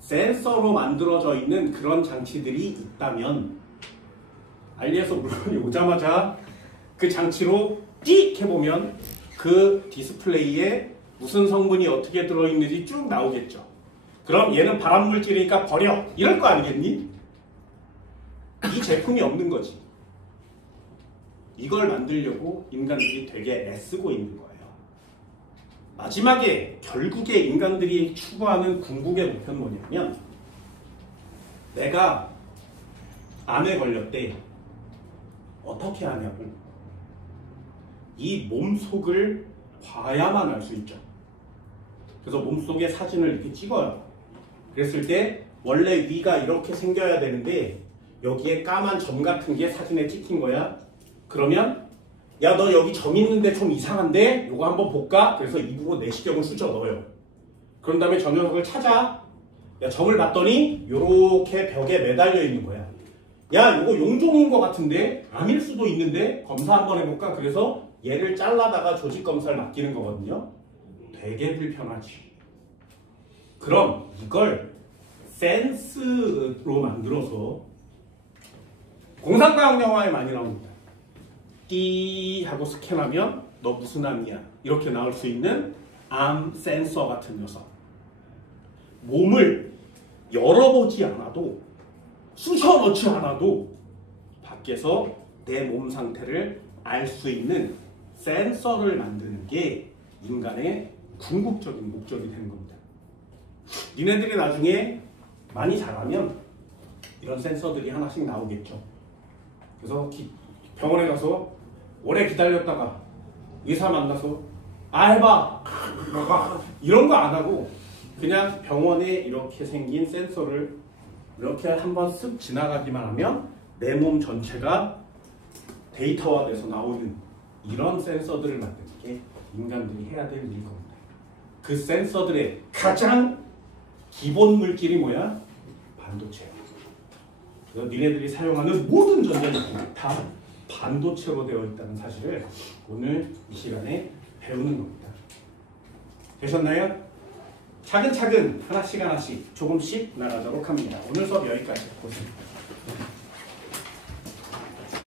센서로 만들어져 있는 그런 장치들이 있다면 알리에서 물건이 오자마자 그 장치로 띡 해보면 그 디스플레이에 무슨 성분이 어떻게 들어있는지 쭉 나오겠죠. 그럼 얘는 발암물질이니까 버려 이럴 거 아니겠니? 이 제품이 없는 거지. 이걸 만들려고 인간들이 되게 애쓰고 있는 거예요. 마지막에 결국에 인간들이 추구하는 궁극의 목표는 뭐냐면 내가 암에 걸렸대. 어떻게 하냐고. 이 몸속을 봐야만 알 수 있죠. 그래서 몸속의 사진을 이렇게 찍어요. 그랬을 때 원래 위가 이렇게 생겨야 되는데 여기에 까만 점 같은 게 사진에 찍힌 거야. 그러면 야 너 여기 점 있는데 좀 이상한데? 요거 한번 볼까? 그래서 입으로 내시경을 쑤셔 넣어요. 그런 다음에 저 녀석을 찾아. 야 점을 봤더니 요렇게 벽에 매달려 있는 거야. 야 요거 용종인 것 같은데? 암일 수도 있는데? 검사 한번 해볼까? 그래서 얘를 잘라다가 조직 검사를 맡기는 거거든요. 되게 불편하지. 그럼 이걸 센스로 만들어서 공상과학 영화에 많이 나옵니다. 띠 하고 스캔하면 너 무슨 암이야 이렇게 나올 수 있는 암 센서 같은 녀석. 몸을 열어보지 않아도 쑤셔 넣지 않아도 밖에서 내 몸 상태를 알 수 있는 센서를 만드는 게 인간의 궁극적인 목적이 되는 겁니다. 니네들이 나중에 많이 자라면 이런 센서들이 하나씩 나오겠죠. 그래서 병원에 가서 오래 기다렸다가 의사 만나서 해봐 이런 거 안 하고 그냥 병원에 이렇게 생긴 센서를 이렇게 한번 쓱 지나가기만 하면 내 몸 전체가 데이터화돼서 나오는 이런 센서들을 만드는 게 인간들이 해야 될 일일 겁니다. 그 센서들의 가장 기본 물질이 뭐야? 반도체야. 그래서 니네들이 사용하는 모든 전자제품이 다 반도체로 되어 있다는 사실을 오늘 이 시간에 배우는 겁니다. 되셨나요? 차근차근 하나씩 조금씩 나가도록 합니다. 오늘 수업 여기까지. 고생입니다.